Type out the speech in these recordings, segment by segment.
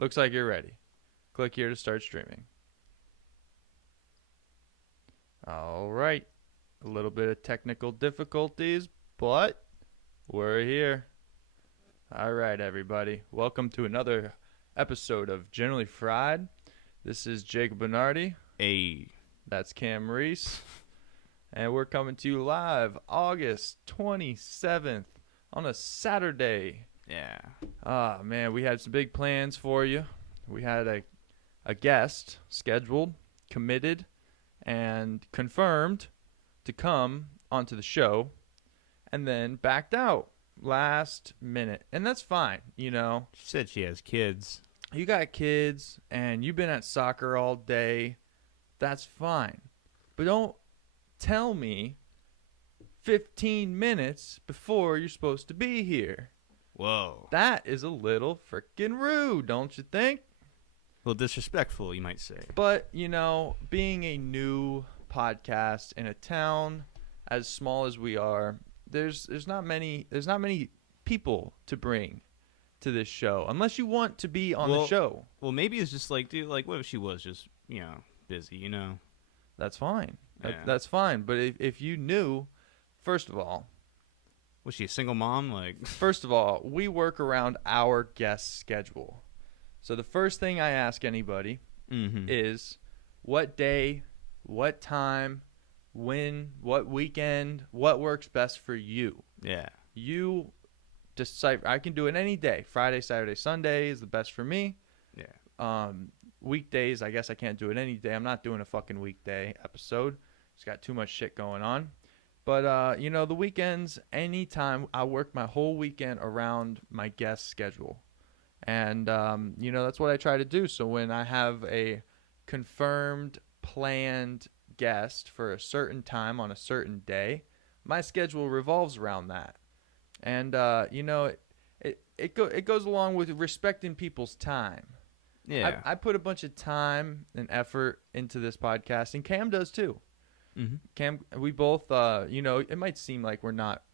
Looks like you're ready. Click here to start streaming. All right. A little bit of technical difficulties, but we're here. All right, everybody. Welcome to another episode of Generally Fried. This is Jacob Bernardi. Hey. That's Cam Reese. And we're coming to you live August 27th on a Saturday. Yeah. Ah, man, we had some big plans for you. We had a guest scheduled, committed, and confirmed to come onto the show, and then backed out last minute. And that's fine, you know. She said she has kids. You got kids, and you've been at soccer all day. That's fine. But don't tell me 15 minutes before you're supposed to be here. Whoa. That is a little freaking rude, don't you think? A little disrespectful, you might say. But, you know, being a new podcast in a town as small as we are, there's not many people to bring to this show unless you want to be on the show. Well, maybe it's just like, dude, like, what if she was just, busy, That's fine. Yeah. That's fine. But if you knew, first of all, Was she a single mom? First of all, we work around our guest schedule. So the first thing I ask anybody is what day, what time, when, what weekend, what works best for you. Yeah. You decide. I can do it any day. Friday, Saturday, Sunday is the best for me. Yeah. Weekdays, I guess I can't do it any day. I'm not doing a fucking weekday episode. It's got too much shit going on. But, the weekends, anytime, I work my whole weekend around my guest schedule. And, that's what I try to do. So when I have a confirmed, planned guest for a certain time on a certain day, my schedule revolves around that. And, it goes along with respecting people's time. Yeah. I put a bunch of time and effort into this podcast, and Cam does too. Cam, we both, it might seem like we're not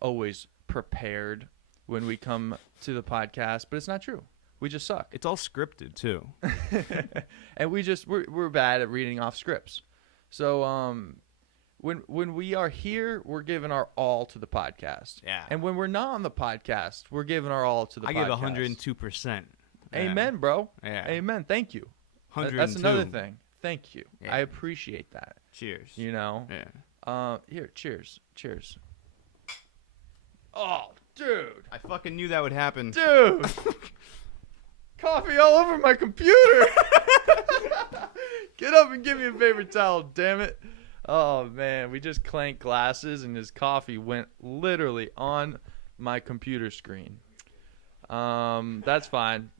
always prepared when we come to the podcast, but it's not true. We just suck. It's all scripted, too. And we're bad at reading off scripts. So when we are here, we're giving our all to the podcast. Yeah. And when we're not on the podcast, we're giving our all to the podcast. I give 102%. Amen, bro. Yeah. Amen. Thank you. 102. That's another thing. Thank you. Yeah. I appreciate that. Cheers. Yeah. Here, cheers. Cheers. Oh, dude. I fucking knew that would happen. Dude. Coffee all over my computer. Get up and give me a paper towel, damn it. Oh, man. We just clanked glasses, and his coffee went literally on my computer screen. That's fine.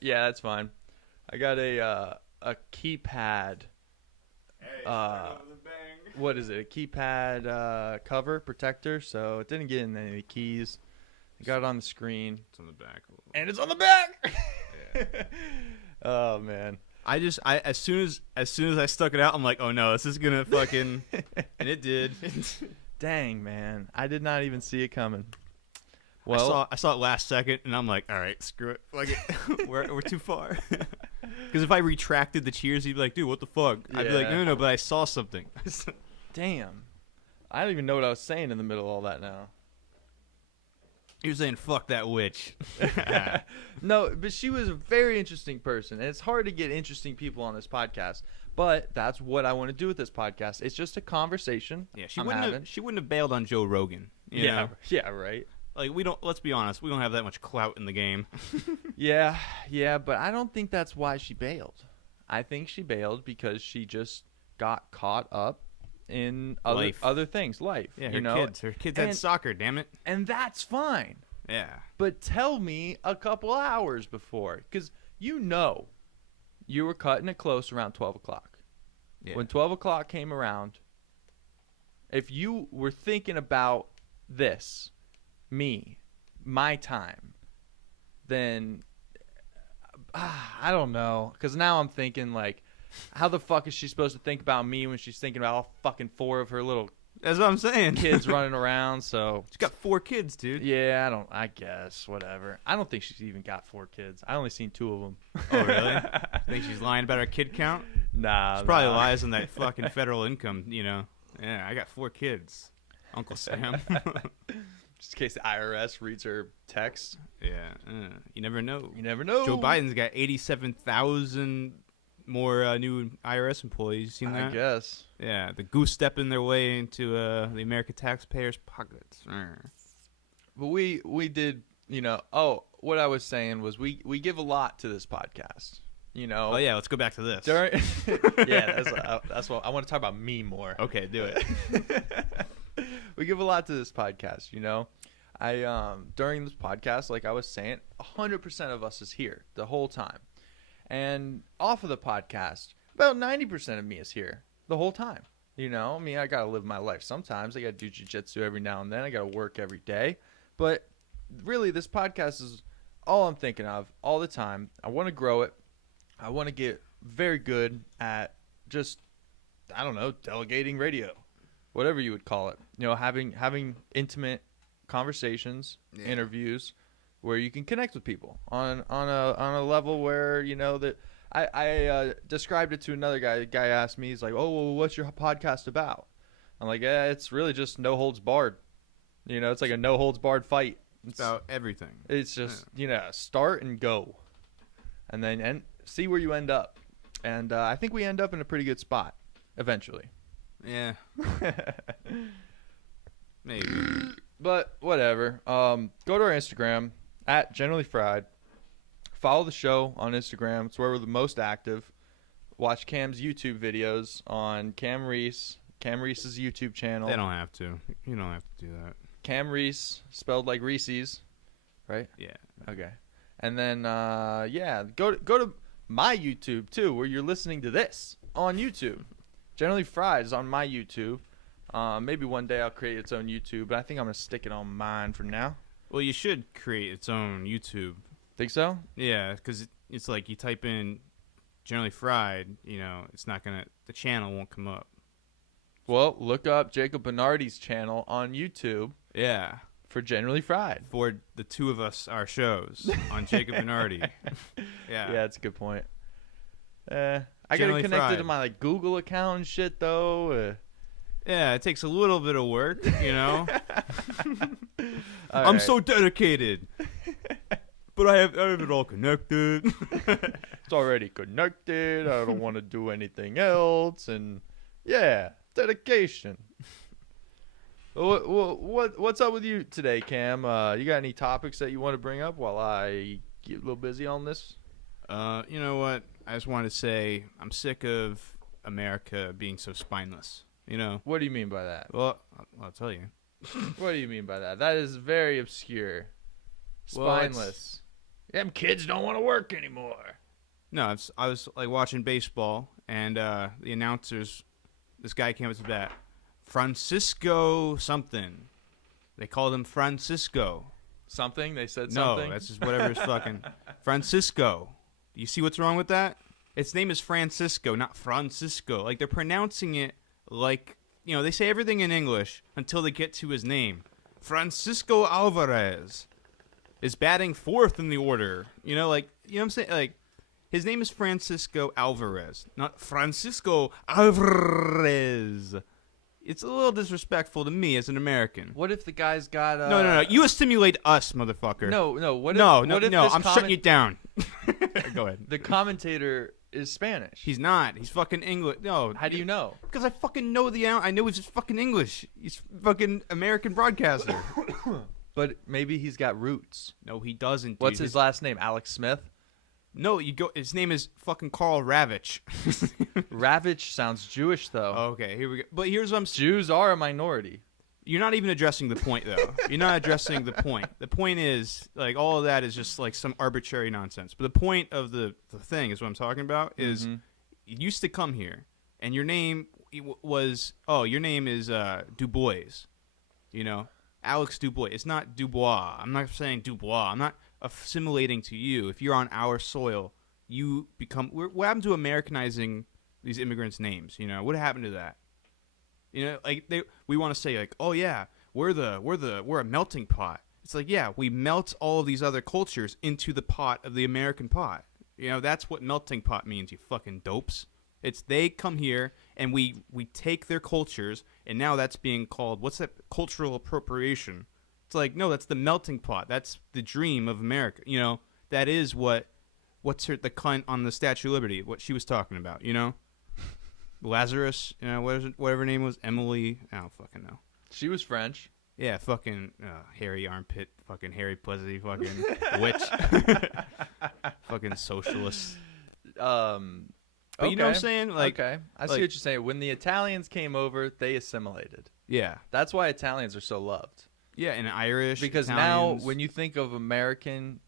Yeah, that's fine. I got a keypad. What is it? A keypad cover protector, so it didn't get in any keys. I got it on the screen. It's on the back a little bit. And it's on the back. Yeah. Oh man. As soon as I stuck it out, I'm like, oh no, this is gonna fucking, and it did. Dang, man, I did not even see it coming. Well, I saw it last second, and I'm like, all right, screw it. Like, we're too far. Because if I retracted the cheers, he'd be like, dude, what the fuck? I'd be like, no, but I saw something. Damn. I don't even know what I was saying in the middle of all that now. He was saying, fuck that witch. No, but she was a very interesting person, and it's hard to get interesting people on this podcast. But that's what I want to do with this podcast. It's just a conversation. Yeah, she wouldn't have bailed on Joe Rogan. You know? Yeah, right. Like, let's be honest, we don't have that much clout in the game. Yeah, but I don't think that's why she bailed. I think she bailed because she just got caught up in other things, life. Yeah, her kids had soccer, damn it. And that's fine. Yeah. But tell me a couple hours before, because you were cutting it close around 12 o'clock. Yeah. When 12 o'clock came around, if you were thinking about this, my time, then I don't know, because now I'm thinking, like, how the fuck is she supposed to think about me when she's thinking about all fucking four of her little That's what I'm saying. kids running around. So She's got 4 kids, dude. yeah, I guess whatever. I don't think she's even got 4 kids. I only seen 2 of them. Oh, really? Think she's lying about her kid count? Nah, She probably lies on that fucking federal income, you know. Yeah, I got 4 kids, Uncle Sam. Just in case the IRS reads her text. Yeah, you never know. You never know. Joe Biden's got 87,000 more new IRS employees. You seen that? I guess. Yeah, the goose stepping their way into the American taxpayers' pockets. But we did, you know. Oh, what I was saying was we give a lot to this podcast. You know. Oh yeah, let's go back to this. Yeah, that's what I want to talk about. Me more. Okay, do it. We give a lot to this podcast. You know, I during this podcast, like I was saying, 100% of us is here the whole time, and off of the podcast, about 90% of me is here the whole time. You know, I mean, I gotta live my life sometimes. I gotta do jiu-jitsu every now and then. I gotta work every day, but really, this podcast is all I'm thinking of all the time. I want to grow it. I want to get very good at just, I don't know, delegating radio, whatever you would call it. You know, having intimate conversations, interviews, where you can connect with people on a level where, you know, that I described it to another guy. The guy asked me, he's like, "Oh, well, what's your podcast about?" I'm like, "Yeah, it's really just no holds barred. You know, it's like a no holds barred fight. It's about everything. It's just you know, start and go, and then see where you end up." And I think we end up in a pretty good spot eventually. Yeah. Maybe. But whatever. Go to our Instagram at Generally Fried. Follow the show on Instagram. It's where we're the most active. Watch Cam's YouTube videos on Cam Reese. Cam Reese's YouTube channel. They don't have to. You don't have to do that. Cam Reese, spelled like Reese's, right? Yeah. Okay. And then yeah, go to my YouTube too, where you're listening to this on YouTube. Generally Fried is on my YouTube. Maybe one day I'll create its own YouTube, but I think I'm gonna stick it on mine for now. Well, you should create its own YouTube. Think so? Yeah, because it's like you type in Generally Fried, you know, it's not gonna, the channel won't come up. Well, look up Jacob Bernardi's channel on YouTube Yeah. for Generally Fried. For the 2 of us, our shows on Jacob Bernardi. Yeah. Yeah, that's a good point. I Generally gotta connect it Fried. to my like Google account and shit though. Yeah, it takes a little bit of work, you know. All I'm right. so dedicated. But I have it all connected. It's already connected. I don't want to do anything else, and yeah, dedication. What's up with you today, Cam? You got any topics that you want to bring up while I get a little busy on this? You know what? I just wanted to say I'm sick of America being so spineless. You know. What do you mean by that? Well, I'll tell you. What do you mean by that? That is very obscure. Well, Spineless. Them kids don't want to work anymore. No, I was like watching baseball, and the announcers, this guy came up to bat, Francisco something. They called him Francisco. Something? They said No, something? that's just whatever is fucking Francisco. You see what's wrong with that? Its name is Francisco, not Francisco. Like, they're pronouncing it like, you know, they say everything in English until they get to his name. Francisco Alvarez is batting 4th in the order. You know, like, you know what I'm saying? Like, his name is Francisco Alvarez, not Francisco Alvarez. It's a little disrespectful to me as an American. What if the guy's got No. You assimilate us, motherfucker. No. What if, No. what if this I'm shutting you down. Go ahead. The commentator is Spanish. He's not. He's fucking English. No. How do you know? Because I fucking know I know he's just fucking English. He's fucking American broadcaster. But maybe he's got roots. No, he doesn't. Dude. What's his last name? Alex Smith? No, you go. His name is fucking Carl Ravitch. Ravitch sounds Jewish, though. Okay, here we go. But here's what I'm. Jews are a minority. You're not even addressing the point, though. You're not addressing the point. The point is, like, all of that is just, like, some arbitrary nonsense. But the point of the thing is what I'm talking about is you used to come here, and your name was, your name is Du Bois. You know? Alex Dubois. It's not Dubois. I'm not saying Dubois. I'm not assimilating to you. If you're on our soil, you become... What happened to Americanizing these immigrants' names? You know? What happened to that? You know, like we want to say like, oh yeah, we're a melting pot. It's like, yeah, we melt all of these other cultures into the pot of the American pot. You know, that's what melting pot means, you fucking dopes. It's they come here and we take their cultures, and now that's being called, what's that, cultural appropriation. It's like, no, that's the melting pot. That's the dream of America. You know, that is what's the cunt on the Statue of Liberty, what she was talking about, you know? Lazarus, you know, whatever her name was, Emily, I don't fucking know. She was French. Yeah, fucking hairy armpit, fucking hairy pussy, fucking witch. Fucking socialist. But you know what I'm saying? Like, okay, I see what you're saying. When the Italians came over, they assimilated. Yeah. That's why Italians are so loved. Yeah, and Irish, because Italians. now when you think of American,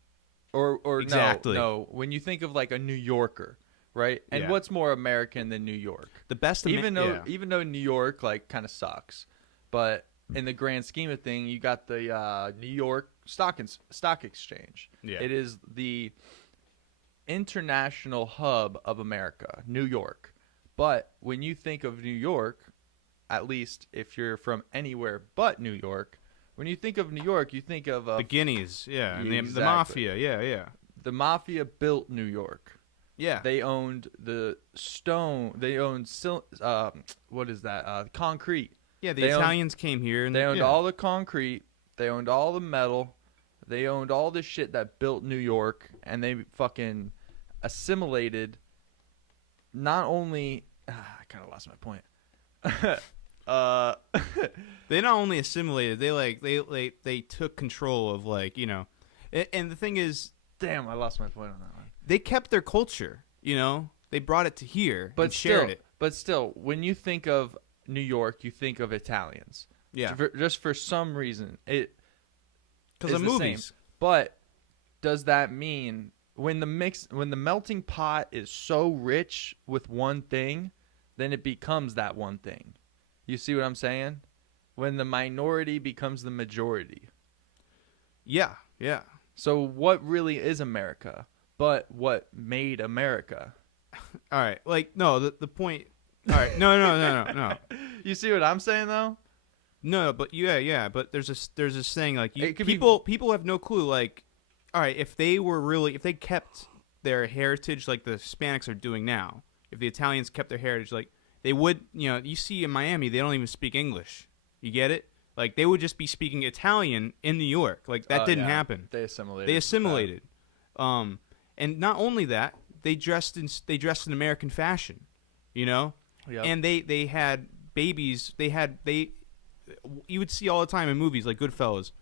or Exactly. no, when you think of like a New Yorker, right? And Yeah. what's more American than New York? The best, Even though New York like kind of sucks, but in the grand scheme of thing, you got the New York Stock Exchange. Yeah. It is the international hub of America, New York. But when you think of New York, at least if you're from anywhere but New York, when you think of New York, you think of the Guineas, yeah, and the Exactly. mafia, yeah. The mafia built New York. Yeah. They owned the stone. They owned what is that? Concrete. Yeah, the They owned- Italians came here and They owned yeah. all the concrete. They owned all the metal. They owned all the shit that built New York, and they fucking assimilated. Not only, I kind of lost my point. They not only assimilated, they took control of, like, you know, and the thing is, Damn, I lost my point on that one. they kept their culture, you know, they brought it to here and shared it. But still, when you think of New York, you think of Italians. Yeah, Just for some reason, it because of is the movies. same. But does that mean when the melting pot is so rich with one thing, then it becomes that one thing? You see what I'm saying? When the minority becomes the majority. Yeah. So what really is America? But what made America? All right, like, no, the point. All right, no. You see what I'm saying though? No, but yeah, but there's this saying, like, It could be- people have no clue, like, all right, if they kept their heritage like the Hispanics are doing now, if the Italians kept their heritage, like, they would, you know, you see in Miami, they don't even speak English. You get it? Like, they would just be speaking Italian in New York. Like, that didn't Yeah. happen. They assimilated. They assimilated. And not only that, they dressed in American fashion, you know? Yep. And they had babies. You would see all the time in movies like Goodfellas.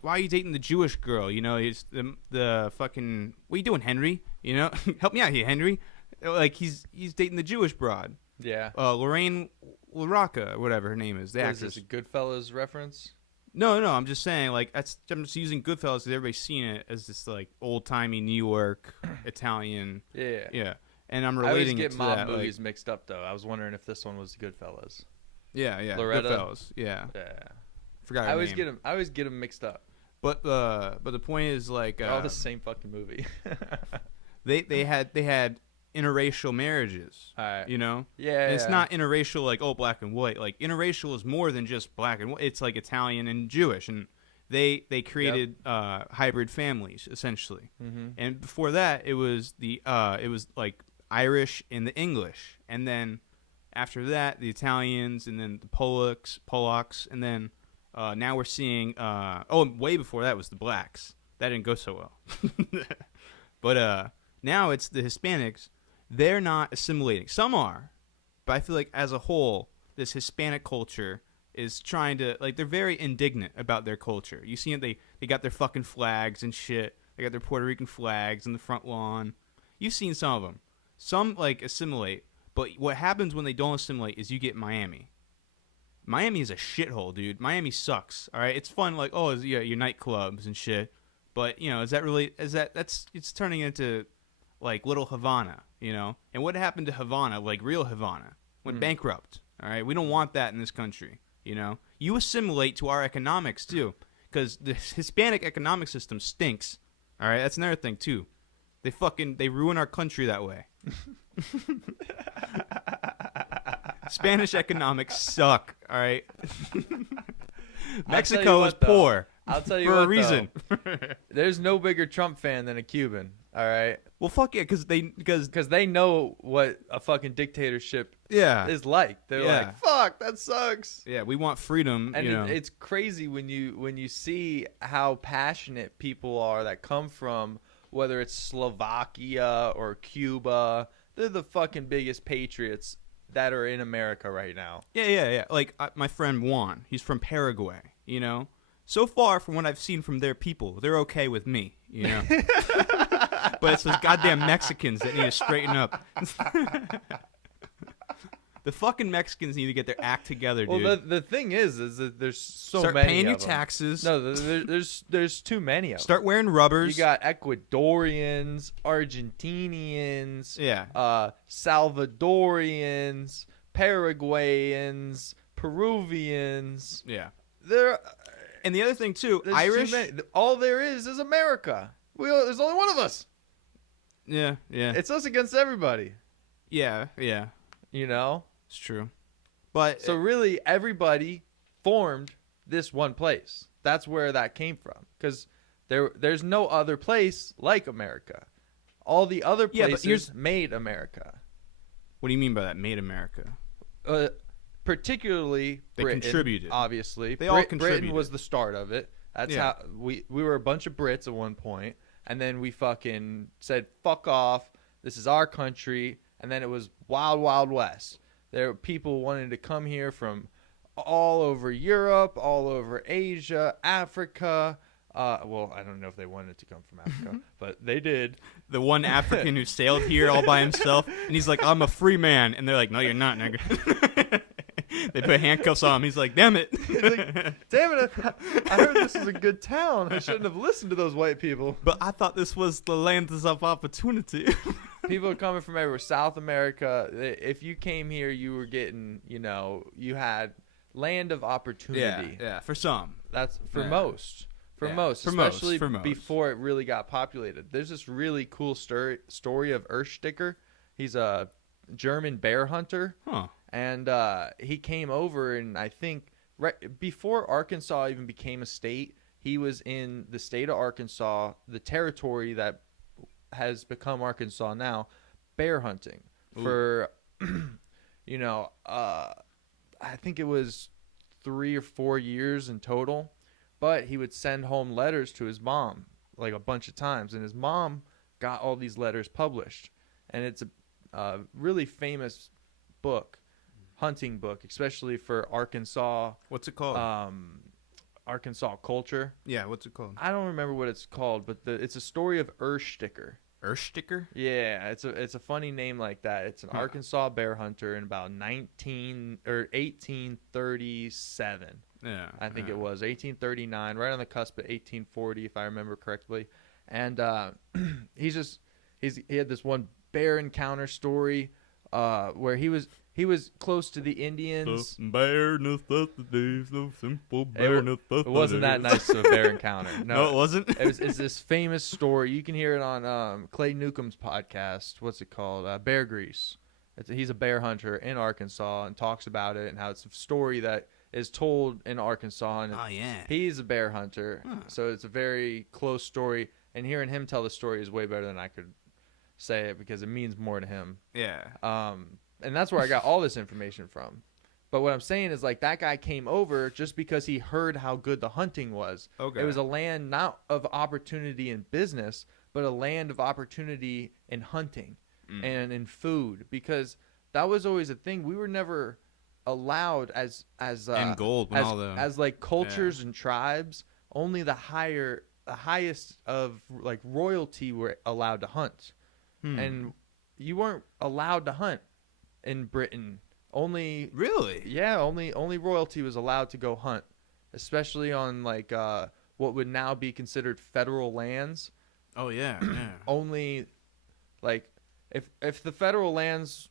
Why are you dating the Jewish girl? You know, he's the fucking, what are you doing, Henry? You know, help me out here, Henry. Like, he's dating the Jewish broad. Yeah. Lorraine LaRocca, whatever her name is, the What is actress. this, a Goodfellas reference? No, I'm just saying, like, I'm just using Goodfellas because everybody's seen it as this, like, old-timey New York Italian. Yeah. Yeah. And I'm I always relating it get to mob that. movies mixed up though. I was wondering if this one was Goodfellas. Yeah. Loretta. Goodfellas. Yeah. Yeah. Forgot her I always name. get them mixed up. But the point is, like, They're all the same fucking movie. they had interracial marriages. All right. You know. Yeah. And it's not interracial like, oh, black and white. Like, interracial is more than just black and white. It's like Italian and Jewish, and they created hybrid families essentially. Mm-hmm. And before that, it was like Irish and the English, and then after that, the Italians, and then the Polacks, and then now we're seeing. Way before that was the blacks. That didn't go so well. But now it's the Hispanics. They're not assimilating. Some are, but I feel like as a whole, this Hispanic culture is trying to, like, they're very indignant about their culture. You see it, they got their fucking flags and shit. They got their Puerto Rican flags in the front lawn. You've seen some of them. Some, like, assimilate, but what happens when they don't assimilate is you get Miami. Miami is a shithole, dude. Miami sucks. All right, it's fun, like, oh, yeah, your nightclubs and shit. But, you know, it's turning into, like, little Havana, you know? And what happened to Havana, like real Havana? Went bankrupt, all right? We don't want that in this country, you know? You assimilate to our economics, too, because the Hispanic economic system stinks, all right? That's another thing, too. They ruin our country that way. Spanish economics suck. All right. Mexico Mexico is poor. I'll tell you for what, a reason. There's no bigger Trump fan than a Cuban. All right, Well, fuck yeah, because because they know what a fucking dictatorship yeah, is like. They're Yeah. like, fuck, that sucks. yeah, we want freedom. And you know. it's crazy when you see how passionate people are that come from, whether it's Slovakia or Cuba. They're the fucking biggest patriots that are in America right now. Yeah. Like my friend Juan, he's from Paraguay. You know, so far from what I've seen from their people, they're okay with me. You know, but it's those goddamn Mexicans that need to straighten up. The fucking Mexicans need to get their act together, dude. Well, the thing is that there's so Start many paying your of them. taxes. No, there's too many of them. Start wearing rubbers. You got Ecuadorians, Argentinians, Yeah. Salvadorians, Paraguayans, Peruvians. Yeah. There, And the other thing too, there's Irish. too many. All there is America. There's only one of us. Yeah. It's us against everybody. Yeah. You know. It's true. But So really, everybody formed this one place. That's where that came from. Because there's no other place like America. All the other Yeah, but places here's- made America. what do you mean by that? Made America. Particularly They Britain, contributed. obviously. They all Britain contributed. was the start of it. That's Yeah. how we were a bunch of Brits at one point, and then we fucking said fuck off. This is our country, and then it was wild, wild west. There were people wanting to come here from all over Europe, all over Asia, Africa. Well, I don't know if they wanted to come from Africa, but they did. The one African who sailed here all by himself, and he's like, "I'm a free man," and they're like, "No, you're not, nigga." They put handcuffs on him. He's like, "Damn it!" He's like, damn it! I heard this was a good town. I shouldn't have listened to those white people. But I thought this was the land of opportunity. People are coming from everywhere. South America. If you came here, you were getting, you had land of opportunity. yeah. For some. That's for Yeah. most. For Yeah, most, for most, especially for most. before it really got populated. There's this really cool story of Ersticker. He's a German bear hunter. Huh. And he came over, and I think right before Arkansas even became a state, he was in the state of Arkansas, the territory that has become Arkansas now, bear hunting for, I think it was 3 or 4 years in total. But he would send home letters to his mom like a bunch of times, and his mom got all these letters published. And it's a really famous book. Hunting book, especially for Arkansas, What's it called? Arkansas culture. Yeah. What's it called? I don't remember what it's called, but it's a story of Ersticker. Ersticker? Yeah, it's a funny name like that. It's an Huh. Arkansas bear hunter in about 1837. Yeah. I think yeah. it was 1839, right on the cusp of 1840, if I remember correctly. And he had this one bear encounter story where he was close to the Indians. Bare necessities, no simple bare necessities. It wasn't that nice of a bear encounter. No, it wasn't. It's this famous story. You can hear it on Clay Newcomb's podcast. What's it called? Bear Grease. He's a bear hunter in Arkansas and talks about it and how it's a story that is told in Arkansas. And Oh yeah. he's a bear hunter, Huh. so it's a very close story. And hearing him tell the story is way better than I could say it because it means more to him. Yeah. And that's where I got all this information from. But what I'm saying is, like, that guy came over just because he heard how good the hunting was. Okay. It was a land not of opportunity in business, but a land of opportunity in hunting and in food, because that was always a thing. We were never allowed as and gold and all the as like cultures and tribes. Only the highest of like royalty were allowed to hunt, and you weren't allowed to hunt in Britain. Only really. only royalty was allowed to go hunt, especially on like what would now be considered federal lands. Oh yeah. Yeah. Only like if the federal lands,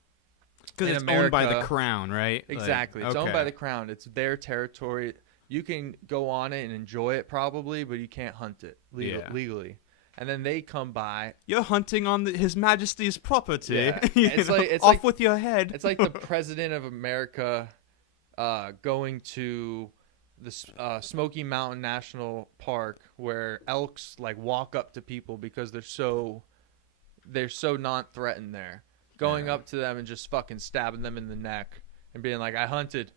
Because in it's owned by the America- crown, right? exactly, Like, it's owned okay. by the crown. It's their territory. You can go on it and enjoy it probably, but you can't hunt it Yeah. legally. and then they come by. You're hunting on His Majesty's property. Yeah. It's It's off like with your head. It's like the president of America going to the Smoky Mountain National Park, where elks like walk up to people because they're so non-threatened there, going Yeah. up to them and just fucking stabbing them in the neck and being like, I hunted,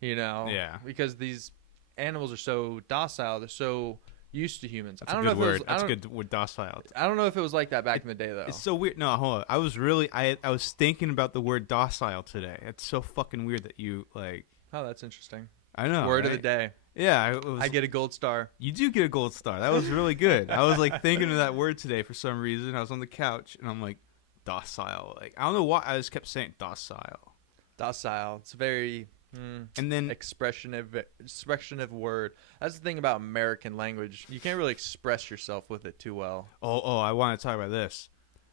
Yeah. because these animals are so docile, they're so used to humans. That's I a don't know good if it word. was, That's a good word, docile. I don't know if it was like that back in the day though. It's so weird. No, hold on. I was thinking about the word docile today. It's so fucking weird that you like. Oh, that's interesting. I know. Word of the right? day. Yeah, I get a gold star. You do get a gold star. That was really good. I was like thinking of that word today for some reason. I was on the couch and I'm like, docile. Like I don't know why I just kept saying docile. Docile. It's a very And then expressionist word. That's the thing about American language. You can't really express yourself with it too well. oh, I want to talk about this.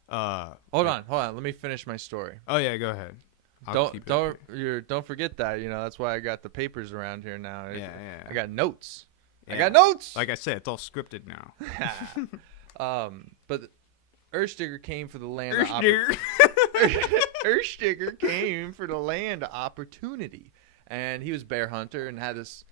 Hold on. Let me finish my story. Oh yeah, go ahead. I'll keep it. Don't forget that. That's why I got the papers around here now. Yeah. I got notes. Yeah. I got notes. Like I said, it's all scripted now. But Erstiger came for the land. Erstiger came for the land of opportunity, and he was bear hunter and had this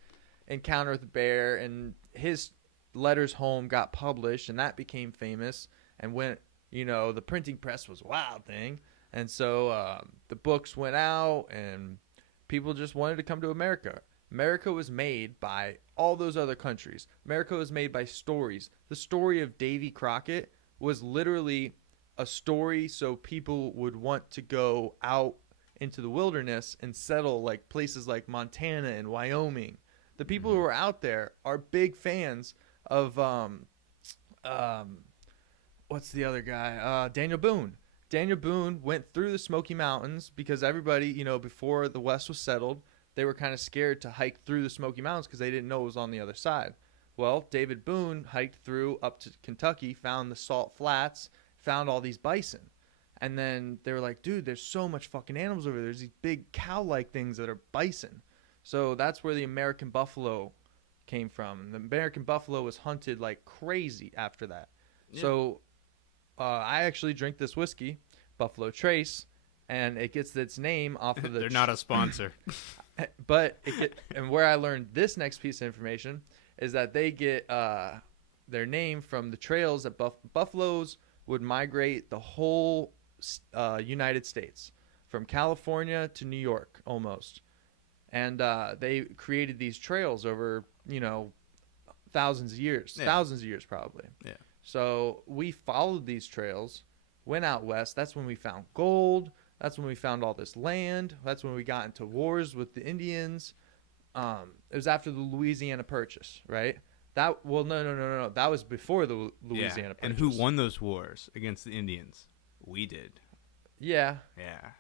encounter with a bear, and his letters home got published, and that became famous, and went. The printing press was a wild thing, and so the books went out, and people just wanted to come to America. America was made by all those other countries. America was made by stories. The story of Davy Crockett was literally a story so people would want to go out into the wilderness and settle like places like Montana and Wyoming. The people who are out there are big fans of what's the other guy? Daniel Boone. Daniel Boone went through the Smoky Mountains because everybody, before the West was settled, they were kind of scared to hike through the Smoky Mountains because they didn't know it was on the other side. Well, David Boone hiked through up to Kentucky, found the Salt Flats, found all these bison. And then they were like, dude, there's so much fucking animals over there. There's these big cow-like things that are bison. So that's where the American buffalo came from. The American buffalo was hunted like crazy after that. Yeah. So I actually drink this whiskey, Buffalo Trace, and it gets its name off of the... They're not a sponsor. But and where I learned this next piece of information is that they get their name from the trails that buffaloes would migrate the whole United States, from California to New York almost. And they created these trails over, thousands of years. Yeah. Thousands of years probably. Yeah. So we followed these trails, went out west. That's when we found gold. That's when we found all this land. That's when we got into wars with the Indians. It was after the Louisiana Purchase, right? No. That was before the Louisiana Purchase. And who won those wars against the Indians? We did. Yeah. Yeah.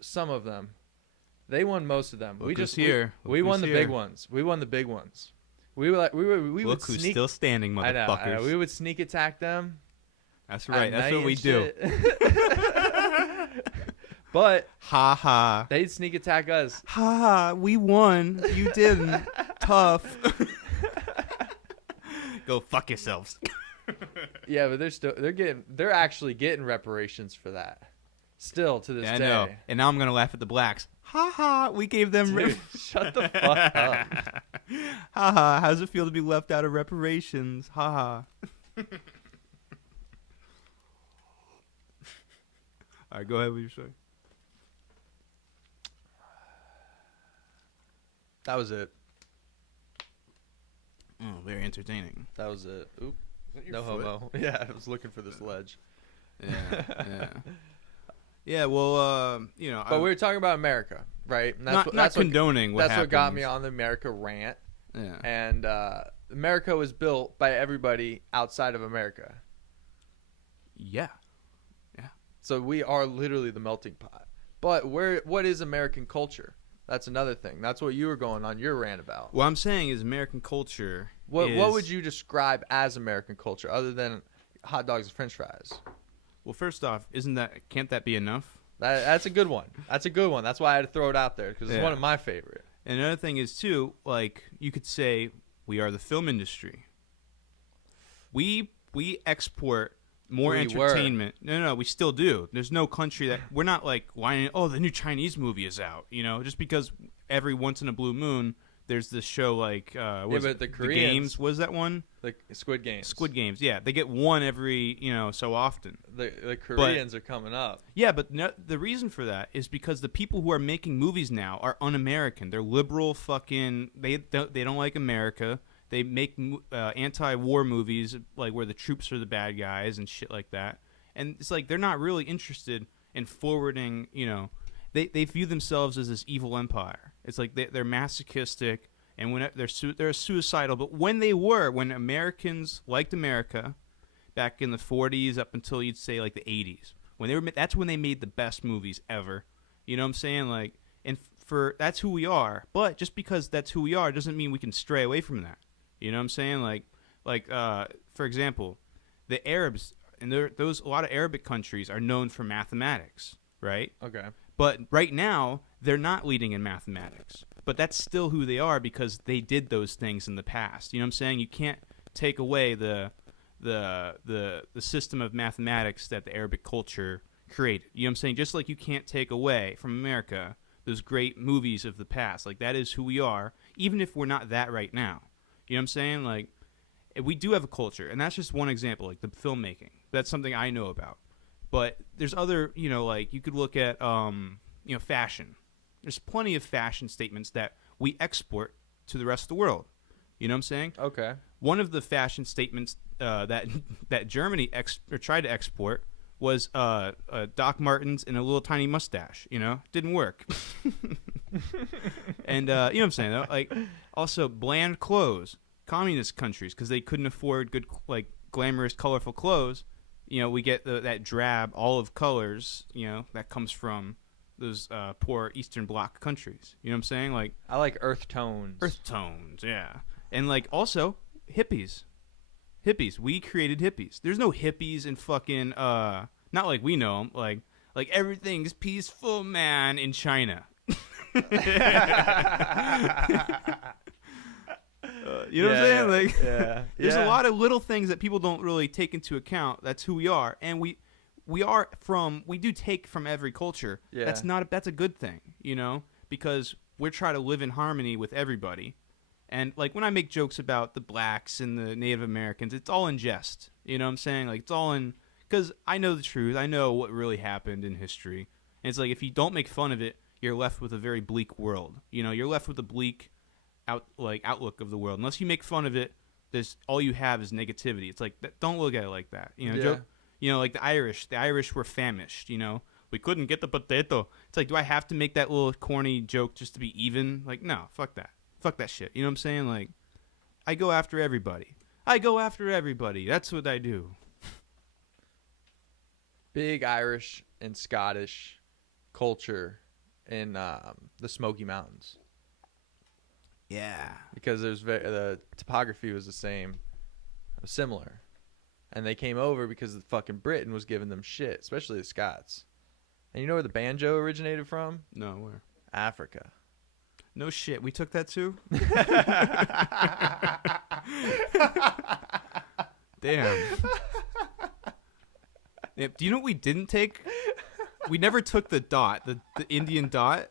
Some of them. They won most of them. We won the big ones. We won the big ones. We Look would who's sneak. Still standing, motherfuckers. I know. We would sneak attack them. That's right. That's what we do. But ha ha, they'd sneak attack us. Ha ha, we won. You didn't. Tough. Go fuck yourselves. Yeah, but they're actually getting reparations for that. Still to this day. I know. And now I'm gonna laugh at the blacks. Ha ha, we gave them. Dude, shut the fuck up. Ha ha, how does it feel to be left out of reparations? Ha ha. All right, go ahead with your story. That was it. Oh, very entertaining. That was it. Oop. No foot? homo. Yeah, I was looking for this ledge. Yeah. Yeah, well, But we were talking about America, right? And that's not condoning what happens. That's what got me happens. on the America rant. Yeah. And America was built by everybody outside of America. Yeah. So we are literally the melting pot. But what is American culture? That's another thing. That's what you were going on your rant about. What I'm saying is American culture. What would you describe as American culture other than hot dogs and French fries? Well, first off, can't that be enough? That's a good one. That's a good one. That's why I had to throw it out there because it's one of my favorite. And another thing is too, like you could say we are the film industry. We we export more We were. entertainment. No, we still do. There's no country that we're not like whining. Oh, the new Chinese movie is out. You know, just because every once in a blue moon there's this show like but the Koreans- Games was that one The Squid Games. Squid Games. Yeah, they get one every so often. The Koreans are coming up. Yeah, but no, the reason for that is because the people who are making movies now are un-American. They're liberal fucking. They don't like America. They make anti-war movies like where the troops are the bad guys and shit like that. And it's like they're not really interested in forwarding. They view themselves as this evil empire. It's like they're masochistic and when they're suicidal. But when Americans liked America back in the 40s up until you'd say like the 80s, that's when they made the best movies ever. You know what I'm saying? Like, and that's who we are. But just because that's who we are doesn't mean we can stray away from that. You know what I'm saying? Like for example, the Arabs and a lot of Arabic countries are known for mathematics, right? Okay. But right now they're not leading in mathematics. But that's still who they are because they did those things in the past. You know what I'm saying? You can't take away the system of mathematics that the Arabic culture created. You know what I'm saying? Just like you can't take away from America those great movies of the past. Like that is who we are, even if we're not that right now. You know what I'm saying? Like we do have a culture, and that's just one example, like the filmmaking. That's something I know about. But there's other, like you could look at fashion. There's plenty of fashion statements that we export to the rest of the world. You know what I'm saying? Okay. One of the fashion statements that Germany tried to export was Doc Martens and a little tiny mustache. Didn't work. And you know what I'm saying? Though? Like also bland clothes, communist countries, because they couldn't afford good like glamorous, colorful clothes. We get that drab olive colors. That comes from those poor Eastern Bloc countries. You know what I'm saying? Like I like earth tones. Earth tones, yeah. And like also hippies. We created hippies. There's no hippies in fucking not like we know them. Like everything's peaceful, man, in China. You know what I'm saying? Like there's a lot of little things that people don't really take into account. That's who we are. And we do take from every culture. Yeah. That's a good thing, because we're trying to live in harmony with everybody. And like when I make jokes about the blacks and the Native Americans, it's all in jest. You know what I'm saying? Like it's all in because I know the truth. I know what really happened in history. And it's like if you don't make fun of it, you're left with a very bleak world. You're left with a bleak outlook of the world. Unless you make fun of it, all you have is negativity. It's like don't look at it like that. Joke. Like the Irish were famished. We couldn't get the potato. It's like, do I have to make that little corny joke just to be even? Like, no, fuck that shit. You know what I'm saying? Like, I go after everybody. That's what I do. Big Irish and Scottish culture in the Smoky Mountains. Yeah. Because the topography was similar. And they came over because the fucking Britain was giving them shit, especially the Scots. And you know where the banjo originated from? No, where? Africa. No shit. We took that too? Damn. Yeah, do you know what we didn't take? We never took the dot, the Indian dot.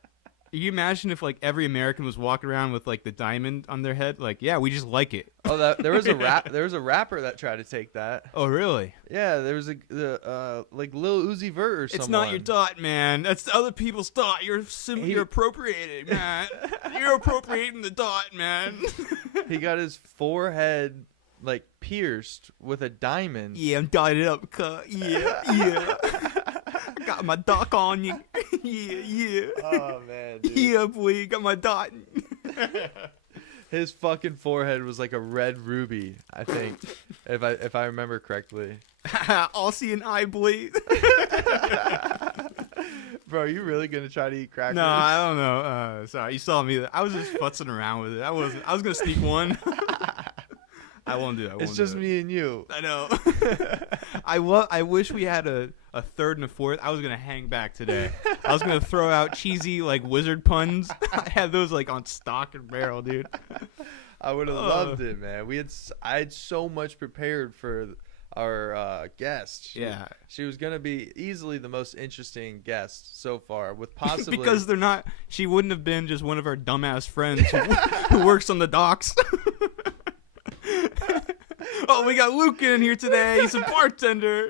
Can you imagine if like every American was walking around with like the diamond on their head? Like, yeah, we just like it. Oh, there was a rapper that tried to take that. Oh, really? Yeah, there was like Lil Uzi Vert or someone. It's not your dot, man. That's other people's dot. You're appropriating, man. You're appropriating the dot, man. He got his forehead like pierced with a diamond. Yeah, I'm dotted up, cut. Yeah. I got my dot on you. Yeah. Oh man. Dude. Yeah, boy, got my dot. His fucking forehead was like a red ruby, I think, if I remember correctly. I'll see an eye bleed. Bro, are you really gonna try to eat crackers? No, I don't know. Sorry, you saw me. I was just futzing around with it. I was gonna sneak one. I won't do that. It's just me and you. I know. I wish we had a third and a fourth. I was gonna hang back today. I was gonna throw out cheesy like wizard puns. I had those like on stock and barrel, dude. I would have loved it, man. I had so much prepared for our guest. Yeah. She was gonna be easily the most interesting guest so far, with possibly Because they're not. She wouldn't have been just one of our dumbass friends who works on the docks. Oh, we got Luca in here today. He's a bartender.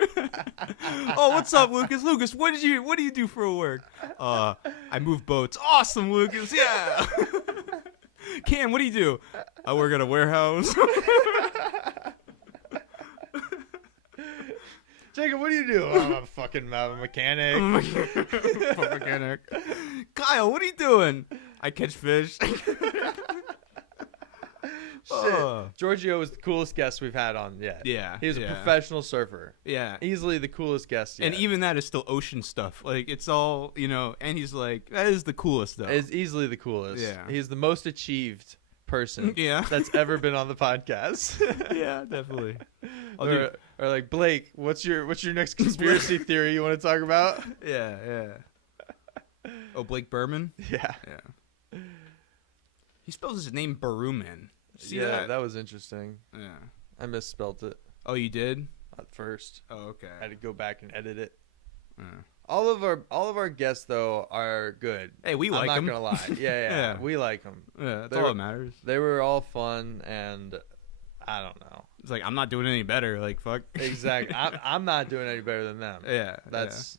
Oh, what's up, Lucas? Lucas, what do you do for work? I move boats. Awesome, Lucas. Yeah. Cam, what do you do? I work at a warehouse. Jacob, what do you do? I'm a fucking mechanic. Mechanic. Kyle, what are you doing? I catch fish. Shit. Giorgio was the coolest guest we've had on yet. Yeah. He was a professional surfer. Yeah. Easily the coolest guest yet. And even that is still ocean stuff. Like, it's all, and he's like, that is the coolest though. Is easily the coolest. Yeah. He's the most achieved person Yeah. that's ever been on the podcast. Yeah, definitely. Or like, Blake, what's your next conspiracy theory you want to talk about? Yeah. Oh, Blake Berman? Yeah. Yeah. He spells his name Baruman. See yeah, that was interesting. Yeah. I misspelled it Oh, you did? at first. Oh, okay. I had to go back and edit it. Yeah. All of our guests though are good. Hey, we like I'm him. not gonna lie. Yeah, Yeah. we like them. Yeah, that's They all were- that matters. They were all fun, and I don't know. It's like, I'm not doing any better. Like, fuck. Exactly. I'm not doing any better than them. Yeah. That's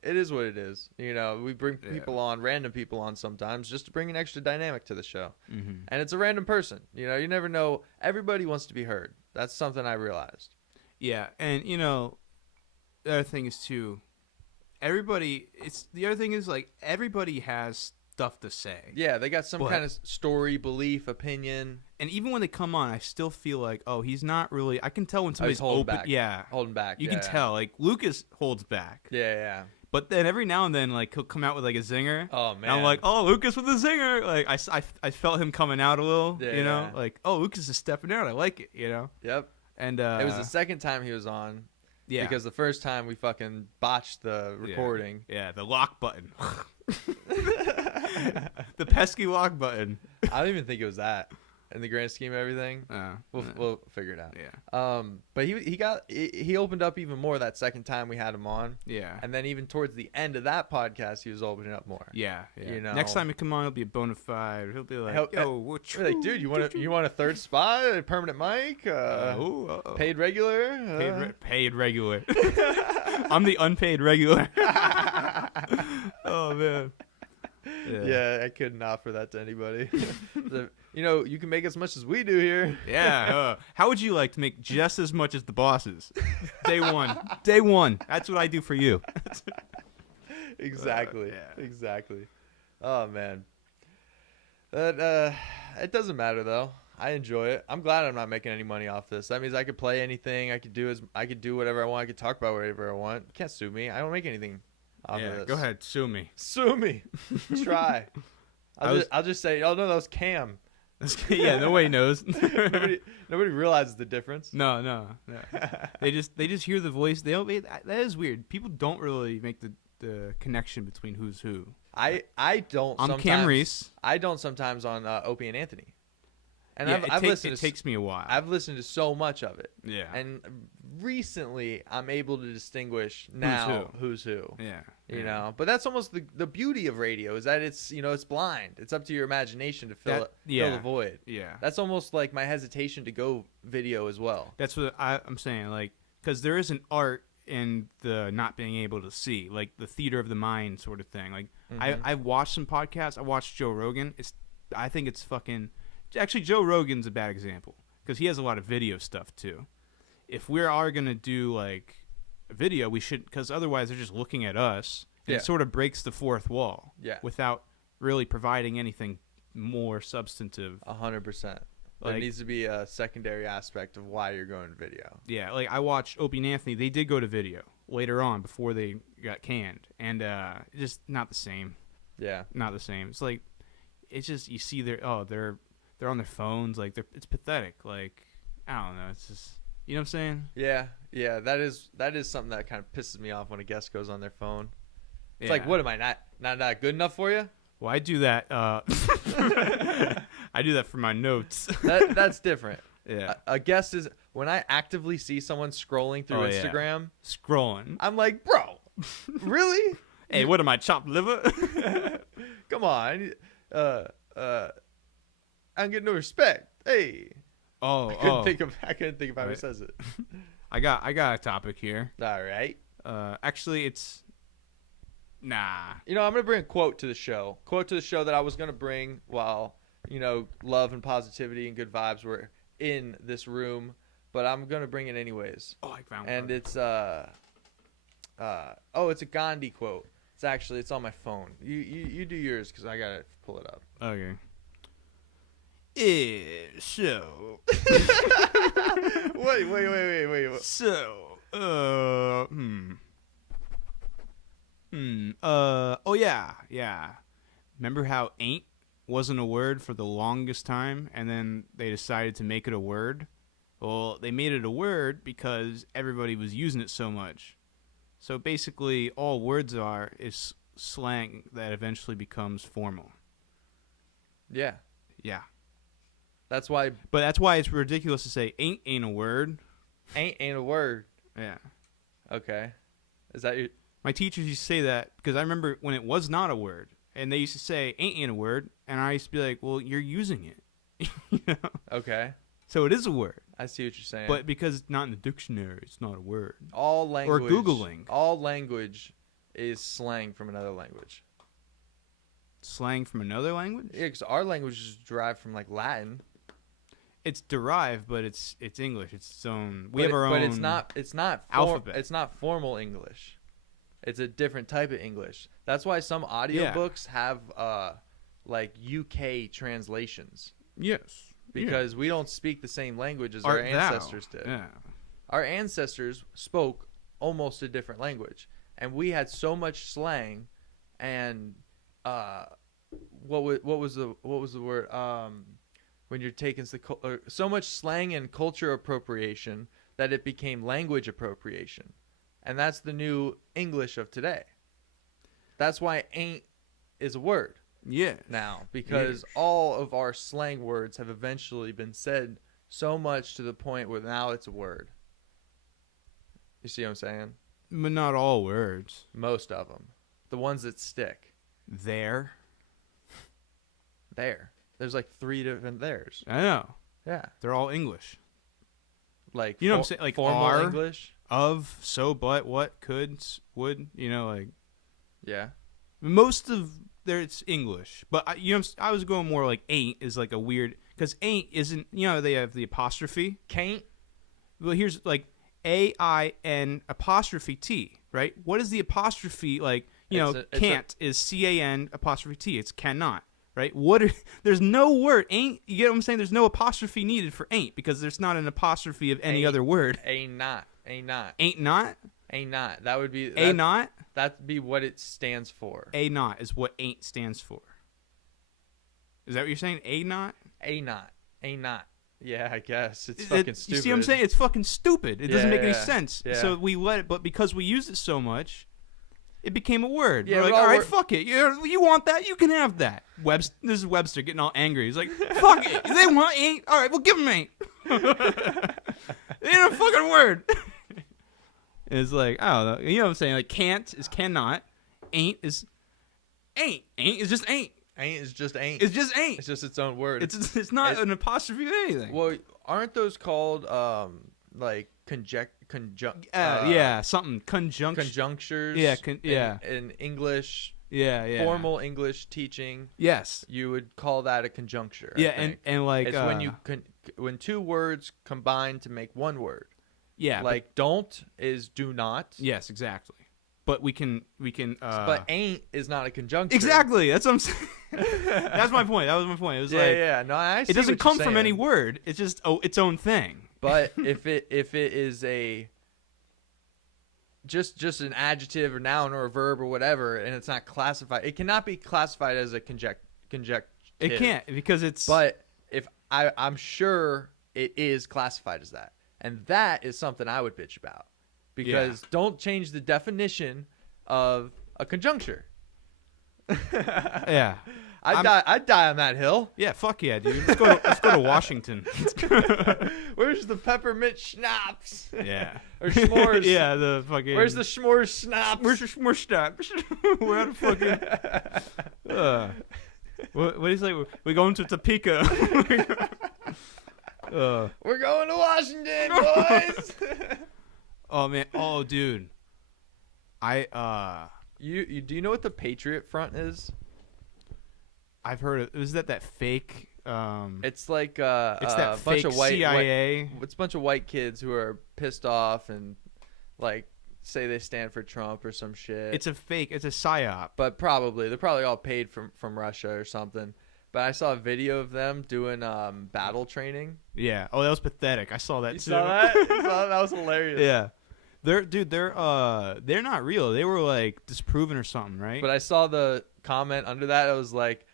it is what it is. We bring people on, random people on sometimes, just to bring an extra dynamic to the show. Mm-hmm. And it's a random person. You never know. Everybody wants to be heard. That's something I realized. Yeah, and the other thing is too, everybody has stuff to say. Yeah, they got some But- kind of story, belief, opinion. And even when they come on, I still feel like, oh, he's not really. I can tell when somebody's holding open. back. Yeah, Holding back. you yeah. can tell. Like Lucas holds back, Yeah. but then every now and then, like he'll come out with like a zinger. Oh man. And I'm like, oh, Lucas with a zinger. Like I felt him coming out a little. Yeah. Like, oh, Lucas is stepping out. I like it. Yep. And It was the second time he was on. yeah, Because the first time we fucking botched the recording. yeah, the lock button, the pesky lock button. I don't even think it was that in the grand scheme of everything. We'll figure it out. Yeah. But he opened up even more that second time we had him on, Yeah. and then even towards the end of that podcast, he was opening up more. Yeah. You Next time he come on, he'll be a bona fide. He'll be like, We're like, dude, you want a third spot, a permanent mic, paid regular, paid regular. I'm the unpaid regular. Oh man. Yeah, I couldn't offer that to anybody. You can make as much as we do here. Yeah. How would you like to make just as much as the bosses? Day one. That's what I do for you. Exactly. Yeah. Exactly. Oh man. But it doesn't matter though. I enjoy it. I'm glad I'm not making any money off this. That means I could play anything. I could do whatever I want. I could talk about whatever I want. You can't sue me. I don't make anything off of this. Go ahead, sue me. Sue me. Try. I'll just say, oh no, that was Cam. Yeah, nobody knows. Nobody realizes the difference. No. They just hear the voice. They don't. That is weird. People don't really make the connection between who's who. I don't. I'm sometimes, Cam Reese. I don't sometimes on Opie and Anthony. And Yeah, I've listened. it takes me a while. I've listened to so much of it. Yeah. And recently, I'm able to distinguish now who's who. Yeah. But that's almost the beauty of radio is that it's it's blind. It's up to your imagination to fill the void. Yeah. That's almost like my hesitation to go video as well. That's what I'm saying. Like, because there is an art in the not being able to see, like the theater of the mind sort of thing. Like, I've watched some podcasts. I watched Joe Rogan. I think it's fucking. Actually, Joe Rogan's a bad example because he has a lot of video stuff too. If we are gonna do like a video, we should, because otherwise they're just looking at us. And it sort of breaks the fourth wall. Yeah. Without really providing anything more substantive. 100%. There needs to be a secondary aspect of why you're going to video. Yeah, like I watched Opie and Anthony. They did go to video later on before they got canned, and just not the same. Yeah. Not the same. It's like, it's just you see they're on their phones. Like it's pathetic. Like I don't know. It's just you know what I'm saying. Yeah. That is something that kind of pisses me off when a guest goes on their phone. It's Yeah. like, what am I not good enough for you? Well, I do that. I do that for my notes. That's different. Yeah. A guest is when I actively see someone scrolling through Oh, yeah. Instagram, Scrolling. I'm like, bro, really? Hey, what am I, chopped liver? Come on. I don't get no respect. Hey. Oh, I couldn't think of how he Right. says it. I got a topic here. All right. Actually, it's nah. You know, I'm going to bring a quote to the show. Quote to the show that I was going to bring while, you know, love and positivity and good vibes were in this room, but I'm going to bring it anyways. Oh, I found And one. it's it's a Gandhi quote. It's on my phone. You do yours cuz I got to pull it up. Okay. So. Wait. So. Oh yeah. Remember how ain't wasn't a word for the longest time, and then they decided to make it a word? Well, they made it a word because everybody was using it so much. So basically, all words are is slang that eventually becomes formal. Yeah. Yeah. That's why But that's why it's ridiculous to say ain't a word. ain't a word. Yeah. Okay. Is that your My teachers used to say that because I remember when it was not a word, and they used to say ain't a word, and I used to be like, well, you're using it. You know? Okay. So it is a word, I see what you're saying. but because it's not in the dictionary, it's not a word. all language Googling. All language is slang from another language. Slang from another language? Yeah, 'cause our language is derived from like Latin. It's derived, but it's English. It's its own. We But have our own. But it's not alphabet. It's not formal English. It's a different type of English. That's why some audiobooks have like UK translations Yes. because we don't speak the same language as our Art thou. ancestors did. Yeah. Our ancestors spoke almost a different language, and we had so much slang and what was the word when you're taking so much slang and culture appropriation that it became language appropriation, and that's the new English of today. That's why ain't is a word Yeah. now, because all of our slang words have eventually been said so much to the point where now it's a word. You see what I'm saying? But not all words. Most of them, the ones that stick. There. There's like 3 different theirs. I know. Yeah, They're all English. like You know what I'm saying? Like formal are, English. Of, so, but, what, could, would. You know, like Yeah, most of there it's English. But I was going more like ain't is like a weird because ain't isn't. You know they have the apostrophe. can't. Well, here's like AIN apostrophe T. Right? What is the apostrophe like? It's can't is CAN apostrophe T. It's cannot. Right? There's no word ain't. You get what I'm saying? There's no apostrophe needed for ain't because there's not an apostrophe of any other word. Ain't not. Ain't not. That would be A not. That'd be what it stands for. A not is what ain't stands for. Is that what you're saying? A not. A not. Yeah, I guess it's fucking stupid. You see what I'm saying? It's fucking stupid. It doesn't make any Yeah. sense. Yeah. So we let it, but because we used it so much, it became a word. Yeah, We're like, well, all right, we're- fuck it. You want that? You can have that. This is Webster getting all angry. He's like, fuck it. They want ain't. All right, we'll give them ain't. It ain't a fucking word. It's like, I don't know. You know what I'm saying? Like, can't is cannot. Ain't is ain't. Ain't is just ain't. Ain't is just ain't. It's just ain't. It's just its own word. It's not it- an apostrophe of anything. Well, aren't those called like Yeah, something conjunction. conjunctures? Yeah, In English, Yeah. formal English teaching, Yes. you would call that a conjuncture. I Yeah, think. and like it's when two words combine to make one word. yeah, Like don't is do not. yes, exactly. But we can But ain't is not a conjuncture. exactly. That's what I'm saying. That's my point. That was my point. It was Yeah. No, I see it doesn't what you're come from any saying. word. It's just its own thing. But if it is a just an adjective or noun or a verb or whatever, and it's not classified, it cannot be classified as a conjective. It can't because it's But if I'm sure it is classified as that, and that is something I would bitch about, because don't change the definition of a conjuncture. yeah. I'd die on that hill. Yeah, fuck yeah, dude. Let's go to Washington. Where's the peppermint schnapps? Yeah. Or s'mores? Yeah, the fucking. Where's the s'mores schnapps? Where's your s'more schnapps? We're out of fucking. What is like? We're going to Topeka. We're going to Washington, boys. Oh man. Oh dude. You do you know what the Patriot Front is? I've heard of. Is that fake? It's like It's that a bunch fake of white CIA. It's a bunch of white kids who are pissed off and like say they stand for Trump or some shit. It's a fake. It's a psyop. But they're probably all paid from Russia or something. But I saw a video of them doing battle training. Yeah. Oh, that was pathetic. I saw that You too. saw that? You saw that? That was hilarious. Yeah. They're not real. They were like disproven or something, right? But I saw the comment under that. It was like,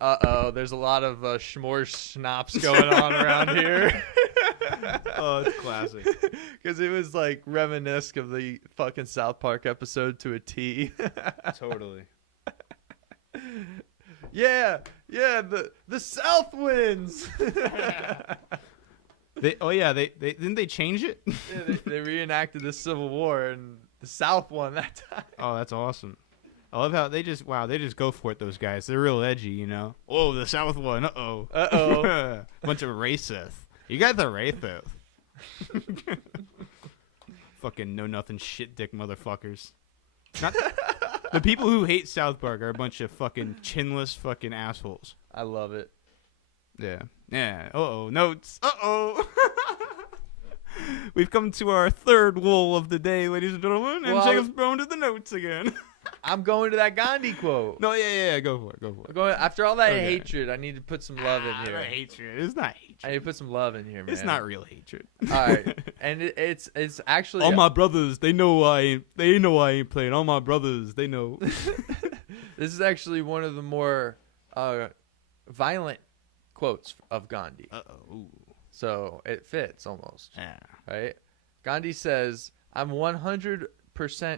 "Uh-oh, there's a lot of s'more schnapps going on around here." Oh, it's classic. Because it was like reminiscent of the fucking South Park episode to a T. Totally. Yeah, the South wins. They didn't they change it? Yeah, they reenacted the Civil War and the South won that time. Oh, that's awesome. I love how they just go for it. Those guys, they're real edgy, you know. Oh, the South won. Uh-oh. Bunch of racists. You guys are racist. Fucking know nothing shit dick motherfuckers. Not the people who hate South Park are a bunch of fucking chinless fucking assholes. I love it. Yeah. Yeah. Uh-oh. Notes. Uh-oh. We've come to our third wool of the day, ladies and gentlemen, and Well, Jacob's going to the notes again. I'm going to that Gandhi quote. No, yeah, go for it. I'm going, after all that Okay. hatred, I need to put some love in here. Hatred. It's not hatred. I need to put some love in here, man. It's not real hatred. All right, and it's actually All my brothers, they know I ain't playing. All my brothers, they know. this is actually one of the more violent quotes of Gandhi. Uh-oh. So it fits almost, Yeah. right? Gandhi says, "I'm 100%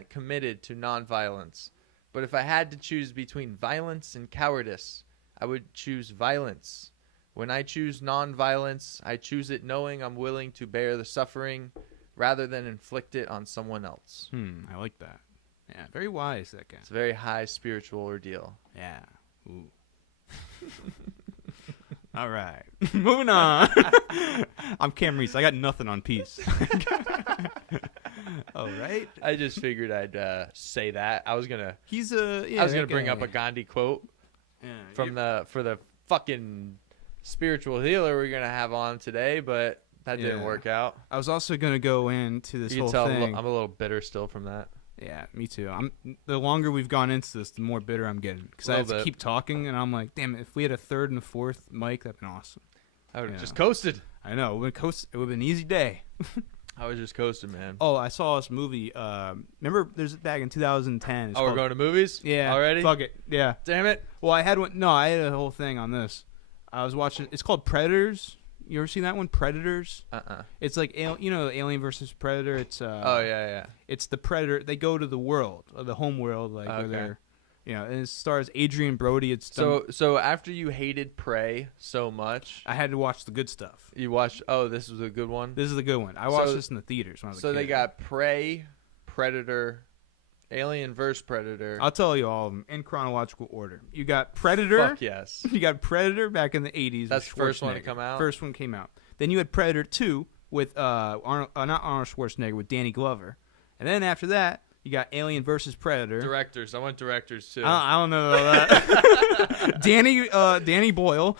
committed to nonviolence, but if I had to choose between violence and cowardice, I would choose violence. When I choose nonviolence, I choose it knowing I'm willing to bear the suffering rather than inflict it on someone else." I like that. Yeah, very wise, that guy. It's a very high spiritual ordeal. Yeah. Ooh. All right. Moving on. I'm Cam Reese. I got nothing on peace. All right. I just figured I'd say that. I was gonna He's bring up a Gandhi quote for the fucking spiritual healer we're gonna have on today, but that didn't Yeah. work out. I was also gonna go into this You whole can tell thing. I'm a little bitter still from that. Yeah, me too. The longer we've gone into this, the more bitter I'm getting because I have Little to bit. keep talking, and I'm like, damn it! If we had a third and a fourth mic, that'd been awesome. I would have Yeah. just coasted. I know. It would have been an easy day. I was just coasting, man. Oh, I saw this movie. Remember, there's back in 2010. It's We're called- going to movies? Yeah. Already? Fuck it. Yeah. Damn it. Well, I had one. No, I had a whole thing on this. I was watching. It's called Predators. You ever seen that one? Predators. It's like Alien versus Predator. It's Oh, yeah. It's the Predator. They go to the world, the home world, like where Okay. they're, and it stars Adrian Brody. It's done, So after you hated Prey so much, I had to watch the good stuff. you watched, oh, this was a good one? This is the good one. I watched So- this in the theaters when I was a So kid. they got Prey, Predator, Alien vs. Predator. I'll tell you all of them in chronological order. You got Predator. Fuck yes. You got Predator back in the 80s. That's with the first one to Schwarzenegger. come out? First one came out. Then you had Predator 2 with not Arnold Schwarzenegger, with Danny Glover. And then after that, you got Alien versus Predator. Directors. I want directors too. I don't know about that. Danny Boyle.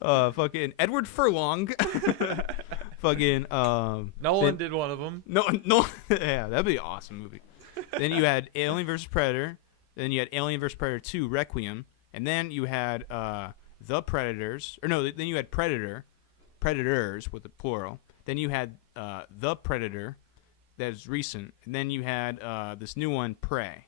Fucking Edward Furlong. Fucking Nolan did one of them. No, yeah, that'd be an awesome movie. Then you had Alien vs. Predator. Then you had Alien vs. Predator 2, Requiem. And then you had The Predators. Or no, then you had Predators with the plural. Then you had The Predator, that is recent. And then you had this new one, Prey.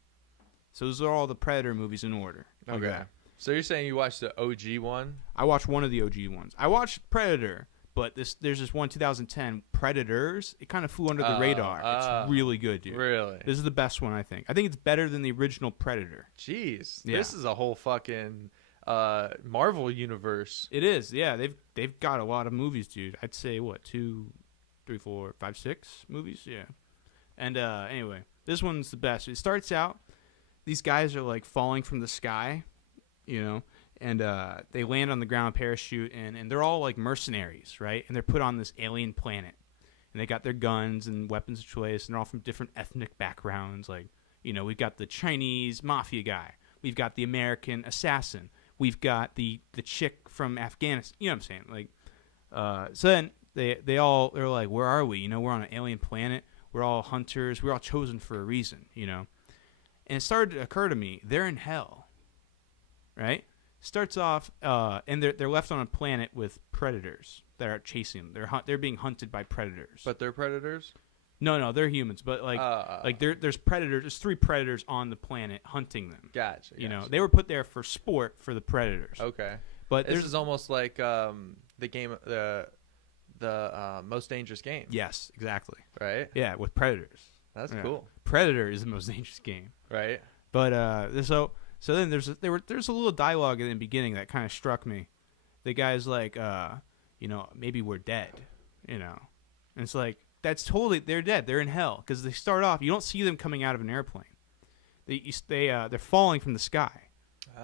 So those are all the Predator movies in order. Okay. So you're saying you watched the OG one? I watched one of the OG ones. I watched Predator. But there's this one 2010, Predators. It kind of flew under the radar. It's really good, dude. Really? This is the best one, I think. I think it's better than the original Predator. Jeez. Yeah. This is a whole fucking Marvel universe. It is, yeah. They've got a lot of movies, dude. I'd say what 2, 3, 4, 5, 6 movies, yeah. And anyway, this one's the best. It starts out, these guys are like falling from the sky, you know, and they land on the ground, parachute, and they're all like mercenaries, right? And they're put on this alien planet, and they got their guns and weapons of choice, and they're all from different ethnic backgrounds. Like, you know, we've got the Chinese mafia guy, we've got the American assassin, we've got the chick from Afghanistan. You know what I'm saying? Like, so then they're like, where are we? You know, we're on an alien planet. We're all hunters. We're all chosen for a reason. You know, and it started to occur to me, they're in hell, right? Starts off, and they're left on a planet with predators that are chasing them. They're being hunted by predators. But they're predators? No, they're humans. But like there's predators. There's 3 predators on the planet hunting them. Gotcha. You know, they were put there for sport for the predators. Okay. But this is almost like the game, the Most Dangerous Game. Yes, exactly. Right. Yeah, with predators. That's Yeah. cool. Predator is the most dangerous game. Right. But so then there's a little dialogue in the beginning that kind of struck me. The guy's like, you know, maybe we're dead, you know, and it's like that's totally they're dead. They're in hell because they start off. You don't see them coming out of an airplane. They're falling from the sky.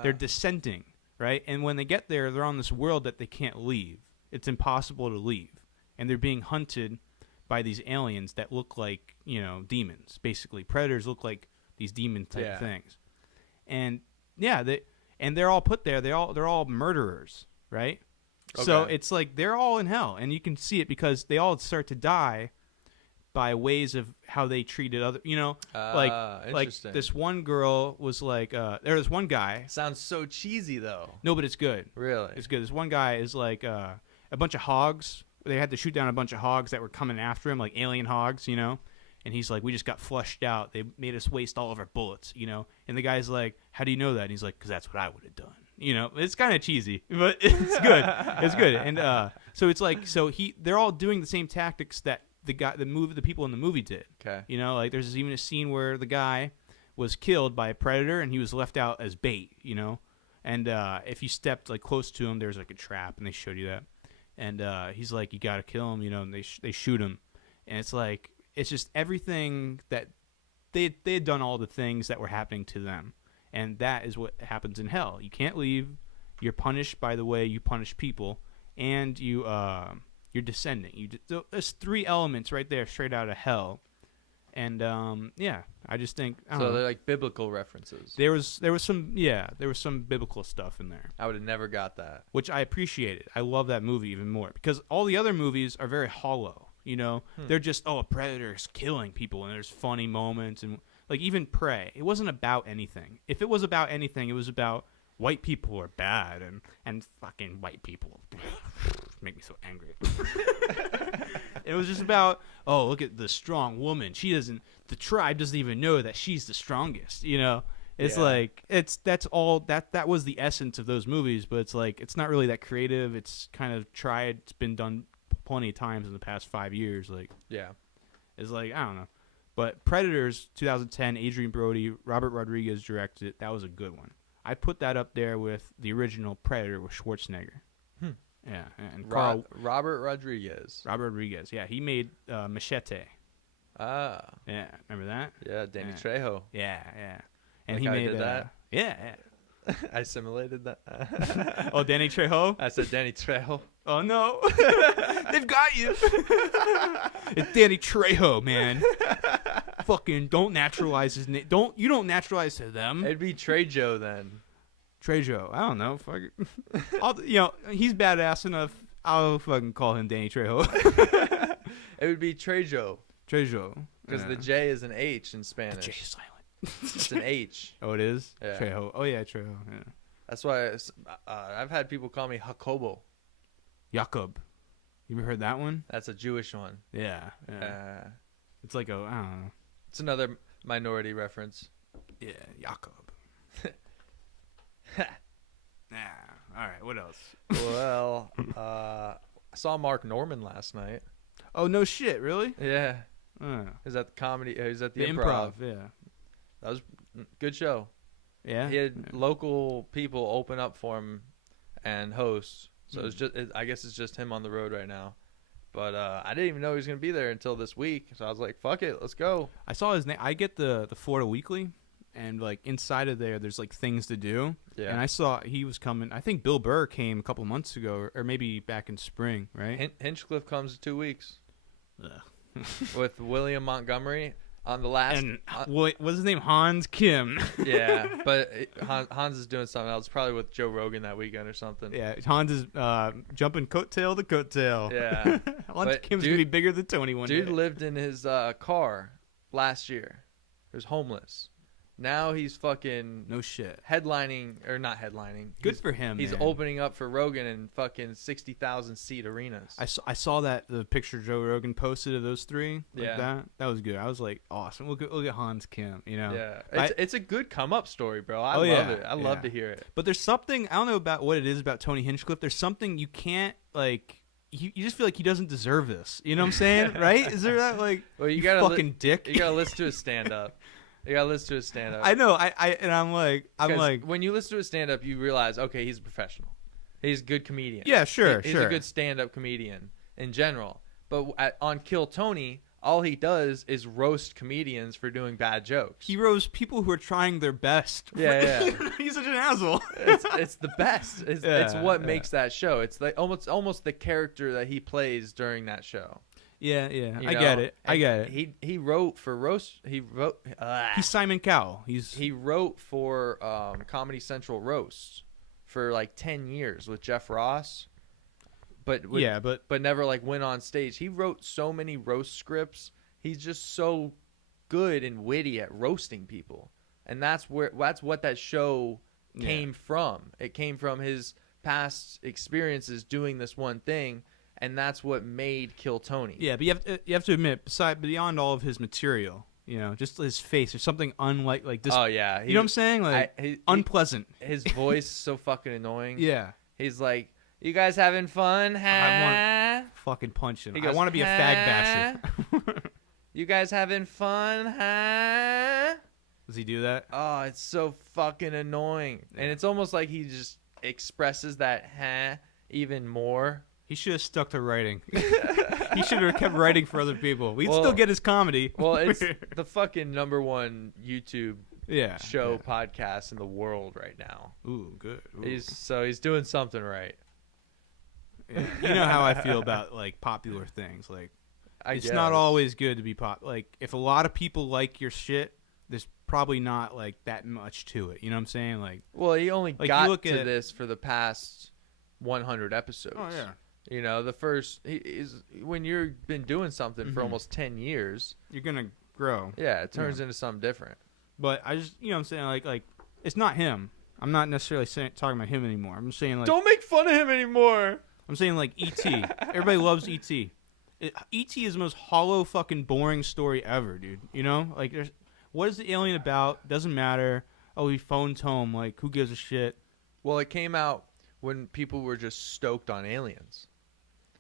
They're descending, right? And when they get there, they're on this world that they can't leave. It's impossible to leave, and they're being hunted by these aliens that look like, you know, demons. Basically, predators look like these demon type things. And yeah, they're all put there. They're all murderers, right? Okay. So it's like they're all in hell, and you can see it because they all start to die by ways of how they treated other. You know, like this one girl was like, there was one guy. Sounds so cheesy though. No, but it's good. Really, it's good. This one guy is like a bunch of hogs. They had to shoot down a bunch of hogs that were coming after him, like alien hogs, you know. And he's like, we just got flushed out. They made us waste all of our bullets, you know. And the guy's like, how do you know that? And he's like, because that's what I would have done. You know, it's kind of cheesy, but it's good. It's good. And so it's like, they're all doing the same tactics that the people in the movie did. Okay. You know, like there's even a scene where the guy was killed by a predator and he was left out as bait, you know. And if you stepped like close to him, there's like a trap, and they showed you that. And he's like, you got to kill him, you know, and they shoot him. And it's like, it's just everything that they had done, all the things that were happening to them. And that is what happens in hell. You can't leave. You're punished by the way you punish people. And you're descending. There's 3 elements right there straight out of hell. And yeah, I just think so they're like biblical references. There was some biblical stuff in there. I would have never got that, which I appreciated. I love that movie even more because all the other movies are very hollow. You know, they're just a predator's killing people, and there's funny moments, and like even Prey. It wasn't about anything. If it was about anything, it was about white people are bad and fucking white people make me so angry. It was just about, oh, look at the strong woman. The tribe doesn't even know that she's the strongest, you know? It's like, that's all, that was the essence of those movies, but it's like, it's not really that creative. It's kind of tried, it's been done plenty of times in the past 5 years. Like, yeah. It's like, I don't know. But Predators, 2010, Adrian Brody, Robert Rodriguez directed it. That was a good one. I put that up there with the original Predator with Schwarzenegger. Yeah, and Robert Rodriguez. Robert Rodriguez, yeah, he made Machete. Ah, yeah, remember that? Yeah, Danny Trejo. Yeah, and like he made did that. Yeah. I simulated that. Oh, Danny Trejo. I said Danny Trejo. Oh no, they've got you. It's Danny Trejo, man. Fucking don't naturalize his name. You don't naturalize to them. It'd be Trejo then. Trejo, I don't know. Fuck it. He's badass enough. I'll fucking call him Danny Trejo. It would be Trejo. Trejo, because the J is an H in Spanish. The J is silent. It's an H. Oh, it is. Yeah. Trejo. Oh yeah, Trejo. Yeah. That's why I've had people call me Jacobo. Jakob. You ever heard that one? That's a Jewish one. Yeah. It's like I don't know. It's another minority reference. Yeah, Jakob. All right, what else? Well, I saw Mark Norman last night. Oh, no shit, really? Yeah. Is that the comedy? Is that the improv? Yeah. That was a good show. Yeah. He had local people open up for him and host. So it's just, I guess it's just him on the road right now. But I didn't even know he was gonna be there until this week. So I was like, "Fuck it, let's go." I saw his name. I get the Florida Weekly, and like inside of there's like things to do. Yeah. And I saw he was coming. I think Bill Burr came a couple months ago, or maybe back in spring, right? Hinchcliffe comes in 2 weeks Ugh. with William Montgomery on the last. And what's his name? Hans Kim. Yeah, but Hans is doing something else, probably with Joe Rogan that weekend or something. Yeah, Hans is jumping coattail to coattail. Yeah. Hans But Kim's dude- gonna be bigger than Tony one Dude day. lived in his car last year. He was homeless. Now he's fucking No shit. headlining, or not headlining. Good for him. He's man. opening up for Rogan in fucking 60,000 seat arenas. I saw that the picture Joe Rogan posted of those three. Like Yeah. that was good. I was like, awesome. Look at Hans Kim. You know. Yeah, it's a good come up story, bro. I Oh, love yeah, it. I love yeah. to hear it. But there's something I don't know about what it is about Tony Hinchcliffe. There's something you can't like. You just feel like he doesn't deserve this. You know what I'm saying? Right? Is there that like? Well, you you gotta fucking dick. You gotta listen to his stand up. You gotta listen to his stand up. I know. I'm like 'Cause when you listen to his stand up, you realize, okay, he's a professional. He's a good comedian. yeah, sure, He's sure. a good stand up comedian in general. But on Kill Tony, all he does is roast comedians for doing bad jokes. He roasts people who are trying their best. Yeah. He's such an asshole. It's the best. It's Yeah, what yeah. makes that show. It's like almost the character that he plays during that show. Yeah. you I know? get it. I And get it. He wrote for roast. He's Simon Cowell. He wrote for Comedy Central roasts for like 10 years with Jeff Ross. But but never like went on stage. He wrote so many roast scripts. He's just so good and witty at roasting people. And that's what that show came from. It came from his past experiences doing this one thing, and that's what made Kill Tony. Yeah, but you have to admit, beyond all of his material, you know, just his face, there's something unlike like this. Oh yeah, you know what I'm saying? Like unpleasant. His voice is so fucking annoying. Yeah. He's like, "You guys having fun, huh? Fucking punch him. He I goes, want to be a fag basher. You guys having fun, huh?" Does he do that? Oh, it's so fucking annoying. And it's almost like he just expresses that "huh" even more. He should have stuck to writing. He should have kept writing for other people. We'd Well- still get his comedy. Well, it's the fucking #1 YouTube yeah, show podcast in the world right now. Ooh, good. Ooh. He's doing something right. Yeah. You know how I feel about like popular things. Like it's not guess. always good to be pop. Like if a lot of people like your shit, there's probably not like that much to it. You know what I'm saying? Like, Well, he only Like, you got look to at- this for the past 100 episodes. oh yeah, You know, the first is when you've been doing something for Mhm. almost 10 years. you're gonna grow. Yeah, it turns into something different. But I just, you know what I'm saying? Like it's not him. I'm not necessarily talking about him anymore. I'm saying like Don't make fun of him anymore. I'm saying like E.T. Everybody loves E.T. E.T. is the most hollow, fucking boring story ever, dude. You know, like there's what is the alien about? Doesn't matter. Oh, he phones home. Like who gives a shit? Well, it came out when people were just stoked on aliens.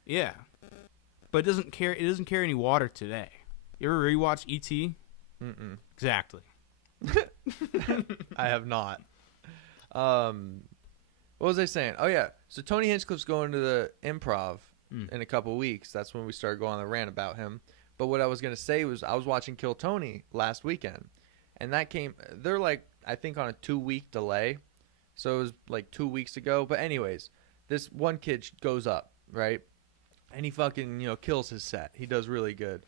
Yeah, but it doesn't carry. It doesn't carry any water today. You ever rewatch E.T.? Mm-mm. Exactly. I have not. What was I saying? Oh yeah. So Tony Hinchcliffe's going to the Improv in a couple weeks. That's when we started going on the rant about him. But what I was gonna say was I was watching Kill Tony last weekend, and that came. They're like I think on a 2-week delay, so it was like 2 weeks ago. But anyways, this one kid goes up right, and he fucking kills his set. He does really good,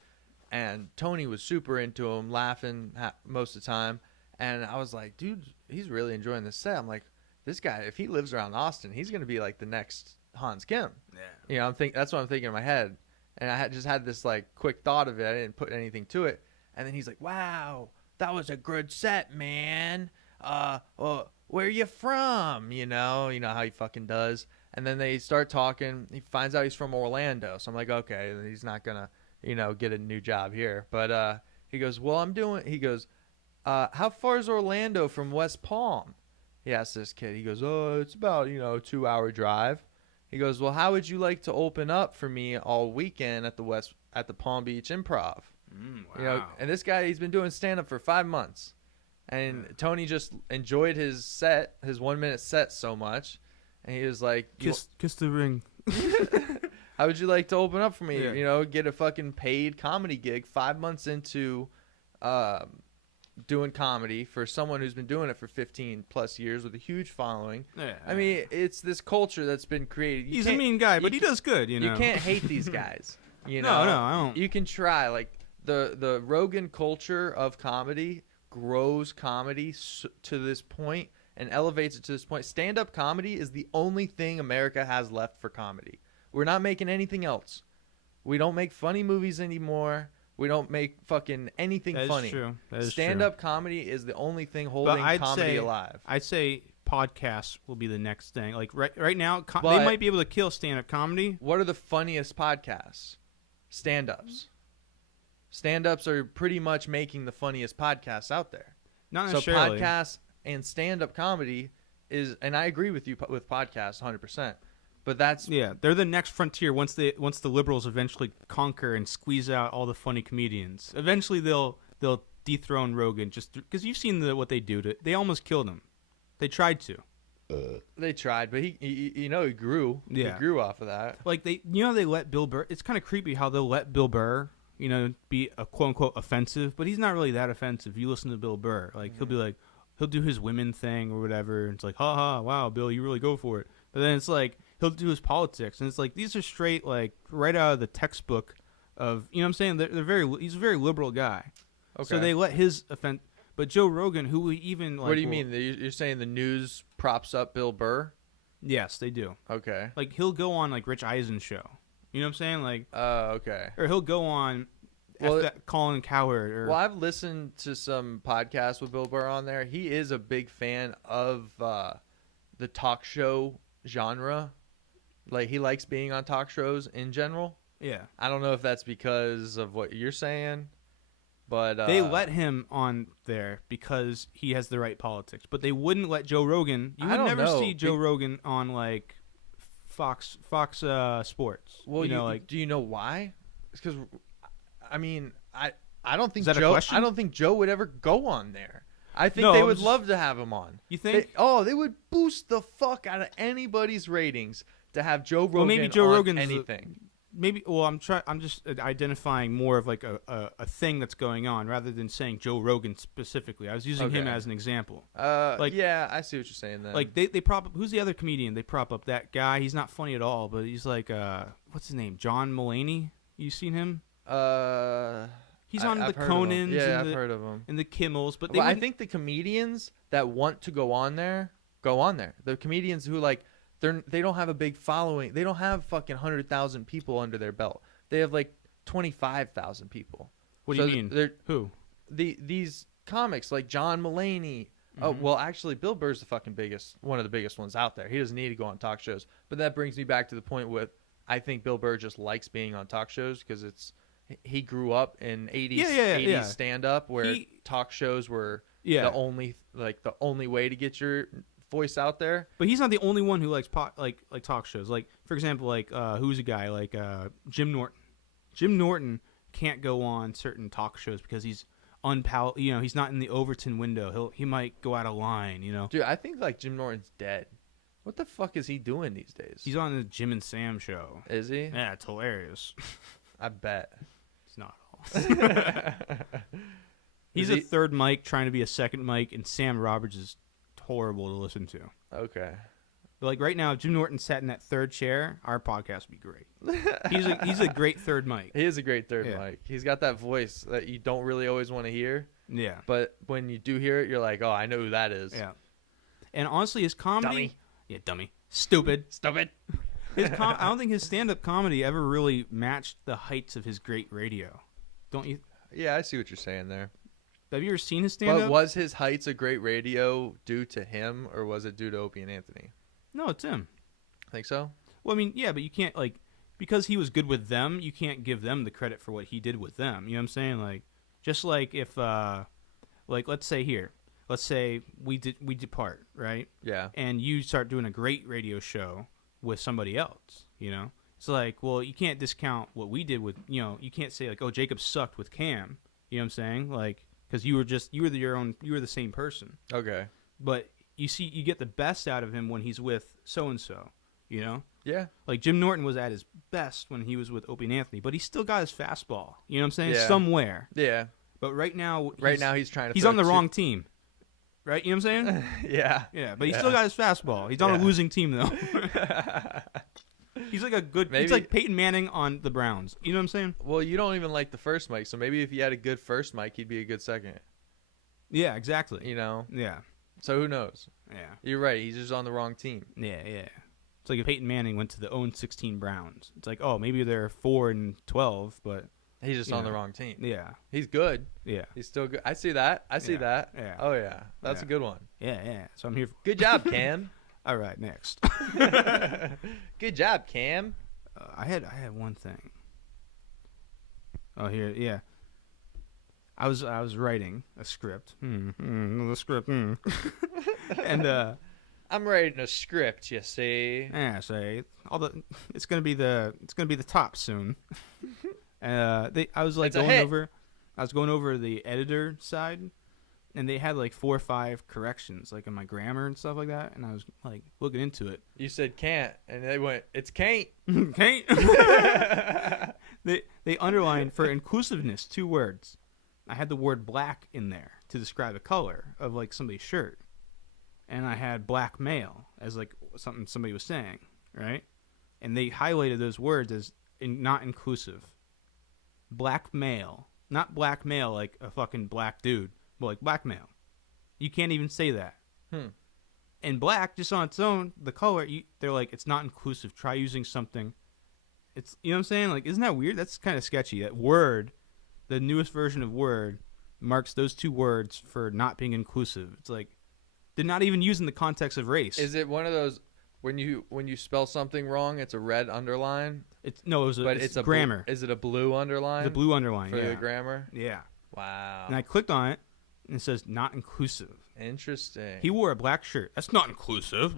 and Tony was super into him, laughing most of the time. And I was like, dude, he's really enjoying this set. I'm like, this guy, if he lives around Austin, he's gonna be like the next Hans Kim. Yeah. That's what I'm thinking in my head. And I just had this like quick thought of it. I didn't put anything to it. And then he's like, wow, that was a good set, man. Well, where you from? You know how he fucking does. And then they start talking. He finds out he's from Orlando. So I'm like, okay, he's not gonna, get a new job here. But he goes, well, he goes, how far is Orlando from West Palm? He asked this kid. He goes, oh, it's about, 2-hour drive. He goes, well, how would you like to open up for me all weekend at the Palm Beach Improv? Wow. And this guy, he's been doing stand-up for 5 months. And Tony just enjoyed his set, his 1 minute set so much, and he was like, Kiss the ring. how would you like to open up for me? Yeah. You know, get a fucking paid comedy gig 5 months into doing comedy for someone who's been doing it for 15 plus years with a huge following. Yeah. I mean, it's this culture that's been created. He's a mean guy, but he does good, you know. You can't hate these guys. You No, know? no, I don't. You can try. Like, the Rogan culture of comedy grows comedy to this point and elevates it to this point. Stand-up comedy is the only thing America has left for comedy. We're not making anything else. We don't make funny movies anymore. We don't make fucking anything That is funny. true. That is Stand-up comedy is the only thing holding I'd comedy say- alive. I'd say podcasts will be the next thing. Like right now, they But- might be able to kill stand-up comedy. What are the funniest podcasts? Stand-ups. Stand-ups are pretty much making the funniest podcasts out there. Not So necessarily. podcasts and stand-up comedy is, and I agree with you with podcasts 100%. But that's Yeah, they're the next frontier. Once the liberals eventually conquer and squeeze out all the funny comedians, eventually they'll dethrone Rogan. Just because you've seen what they do to. They almost killed him. They tried to. they tried, but he grew. Yeah. He grew off of that. Like they let Bill Burr. It's kind of creepy how they'll let Bill Burr, be a quote unquote offensive, but he's not really that offensive. You listen to Bill Burr, like he'll be like, he'll do his women thing or whatever. And it's like, ha ha, wow, Bill, you really go for it. But then it's like he'll do his politics, and it's like these are straight like right out of the textbook of what I'm saying. He's a very liberal guy. Okay. So they let his offend. But Joe Rogan, who we even like, what do you mean? You're saying the news props up Bill Burr? Yes, they do. Okay. Like he'll go on like Rich Eisen show. You know what I'm saying? Like, Okay. or he'll go on Colin Cowherd. Or Well, I've listened to some podcasts with Bill Burr on there. He is a big fan of the talk show genre. Like, he likes being on talk shows in general. yeah, I don't know if that's because of what you're saying, but they let him on there because he has the right politics, but they wouldn't let Joe Rogan. You I would don't never know. see Joe Rogan on like Fox Sports. Well, like do you know why? It's because, I mean, I don't think Is that a Joe. question? I don't think Joe would ever go on there. I think No, they I'm would just- love to have him on. you think? They would boost the fuck out of anybody's ratings to have Joe Rogan. Well, maybe Joe on Rogan's anything. Maybe. Well, I'm just identifying more of like a thing that's going on rather than saying Joe Rogan specifically. I was using him Okay. as an example. Like, yeah, I see what you're saying. Then, Like they prop up. Who's the other comedian? They prop up that guy. He's not funny at all, but he's like what's his name? John Mulaney. You seen him? He's on I've the heard of him. Conans Yeah, and I've heard of him. the Kimmels, but they Well, I wouldn't- think the comedians that want to go on there go on there. The comedians who like they don't have a big following. They don't have fucking 100,000 people under their belt. They have like 25,000 people. What do you mean? They're Who? these comics like John Mulaney. Oh Mhm. well, actually, Bill Burr's the fucking one of the biggest ones out there. He doesn't need to go on talk shows. But that brings me back to the point with I think Bill Burr just likes being on talk shows because he grew up in 80s Yeah. stand up where He- talk shows were Yeah, the only way to get your voice out there. but he's not the only one who likes like talk shows. Like for example, like who's a guy like Jim Norton. Jim Norton can't go on certain talk shows because he's he's not in the Overton window. He might go out of line. Dude, I think like Jim Norton's dead. What the fuck is he doing these days? He's on the Jim and Sam show. Is he? Yeah, it's hilarious. I bet. It's not at all. He's Is a he- third mic trying to be a second mic, and Sam Roberts is horrible to listen to. Okay. But like right now, if Jim Norton sat in that third chair, our podcast would be great. He's a great third mic. He is a great third Yeah. mic. He's got that voice that you don't really always want to hear, Yeah, but when you do hear it, you're like, oh, I know who that is. yeah. And honestly, his comedy, Dummy. yeah, dummy, stupid. Stupid. I don't think his stand-up comedy ever really matched the heights of his great radio. Don't you? Yeah, I see what you're saying there. Have you ever seen his But stand-up? was his heights of great radio due to him, or was it due to Opie and Anthony? No, it's him. Think so? Well, I mean, yeah, but you can't because he was good with them. You can't give them the credit for what he did with them. You know what I'm saying? Like, just like if, let's say we depart, right? Yeah. And you start doing a great radio show with somebody else. It's like, well, you can't discount what we did with. You can't say like, oh, Jacob sucked with Cam. You know what I'm saying? Like, because you were the same person. Okay. But you get the best out of him when he's with so and so. You know. Yeah. Like Jim Norton was at his best when he was with Opie and Anthony, but he still got his fastball. You know what I'm saying? Yeah. Somewhere. Yeah. But right now he's trying to. He's on the wrong team. Right? You know what I'm saying? Yeah. Yeah, but he still got his fastball. He's on a losing team though. He's like he's like Peyton Manning on the Browns. You know what I'm saying? Well, you don't even like the first Mike, so maybe if he had a good first Mike, he'd be a good second. Yeah, exactly. You know? Yeah. So who knows? Yeah. You're right. He's just on the wrong team. Yeah, yeah. It's like if Peyton Manning went to the 0-16 Browns. It's like, oh, maybe they're 4-12, but he's just on the wrong team. Yeah. He's good. Yeah. He's still good. I see that. I see that. Yeah. Oh yeah. That's a good one. Yeah, yeah. So I'm here for Good job, Cam. All right, next. Good job, Cam. I had one thing. Oh, here, yeah. I was writing a script. The script. And I'm writing a script. You see. yeah, say it's gonna be the top soon. I was like I was going over the editor side, and they had like 4 or 5 corrections, like in my grammar and stuff like that. And I was like looking into it. You said can't, and they went, it's can't. Can't. They underlined for inclusiveness 2 words. I had the word black in there to describe a color of like somebody's shirt, and I had black male as like something somebody was saying, right? And they highlighted those words as not inclusive. Black male, not black male like a fucking black dude, but like black male. You can't even say that. And black, just on its own, the color, they're like, it's not inclusive. Try using something. It's, you know what I'm saying? Like, isn't that weird? That's kind of sketchy. That word, the newest version of Word, marks those 2 words for not being inclusive. It's like they're not even using the context of race. Is it one of those when you spell something wrong, it's a red underline? It's a grammar. Is it a blue underline? It's a blue underline for the grammar. Yeah. Wow. And I clicked on it, and it says not inclusive. Interesting. He wore a black shirt. That's not inclusive.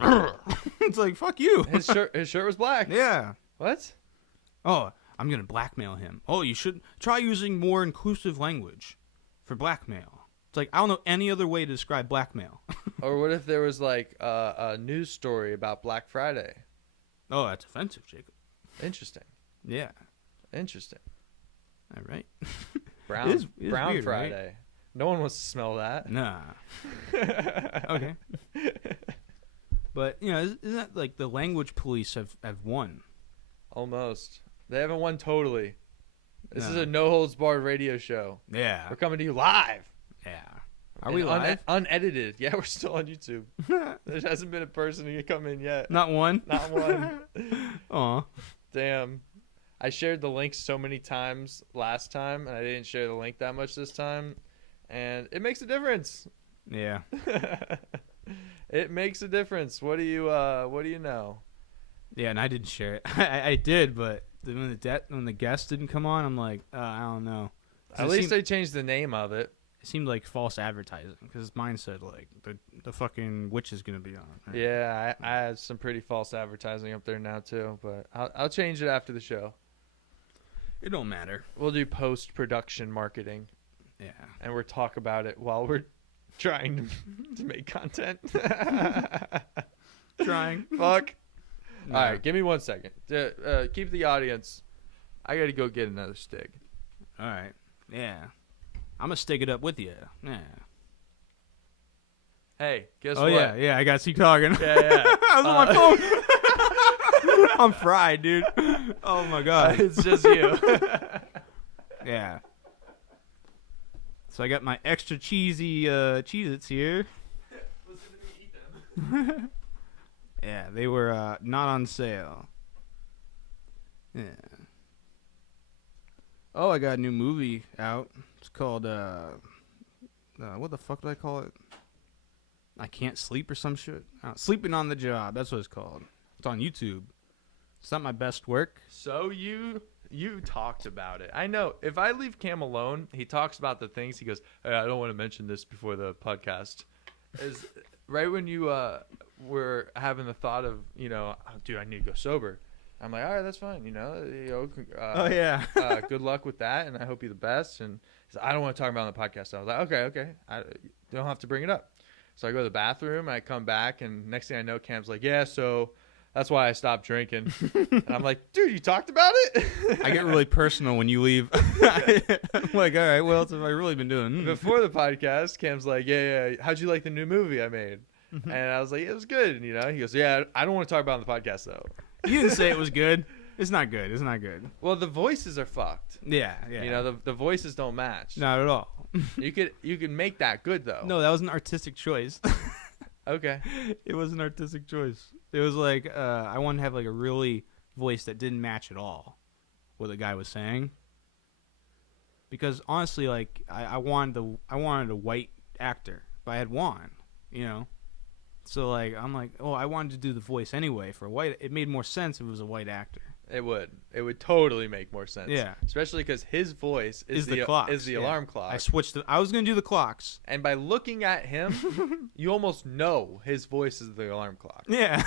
It's like, fuck you. His shirt was black. Yeah. What? Oh, I'm gonna blackmail him. Oh, you should try using more inclusive language for blackmail. It's like, I don't know any other way to describe blackmail. Or what if there was like a news story about Black Friday? Oh, that's offensive, Jacob. Interesting. Yeah. Interesting. All right. Brown it is Brown weird, Friday. Right? No one wants to smell that. Nah. Okay. But, you know, isn't that like the language police have won? Almost. They haven't won totally. This No. is a no holds barred radio show. Yeah. We're coming to you live. Yeah. Are we live? Unedited. Yeah, we're still on YouTube. There hasn't been a person to come in yet. Not one? Not one. Aw. Damn. I shared the link so many times last time, and I didn't share the link that much this time. And it makes a difference. Yeah. It makes a difference. What do you know? Yeah, and I didn't share it. I did, but when the guest didn't come on, I'm like, I don't know. At least they changed the name of it. It seemed like false advertising because mine said like the fucking witch is gonna be on. Right? Yeah, I had some pretty false advertising up there now too, but I'll change it after the show. It don't matter. We'll do post-production marketing. Yeah, and we'll talk about it while we're trying to make content. Trying. Fuck. No. All right, give me 1 second. Keep the audience. I gotta go get another stick. All right. Yeah. I'm gonna stick it up with you. Yeah. Hey, guess oh, what? yeah. I gotta keep talking. Yeah. I was on my phone. I'm fried, dude. Oh my god. It's just you. Yeah. So I got my extra cheesy Cheez-Its here. Listen to me eat them. Yeah, they were not on sale. Yeah. Oh, I got a new movie out. It's called what the fuck did I call it? I Can't Sleep or some shit. Sleeping on the Job. That's what it's called. It's on YouTube. It's not my best work. So you talked about it. I know. If I leave Cam alone, he talks about the things. He goes, hey, I don't want to mention this before the podcast. Is right when you were having the thought of, oh, dude, I need to go sober. I'm like, all right, that's fine. Oh yeah. Good luck with that, and I hope you the best. And he's like, I don't want to talk about it on the podcast. So I was like, okay, you don't have to bring it up. So I go to the bathroom, and I come back, and next thing I know, Cam's like, yeah, so that's why I stopped drinking. And I'm like, dude, you talked about it? I get really personal when you leave. I'm like, all right, what else have I really been doing? Before the podcast, Cam's like, yeah, how'd you like the new movie I made? And I was like, it was good. And, he goes, yeah, I don't want to talk about it on the podcast, though. You didn't say it was good. It's not good. It's not good. Well, the voices are fucked. Yeah. The voices don't match. Not at all. You could make that good, though. No, that was an artistic choice. Okay. It was an artistic choice. It was like I wanted to have like a really voice that didn't match at all what the guy was saying. Because honestly, like I wanted a white actor, but I had Juan, So like I'm like, oh, I wanted to do the voice anyway for a white. It made more sense if it was a white actor. It would totally make more sense. Yeah. Especially because his voice is the clocks. is the alarm clock. I was gonna do the clocks. And by looking at him, you almost know his voice is the alarm clock. Yeah.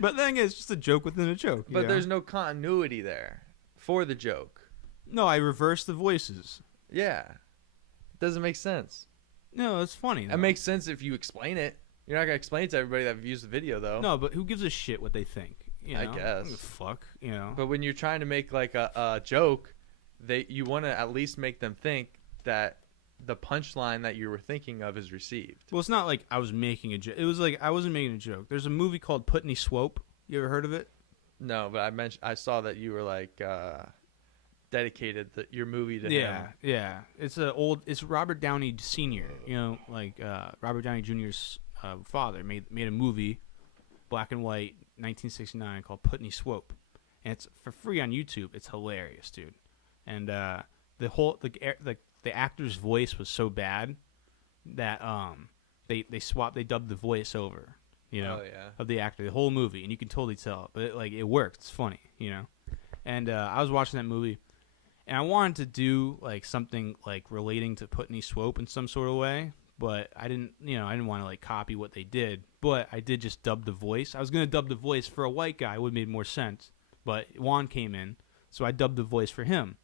But then again, it's just a joke within a joke. But there's no continuity there for the joke. No, I reversed the voices. Yeah. It doesn't make sense. No, it's funny. It makes sense if you explain it. You're not gonna explain it to everybody that views the video, though. No, but who gives a shit what they think? I guess. Fuck, But when you're trying to make like a joke, you want to at least make them think that the punchline that you were thinking of is received. Well, it's not like I was making a joke. It was like I wasn't making a joke. There's a movie called Putney Swope. You ever heard of it? No, but I saw that you were like dedicated your movie to him. Yeah. It's Robert Downey Sr. Robert Downey Jr.'s father made a movie, black and white, 1969, called Putney Swope, and it's for free on YouTube. It's hilarious, dude. And the actor's voice was so bad that they dubbed the voice over, of the actor, the whole movie, and you can totally tell. But it worked. It's funny, And I was watching that movie, and I wanted to do like something like relating to Putney Swope in some sort of way. But I didn't want to like copy what they did. But I did just dub the voice. I was gonna dub the voice for a white guy. It would have made more sense. But Juan came in, so I dubbed the voice for him.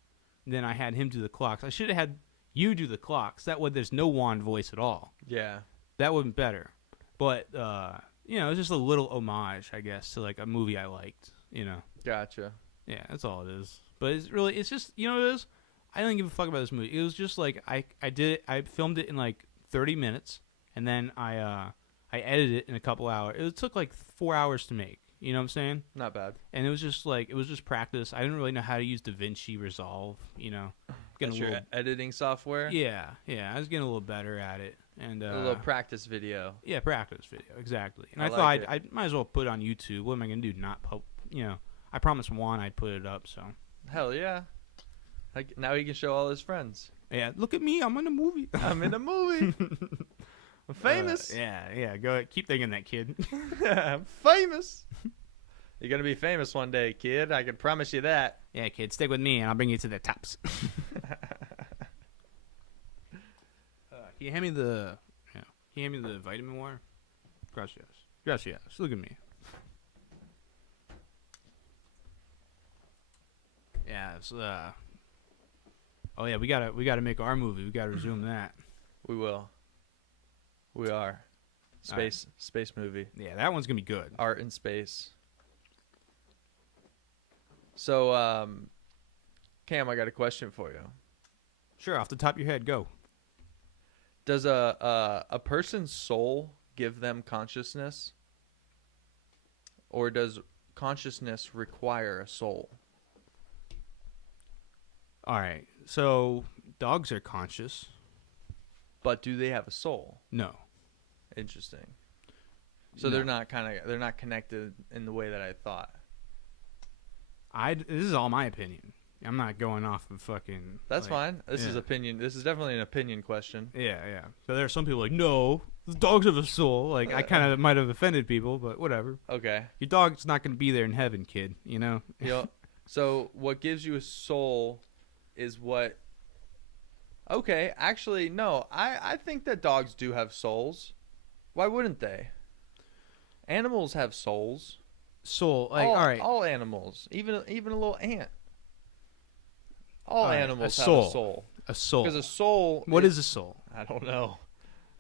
And then I had him do the clocks. I should have had you do the clocks. That way, there's no Juan voice at all. Yeah, that would have been better. But it's just a little homage, I guess, to like a movie I liked. Gotcha. Yeah, that's all it is. But it's just what it is. I didn't give a fuck about this movie. It was just like I filmed it in like 30 minutes, and then I edited it in a couple hours. It took like 4 hours to make. You know what I'm saying? Not bad. And it was just practice. I didn't really know how to use DaVinci Resolve. That's your editing software. Yeah. I was getting a little better at it, and a little practice video. Yeah, practice video, exactly. And I thought I might as well put it on YouTube. What am I gonna do? Not I promised Juan I'd put it up. So. Hell yeah! Now he can show all his friends. Yeah, look at me. I'm in a movie. I'm in a movie. I'm famous. Yeah. Go ahead. Keep thinking that, kid. I'm famous. You're going to be famous one day, kid. I can promise you that. Yeah, kid. Stick with me, and I'll bring you to the tops. Can you hand me the vitamin water? Gracias. Look at me. Yeah, it's oh yeah, we gotta make our movie. We gotta resume that. We will. We are. Space movie. Yeah, that one's gonna be good. Art in space. So, Cam, I got a question for you. Sure, off the top of your head, go. Does a person's soul give them consciousness, or does consciousness require a soul? All right, so dogs are conscious. But do they have a soul? No. Interesting. So No. they're not connected in the way that I thought. This is all my opinion. I'm not going off of fucking. That's fine. This is opinion. This is definitely an opinion question. Yeah. So there are some people like, no, the dogs have a soul. Like I kind of might have offended people, but whatever. Okay. Your dog's not going to be there in heaven, kid. So what gives you a soul is what. Okay, actually, no. I think that dogs do have souls. Why wouldn't they? Animals have souls. soul. Like, all right, all animals, even a little ant. All All right, animals a have soul. a soul. a soul. Because a soul. What is a soul? I don't know.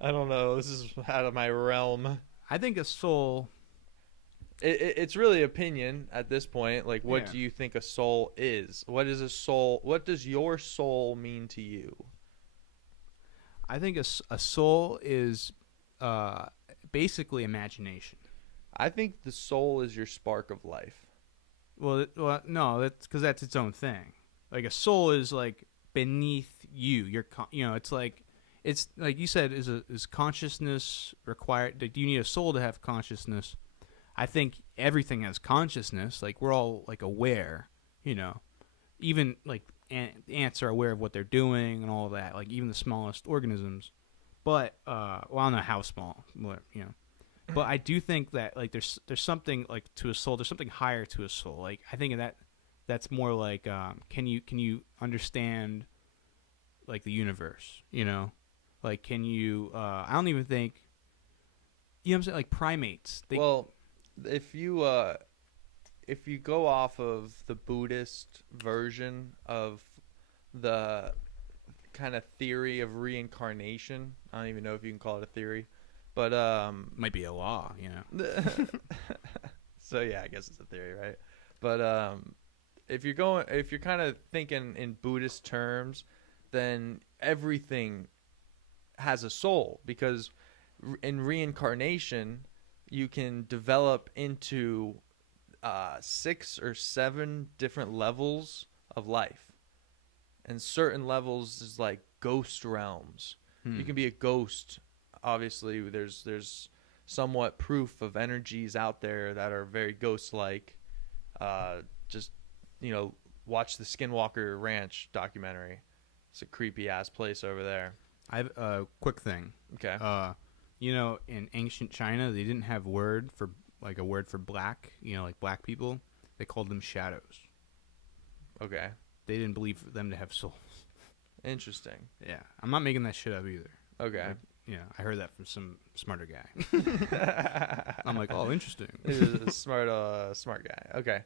I don't know. This is out of my realm. I think a soul. It's really opinion at this point. Like, what Yeah. do you think a soul is? What is a soul? What does your soul mean to you? I think a soul is basically imagination. I think the soul is your spark of life. Well, no, that's because that's its own thing. Like a soul is like beneath you. It's like you said, is consciousness required? Do you need a soul to have consciousness? I think everything has consciousness. Like we're all like aware. Even like ants are aware of what they're doing and all of that. Like even the smallest organisms. But well, I don't know how small. But I do think that like there's something like to a soul. There's something higher to a soul. Like I think that's more like can you understand like the universe? Like can you? I don't even think. You know what I'm saying? Like primates. Well, if you go off of the Buddhist version of the kind of theory of reincarnation, I don't even know if you can call it a theory, but might be a law. So yeah, I guess it's a theory, right? But if you're kind of thinking in Buddhist terms, then everything has a soul, because in reincarnation you can develop into 6 or 7 different levels of life, and certain levels is like ghost realms. You can be a ghost. Obviously there's somewhat proof of energies out there that are very ghost-like. Just watch the Skinwalker Ranch documentary. It's a creepy ass place over there. I have a quick thing. Okay. In ancient China, they didn't have a word for black, like black people. They called them shadows. Okay. They didn't believe them to have souls. Interesting. Yeah. I'm not making that shit up either. Okay. I heard that from some smarter guy. I'm like, oh, interesting. He was a smart guy. Okay.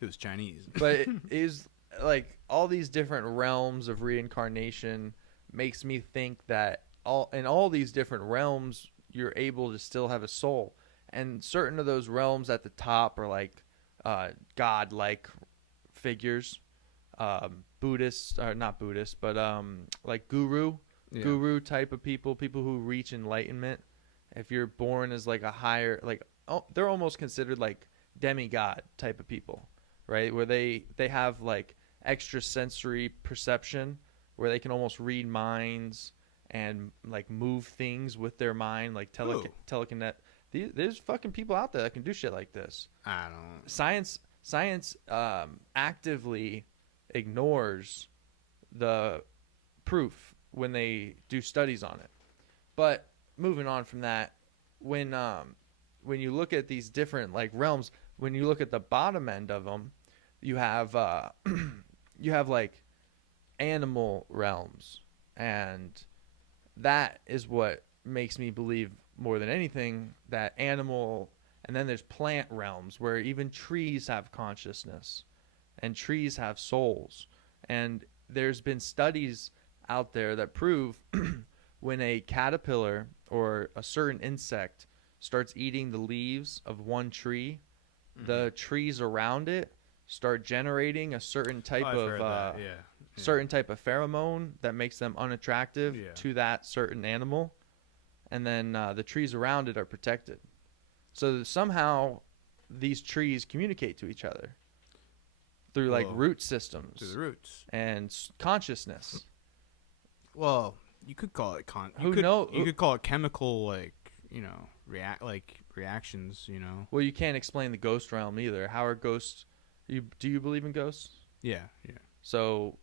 It was Chinese. But it is like all these different realms of reincarnation makes me think that in all these different realms you're able to still have a soul, and certain of those realms at the top are like god-like figures, Buddhist or not Buddhist, but like guru type of people who reach enlightenment. If you're born as like a higher, like they're almost considered like demigod type of people, right? Where they have like extrasensory perception, where they can almost read minds and like move things with their mind, like telekinet. There's fucking people out there that can do shit like this. I don't. Science actively ignores the proof when they do studies on it. But moving on from that, when you look at these different like realms, when you look at the bottom end of them, you have like animal realms, and that is what makes me believe more than anything that animal. And then there's plant realms where even trees have consciousness and trees have souls. And there's been studies out there that prove when a caterpillar or a certain insect starts eating the leaves of one tree, the trees around it start generating a certain type certain type of pheromone that makes them unattractive to that certain animal, and then the trees around it are protected. So somehow these trees communicate to each other through like root systems, Through the roots and consciousness. Well, you could call it You could call it chemical, reactions. Well, you can't explain the ghost realm either. How are ghosts? Do you believe in ghosts? Yeah. So,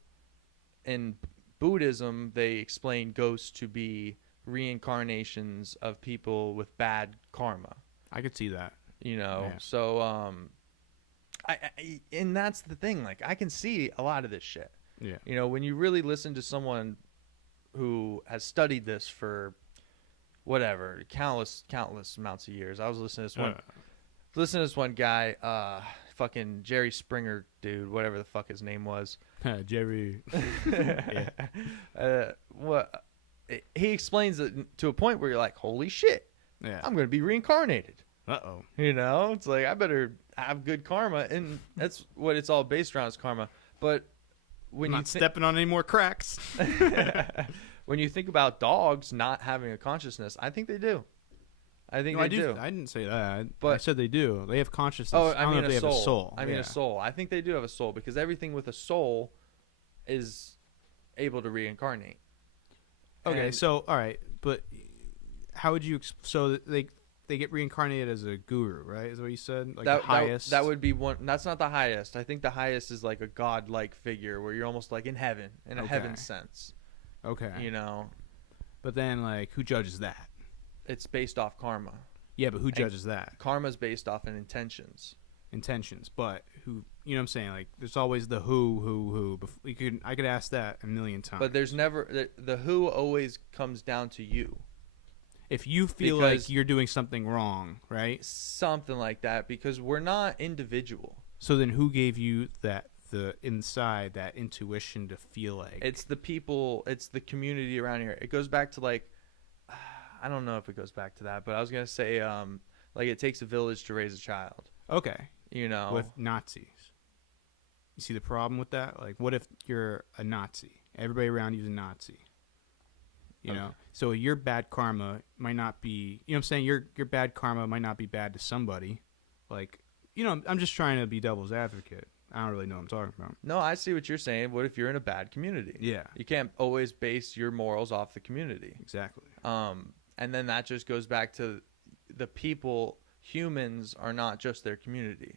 in Buddhism, they explain ghosts to be reincarnations of people with bad karma. I could see that. Yeah. So and that's the thing. Like, I can see a lot of this shit. Yeah. When you really listen to someone who has studied this for whatever countless amounts of years. I was listening to this one. Listen to this one guy, fucking Jerry Springer, dude, whatever the fuck his name was. Jerry. What he explains it to a point where you're like, holy shit, Yeah. I'm gonna be reincarnated. Uh-oh. You know, it's like I better have good karma, and that's what it's all based around is karma. But when I'm you not stepping on any more cracks. when you think about dogs not having a consciousness, I think they do. I think No, they do. I didn't say that. I But- said they do. They have consciousness. Oh, I I don't mean know if they have a soul. I mean Yeah. a soul. I think they do have a soul because everything with a soul is able to reincarnate. Okay, And- so all right, but how would you? So they get reincarnated as a guru, right? Is what you said? Like the highest. That would be one. That's not the highest. I think the highest is like a god-like figure where you're almost like in heaven, in a Okay. heaven sense. Okay. You know, But then, like, who judges that? it's based off karma. Yeah, but who judges that? Karma's based off in intentions. Intentions. But who? You know what I'm saying? Like, there's always the who. I could ask that a million times. But there's never the who always comes down to you. if you feel because- like you're doing something wrong, right? Something like that because we're not individual. So then, who gave you that intuition to feel like It's the people, it's the community around here. It goes back to like I don't know if it goes back to that, but I was going to say like it takes a village to raise a child, okay you know. with Nazis? You see the problem with that? Like, what if you're a Nazi? Everybody around you is a Nazi. You know, so your bad karma might not be. You know what I'm saying? Your bad karma might not be bad to somebody. Like, you know, I'm just trying to be devil's advocate. I don't really know what I'm talking about. No, I see what you're saying. What if you're in a bad community? Yeah, You can't always base your morals off the community. exactly. And then that just goes back to the people. Humans are not just their community.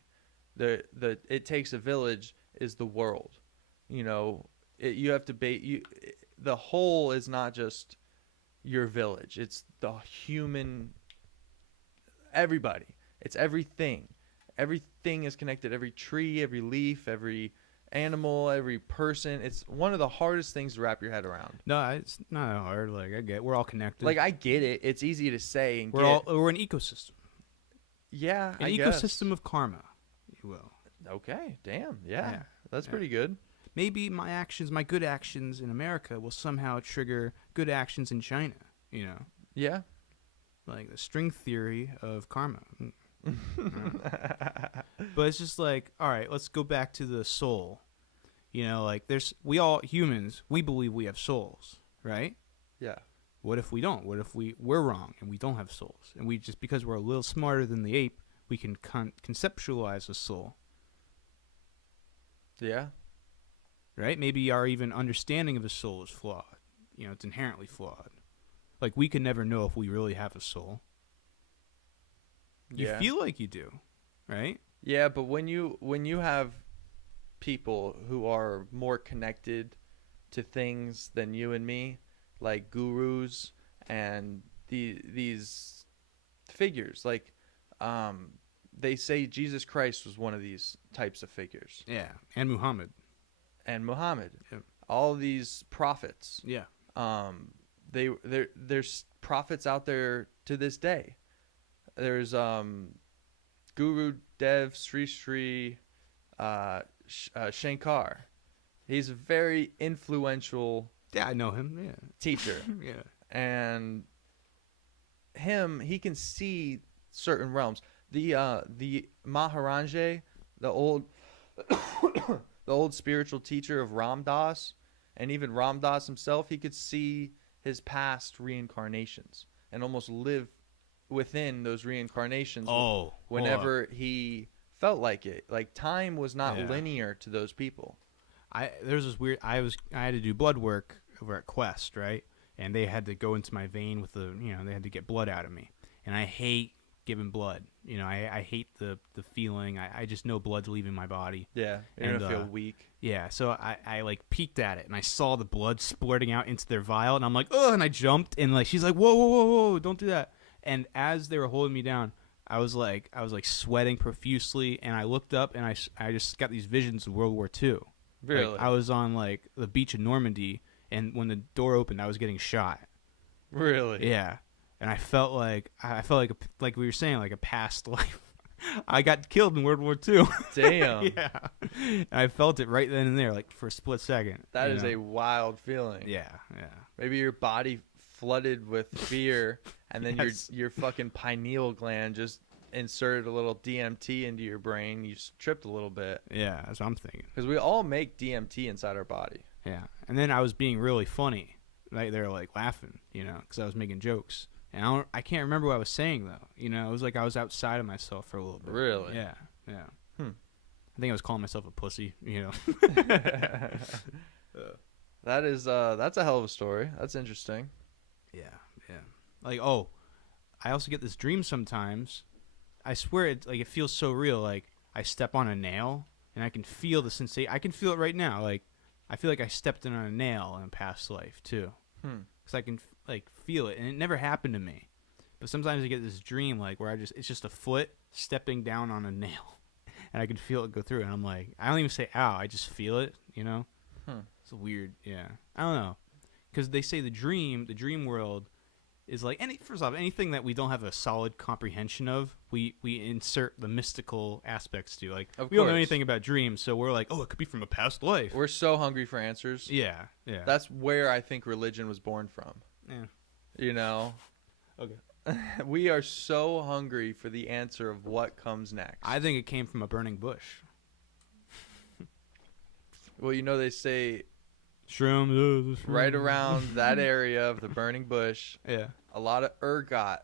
The it takes a village is the world. You know, you have to the whole is not just your village. It's the human. Everybody. It's everything. Everything is connected. Every tree, every leaf, every animal, every person. It's one of the hardest things to wrap your head around. No, it's not that hard. Like, I get, we're all connected. Like I get it. It's easy to say and we're an ecosystem. Yeah, An I guess. ecosystem of karma, you will. Okay, damn. Yeah. Yeah. That's Yeah. pretty good. Maybe my actions, my good actions in America will somehow trigger good actions in China, you know? Yeah. Like the string theory of karma. But it's just like, all right, let's go back to the soul. You know, like we all humans, we believe we have souls, right? Yeah. What if we don't? What if we're wrong and we don't have souls? And we just, because we're a little smarter than the ape, we can conceptualize a soul, Yeah. right? Maybe our even understanding of a soul is flawed. You know, it's inherently flawed. Like, we could never know if we really have a soul. You Yeah. feel like you do, right? Yeah, but when you have people who are more connected to things than you and me, like gurus and these figures, like they say Jesus Christ was one of these types of figures, Yeah, and Muhammad. and Muhammad, Yep. all these prophets. Yeah. There's prophets out there to this day. There's Guru Dev Sri Shankar. He's a very influential Yeah, I know him. Yeah. teacher, Yeah. and he can see certain realms. The Maharaj, the old the old spiritual teacher of Ram Dass, and even Ram Dass himself, he could see his past reincarnations and almost live within those reincarnations whenever he felt like it. Like time was not Yeah. linear to those people. There's this weird. I had to do blood work over at Quest, right? And they had to go into my vein with they had to get blood out of me. And I hate giving blood. You know, I hate the feeling. I just know blood's leaving my body. Yeah, you're And, gonna feel weak. Yeah, so I like peeked at it and I saw the blood splurting out into their vial and I'm like, oh, and I jumped and like she's like, whoa, don't do that. And as they were holding me down, I was like sweating profusely and I looked up and I just got these visions of World War II. Really? Like, I was on like the beach in Normandy and when the door opened, I was getting shot. Really? Yeah. And I felt like we were saying, like a past life. I got killed in World War II. Damn. Yeah. And I felt it right then and there, like for a split second. That you is know? a wild feeling. Yeah, yeah. Maybe your body flooded with fear, and then Yes. your fucking pineal gland just inserted a little DMT into your brain. You tripped a little bit. Yeah, that's what I'm thinking. Because we all make DMT inside our body. Yeah. And then I was being really funny. Like they were like laughing, you know, because I was making jokes. And I can't remember what I was saying though. You know, it was like I was outside of myself for a little bit. Really? Yeah, yeah. Hmm. I think I was calling myself a pussy. You know. That's a hell of a story. That's interesting. Yeah, yeah. Like, oh, I also get this dream sometimes. I swear it feels so real. Like I step on a nail and I can feel the sensation. I can feel it right now. Like I feel like I stepped in on a nail in a past life too. Because I can feel it, and it never happened to me. But sometimes I get this dream like where it's just a foot stepping down on a nail, and I can feel it go through. And I'm like, I don't even say ow. I just feel it. You know. It's weird. Yeah. I don't know. Because they say the dream world is like first off, anything that we don't have a solid comprehension of, we insert the mystical aspects to. Like Of we don't know course. anything about dreams, so we're like, oh, it could be from a past life. We're so hungry for answers. Yeah, yeah. That's where I think religion was born from. yeah. You know? Okay. We are so hungry for the answer of what comes next. I think it came from a burning bush. Well, you know, they say Shrooms. right around that area of the burning bush, Yeah. a lot of ergot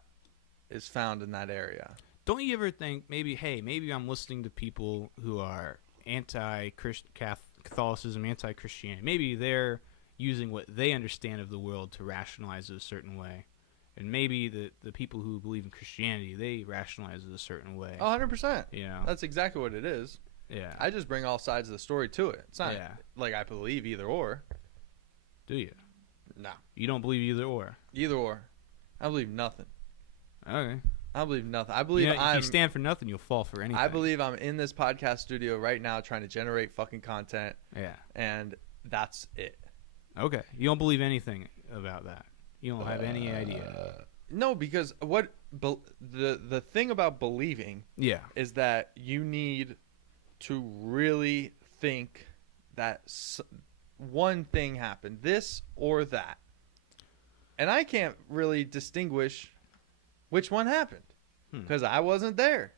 is found in that area. Don't you ever think maybe I'm listening to people who are anti-Catholicism, anti-Christianity. Maybe they're using what they understand of the world to rationalize it a certain way. And maybe the people who believe in Christianity, they rationalize it a certain way. 100%. You know? That's exactly what it is. Yeah. I just bring all sides of the story to it. It's not Yeah. like I believe either or. Do you? No. You don't believe either or? Either or. I believe nothing. Okay. I believe nothing. I believe You know, if I'm. you stand for nothing, you'll fall for anything. I believe I'm in this podcast studio right now trying to generate fucking content, Yeah. and that's it. Okay. You don't believe anything about that. You don't have any idea. No, because the thing about believing Yeah. is that you need to really think that one thing happened, this or that. And I can't really distinguish which one happened because I wasn't there.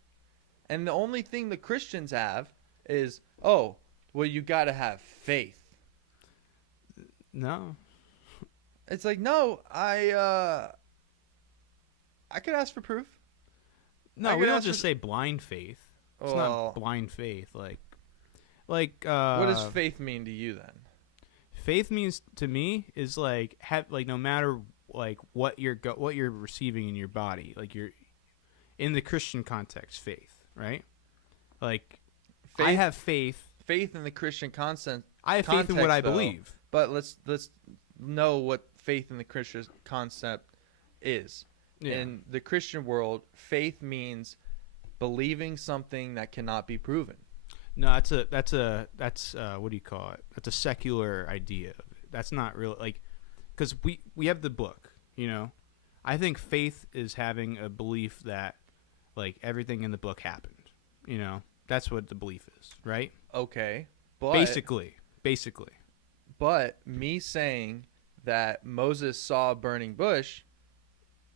And the only thing the Christians have is, oh, well, you got to have faith. No. It's like, no, I could ask for proof. I No, could we don't ask just for- say blind faith. It's Well- not blind faith. Like What does faith mean to you then? faith means to me is like no matter like what you're receiving in your body, like you're in the Christian context, faith, right? Like I Faith- have faith. Faith in the Christian concept. I have faith in what I though. believe. But let's know what faith in the Christian concept is. Yeah. In the Christian world, faith means believing something that cannot be proven. No, that's what do you call it? That's a secular idea. That's not real, like, because we have the book, you know. I think faith is having a belief that like everything in the book happened, you know. That's what the belief is, right? Okay, but Basically. But me saying that Moses saw a burning bush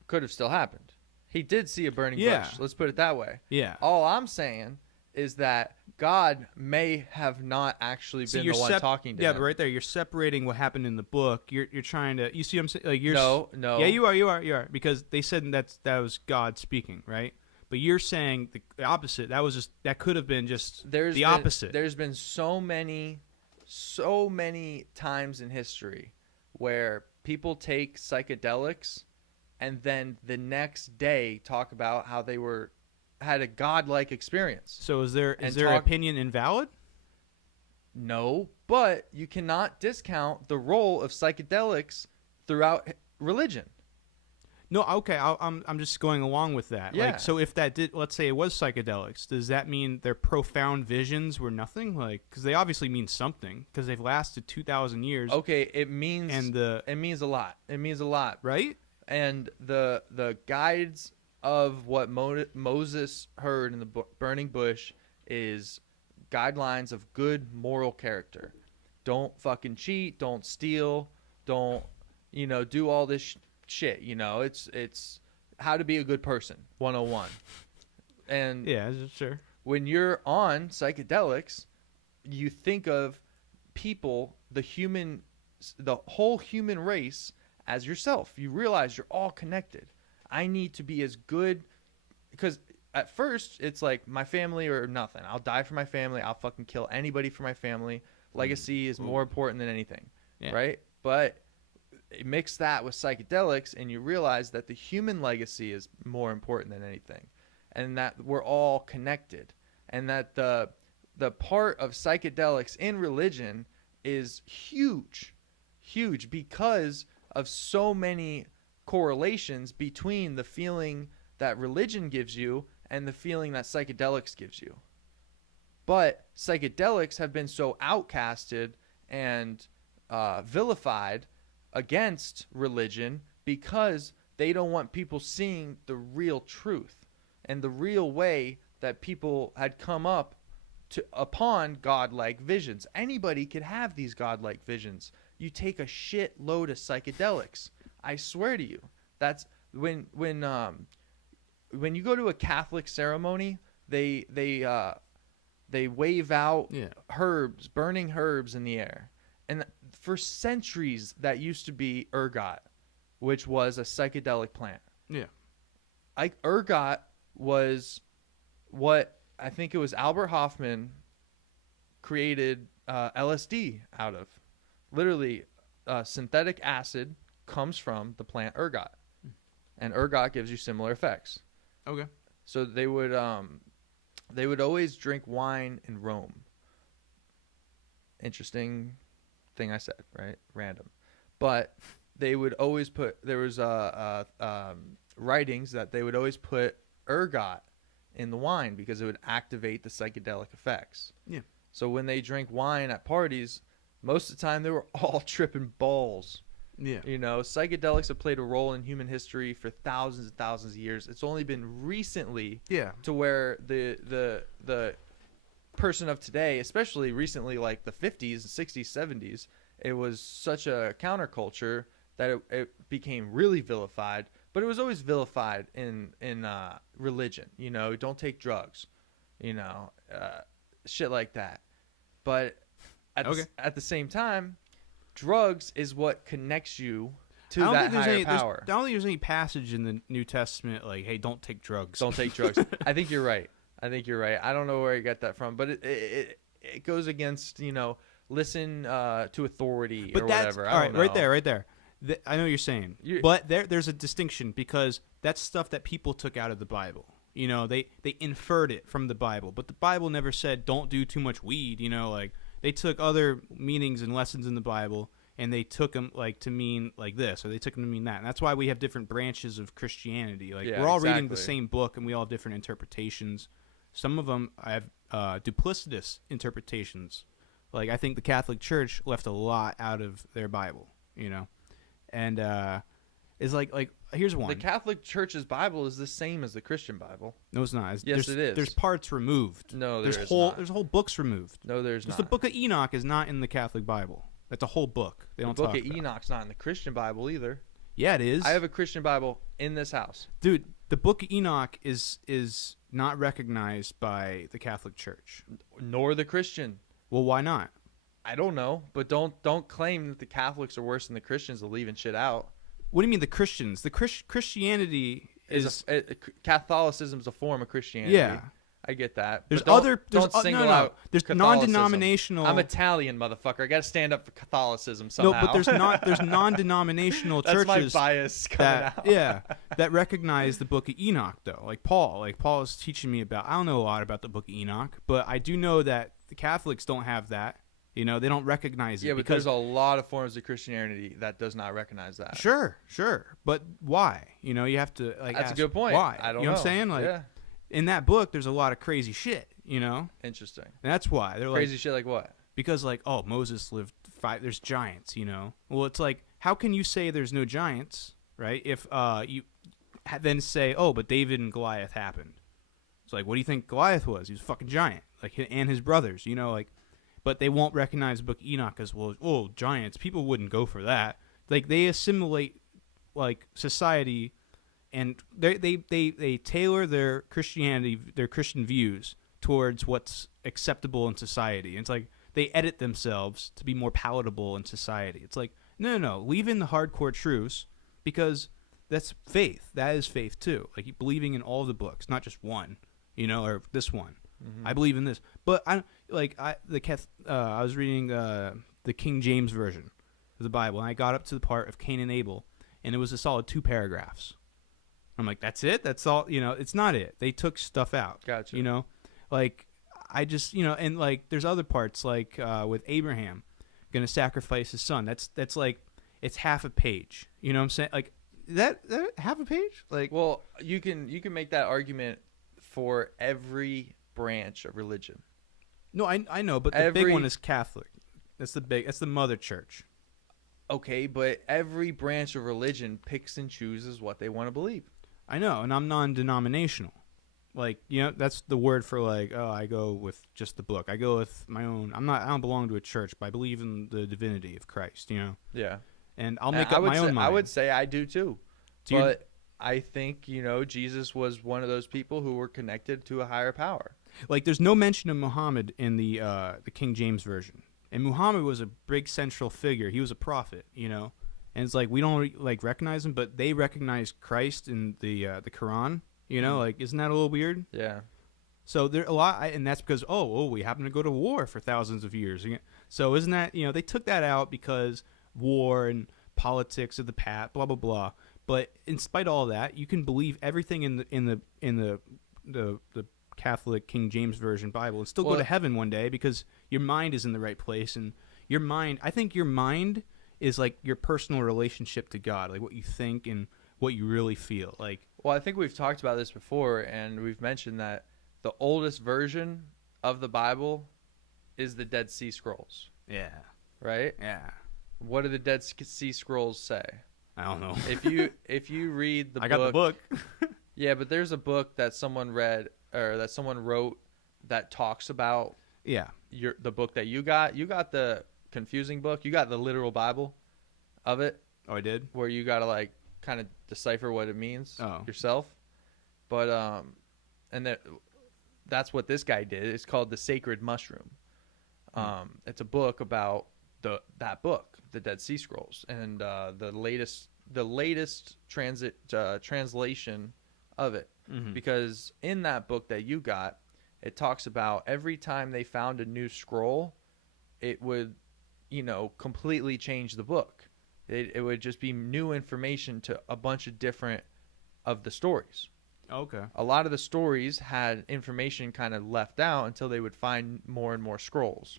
could have still happened. He did see a burning Yeah. bush. Let's put it that way. Yeah. All I'm saying is that God may have not actually been the one talking to him. but right there, you're separating what happened in the book. You're trying to. You see what I'm saying? Like No. Yeah, you are. Because they said that was God speaking, right? But you're saying the opposite. That could have been just opposite. There's been so many times in history where people take psychedelics and then the next day talk about how they had a godlike experience. So is their and opinion invalid? No, but you cannot discount the role of psychedelics throughout religion. No, okay. I'm just going along with that. Yeah. Like, so if let's say it was psychedelics, does that mean their profound visions were nothing? Like, because they obviously mean something because they've lasted 2,000 years. Okay, it means And it means a lot. It means a lot. right? And the guides of what Moses heard in the burning bush is guidelines of good moral character. Don't fucking cheat. Don't steal. Don't, do all this shit. It's how to be a good person 101. And Yeah, sure. when you're on psychedelics, you think of people, the whole human race as yourself. You realize you're all connected. I need to be as good, because at first it's like my family or nothing. I'll die for my family. I'll fucking kill anybody for my family. Legacy is more important than anything, Yeah. right? But mix that with psychedelics and you realize that the human legacy is more important than anything, and that we're all connected, and that the part of psychedelics in religion is huge because of so many correlations between the feeling that religion gives you and the feeling that psychedelics gives you. But psychedelics have been so outcasted and vilified against religion because they don't want people seeing the real truth and the real way that people had come up upon godlike visions. Anybody could have these godlike visions. You take a shit load of psychedelics. I swear to you, that's when you go to a Catholic ceremony, they wave out burning herbs in the air, and for centuries that used to be ergot, which was a psychedelic plant. Yeah. Ergot was what I think it was Albert Hoffman created LSD out of. Literally, synthetic acid comes from the plant ergot, and ergot gives you similar effects. Okay. So they would always drink wine in Rome. Interesting thing I said, right? Random. But they would always there was writings that they would always put ergot in the wine because it would activate the psychedelic effects. Yeah. So when they drink wine at parties, most of the time they were all tripping balls. Yeah. Psychedelics have played a role in human history for thousands and thousands of years. It's only been recently to where the person of today, especially recently, like the 50s, 60s, 70s, it was such a counterculture that it became really vilified. But it was always vilified in religion. Don't take drugs, shit like that. But at the same time, drugs is what connects you to that higher power. I don't think there's any passage in the New Testament like, hey, don't take drugs. Don't take drugs. I think you're right. I don't know where you got that from, but it goes against, listen to authority or whatever. All right, right there. I know what you're saying. But there's a distinction because that's stuff that people took out of the Bible. They inferred it from the Bible, but the Bible never said don't do too much weed. Like they took other meanings and lessons in the Bible and they took them like to mean like this, or they took them to mean that. And that's why we have different branches of Christianity. Like we're all reading the same book and we all have different interpretations. Some of them have duplicitous interpretations. Like I think the Catholic Church left a lot out of their Bible. And is like here's one. The Catholic Church's Bible is the same as the Christian Bible. No, it's not. Yes, it is. There's parts removed. No, there's whole books removed. No, there's not. The Book of Enoch is not in the Catholic Bible. That's a whole book. They don't talk about. The Book of Enoch's not in the Christian Bible either. Yeah, it is. I have a Christian Bible in this house. Dude, the Book of Enoch is not recognized by the Catholic Church. Nor the Christian. Well, why not? I don't know, but don't claim that the Catholics are worse than the Christians of leaving shit out. What do you mean the Christians? The Christianity is Catholicism is a form of Christianity. Yeah, I get that. There's but other. Don't single out. There's non-denominational. I'm Italian, motherfucker. I got to stand up for Catholicism somehow. No, but there's non-denominational churches. That's my bias coming out. Yeah, that recognize the Book of Enoch though. Like Paul is teaching me about. I don't know a lot about the Book of Enoch, but I do know that the Catholics don't have that. They don't recognize it. Yeah, but there's a lot of forms of Christianity that does not recognize that. Sure. But why? You have to That's ask a good point. Why? I don't know. You know what I'm saying? Like, yeah. In that book, there's a lot of crazy shit. Interesting. And that's why they're crazy shit like what? Because Moses lived 5. There's giants. Well, it's like how can you say there's no giants, right? If then say, oh, but David and Goliath happened. It's like, what do you think Goliath was? He was a fucking giant, like, and his brothers, you know, like, but they won't recognize the Book of Enoch as, well, oh, giants. People wouldn't go for that. Like, they assimilate, like, society, and they tailor their Christianity, their Christian views towards what's acceptable in society. And it's like they edit themselves to be more palatable in society. It's like, no, leave in the hardcore truths, because that's faith. That is faith too. Like believing in all the books, not just one, you know, or this one. Mm-hmm. I believe in this, but I was reading the King James version of the Bible, and I got up to the part of Cain and Abel, and it was a solid 2 paragraphs. I'm like, that's it? That's all? You know, it's not it. They took stuff out. Gotcha. You know, like I just, you know, and like there's other parts like with Abraham going to sacrifice his son. That's like, it's half a page. You know what I'm saying? Like that half a page? Like, well, you can make that argument for every branch of religion. No, I know, but the big one is Catholic. That's the mother church. Okay, but every branch of religion picks and chooses what they want to believe. I know, and I'm non-denominational. Like, you know, that's the word for like, oh, I go with just the book. I go with my own. I don't belong to a church, but I believe in the divinity of Christ, you know? Yeah. And I'll make up my own mind. I would say I do too. But I think, you know, Jesus was one of those people who were connected to a higher power. Like, there's no mention of Muhammad in the King James version. And Muhammad was a big central figure. He was a prophet, you know? And it's like, we don't like recognize him, but they recognize Christ in the Quran, you know? Like, isn't that a little weird? Yeah. So there a lot, and that's because, we happen to go to war for thousands of years. So isn't that, you know, they took that out because war and politics of the past, blah, blah, blah. But in spite of all that, you can believe everything in the Catholic King James Version Bible and still go to heaven one day because your mind is in the right place. And your mind, I think your mind is like your personal relationship to God, like what you think and what you really feel. Like, well, I think we've talked about this before, and we've mentioned that the oldest version of the Bible is the Dead Sea Scrolls. Yeah. Right? Yeah. What do the Dead Sea Scrolls say? I don't know. If you read the book. I got the book. Yeah, but there's a book that someone read or that someone wrote that talks about the book that you got. You got the confusing book. You got the literal Bible of it. Oh, I did? Where you got to like kind of decipher what it means yourself. But and that's what this guy did. It's called The Sacred Mushroom. It's a book about that book, the Dead Sea Scrolls, and the latest translation of it. Mm-hmm. Because in that book that you got, it talks about every time they found a new scroll, it would, you know, completely change the book. It would just be new information to a bunch of different of the stories. Okay. A lot of the stories had information kind of left out until they would find more and more scrolls.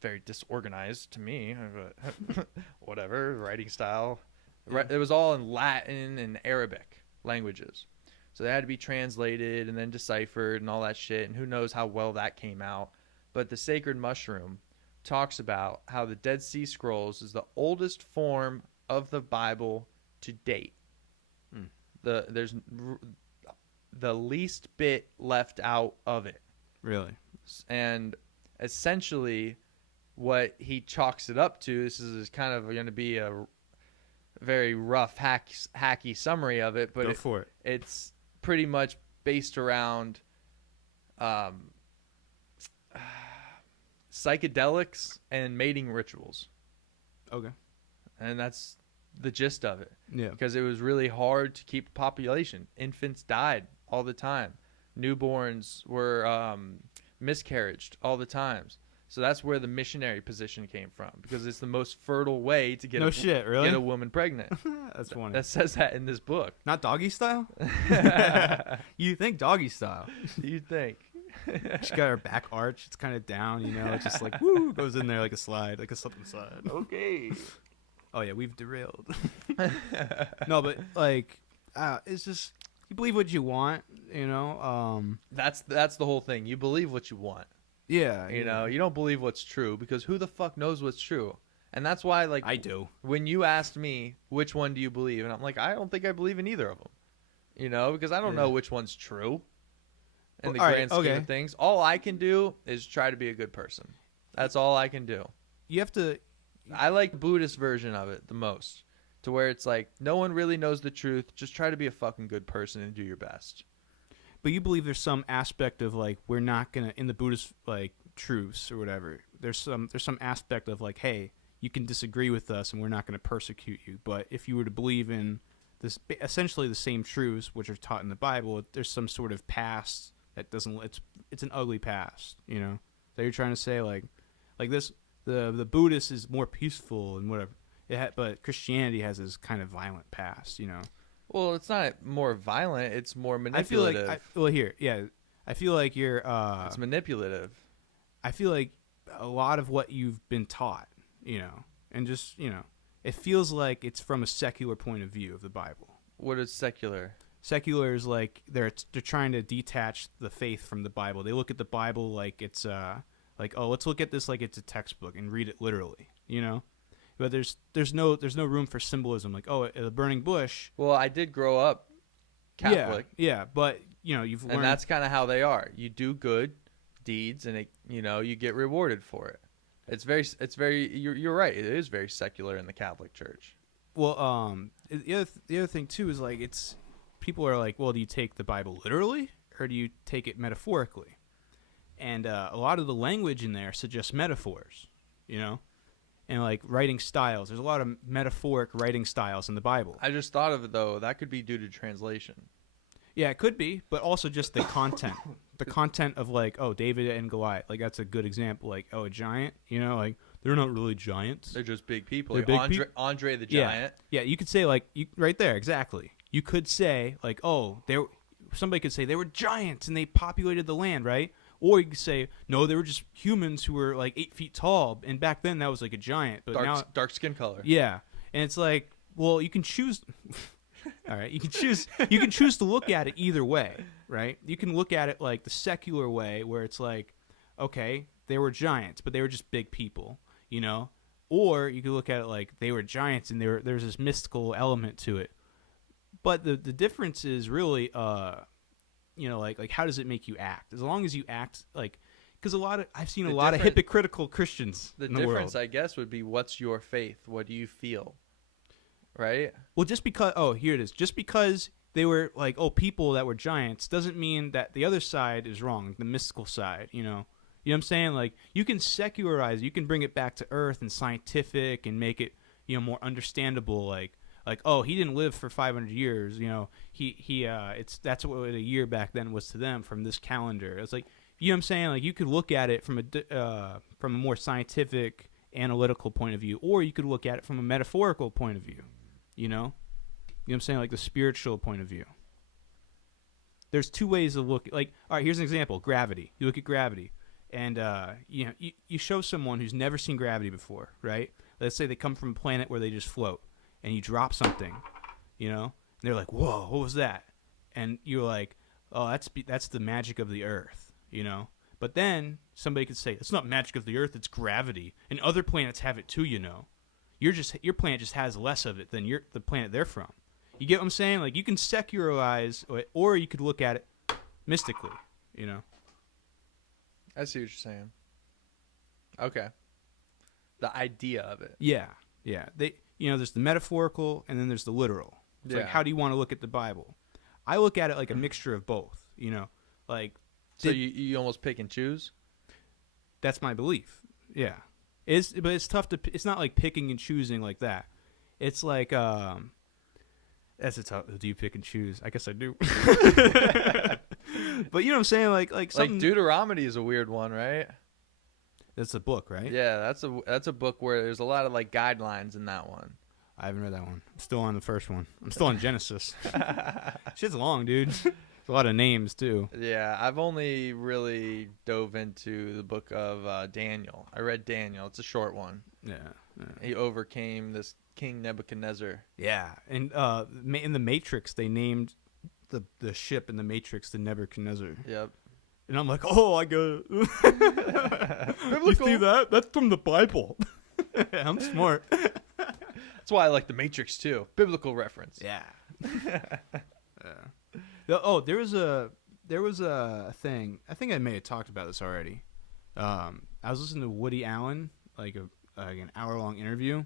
Very disorganized to me, but whatever, writing style. Yeah. It was all in Latin and Arabic languages. So they had to be translated and then deciphered and all that shit, and who knows how well that came out. But the Sacred Mushroom talks about how the Dead Sea Scrolls is the oldest form of the Bible to date. There's the least bit left out of it. Really? And essentially what he chalks it up to, this is kind of going to be a very rough, hacky summary of it, but Go for it. It's pretty much based around psychedelics and mating rituals. Okay. And that's the gist of it. Yeah. Because it was really hard to keep a population. Infants died all the time. Newborns were miscarriaged all the times. So that's where the missionary position came from, because it's the most fertile way to get get a woman pregnant. That's funny. That says that in this book. Not doggy style? You think doggy style. You think. She got her back arch. It's kind of down, you know. It's just like, woo, goes in there like a slide, like a slip and slide. Okay. Oh, yeah, we've derailed. No, but, like, it's just, you believe what you want, you know. That's the whole thing. You believe what you want. Yeah. You know, you don't believe what's true, because who the fuck knows what's true? And that's why, like, I do. when you asked me which one do you believe, and I'm like, I don't think I believe in either of them. You know, because I don't know which one's true in the Well, all grand right, scheme okay. of things. All I can do is try to be a good person. That's all I can do. You have to. I like the Buddhist version of it the most, to where it's like no one really knows the truth. Just try to be a fucking good person and do your best. But you believe there's some aspect of like we're not gonna in the Buddhist like truths or whatever. There's some aspect of like, hey, you can disagree with us and we're not gonna persecute you. But if you were to believe in this essentially the same truths which are taught in the Bible, there's some sort of past that doesn't. It's an ugly past. You know. So you're trying to say like this. The Buddhist is more peaceful and whatever. But Christianity has this kind of violent past. You know. Well, it's not more violent. It's more I feel manipulative. I feel like you're. It's manipulative. I feel like a lot of what you've been taught, you know, and just it feels like it's from a secular point of view of the Bible. What is secular? Secular is like they're trying to detach the faith from the Bible. They look at the Bible like it's like, oh, let's look at this like it's a textbook and read it literally, you know. But there's no room for symbolism. Like, oh, a burning bush. Well, I did grow up Catholic. Yeah, but you've learned. And that's kind of how they are. You do good deeds, and you get rewarded for it. It's very. You're right. It is very secular in the Catholic Church. Well, the other thing too is like people are like, well, do you take the Bible literally or do you take it metaphorically? And a lot of the language in there suggests metaphors, you know. And like writing styles, there's a lot of metaphoric writing styles in the Bible. I just thought of it though. That could be due to translation. Yeah, it could be, but also just the content. The content of like, oh, David and Goliath, like that's a good example. Like, oh, a giant, like they're not really giants. They're just big people. They're Like big Andre the Giant. Yeah, you could say like right there exactly. You could say like, oh, somebody could say they were giants and they populated the land, right? Or you could say, no, they were just humans who were like 8 feet tall, and back then that was like a giant. But now, dark skin color. Yeah, and it's like, well, you can choose. All right, you can choose. You can choose to look at it either way, right? You can look at it like the secular way, where it's like, okay, they were giants, but they were just big people, you know. Or you could look at it like they were giants, and there's this mystical element to it. But the difference is really, like how does it make you act? As long as you act like, because I've seen a lot of hypocritical Christians. The in the difference, world. I guess, would be what's your faith? What do you feel? Right? Well, just because here it is. Just because they were like people that were giants doesn't mean that the other side is wrong. The mystical side, you know what I'm saying? Like you can secularize, you can bring it back to earth and scientific and make it more understandable. Like oh, he didn't live for 500 years. That's what a year back then was to them from this calendar. It's like what I'm saying. Like you could look at it from a more scientific, analytical point of view, or you could look at it from a metaphorical point of view. You know what I'm saying? Like the spiritual point of view. There's two ways of looking. Like, all right, here's an example. Gravity. You look at gravity, and you show someone who's never seen gravity before, right? Let's say they come from a planet where they just float, and you drop something, and they're like, "Whoa, what was that?" And you're like, "Oh, that's the magic of the Earth," But then somebody could say, "It's not magic of the Earth; it's gravity, and other planets have it too." Your planet just has less of it than the planet they're from. You get what I'm saying? Like you can secularize, or you could look at it mystically. I see what you're saying. Okay. The idea of it. Yeah. There's the metaphorical, and then there's the literal. It's like, how do you want to look at the Bible? I look at it like a mixture of both. So you almost pick and choose. That's my belief. Yeah. But it's tough to. It's not like picking and choosing like that. It's like that's a tough. Do you pick and choose? I guess I do. But you know what I'm saying? Like Deuteronomy is a weird one, right? That's a book, right? Yeah, that's a book where there's a lot of like guidelines in that one. I haven't read that one. I'm still on the first one. I'm still on Genesis. Shit's long, dude. A lot of names too. Yeah, I've only really dove into the book of Daniel. I read Daniel. It's a short one. Yeah. He overcame this King Nebuchadnezzar. Yeah, and in the Matrix, they named the ship in the Matrix the Nebuchadnezzar. Yep. And I'm like, oh, I go. You see that? That's from the Bible. I'm smart. That's why I like The Matrix too. Biblical reference. Yeah. There was a thing. I think I may have talked about this already. I was listening to Woody Allen, like an hour-long interview,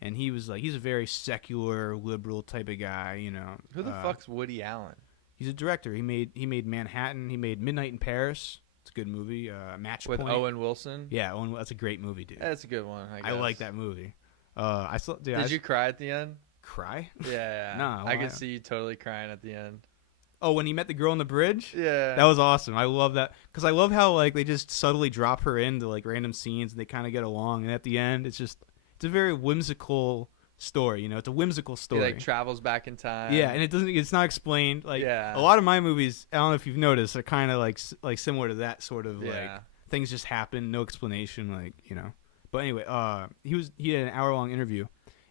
and he was like, he's a very secular, liberal type of guy, you know. Who the fuck's Woody Allen? He's a director. He made Manhattan. He made Midnight in Paris. It's a good movie. Match With Point. Owen Wilson? Yeah, that's a great movie, dude. That's a good one, I guess. I like that movie. Did you cry at the end? Cry? Yeah. No, I why? could see you totally crying at the end. Oh, when he met the girl on the bridge? Yeah. That was awesome. I love that. Because I love how, like, they just subtly drop her into, like, random scenes and they kind of get along. And at the end, it's a very whimsical story, you know? It's a whimsical story. He, like, travels back in time. Yeah, and it's not explained. Like, Yeah. a lot of my movies, I don't know if you've noticed, are kind of, like similar to that sort of, like, Yeah. things just happen, no explanation, like, you know? But anyway, he had an hour-long interview,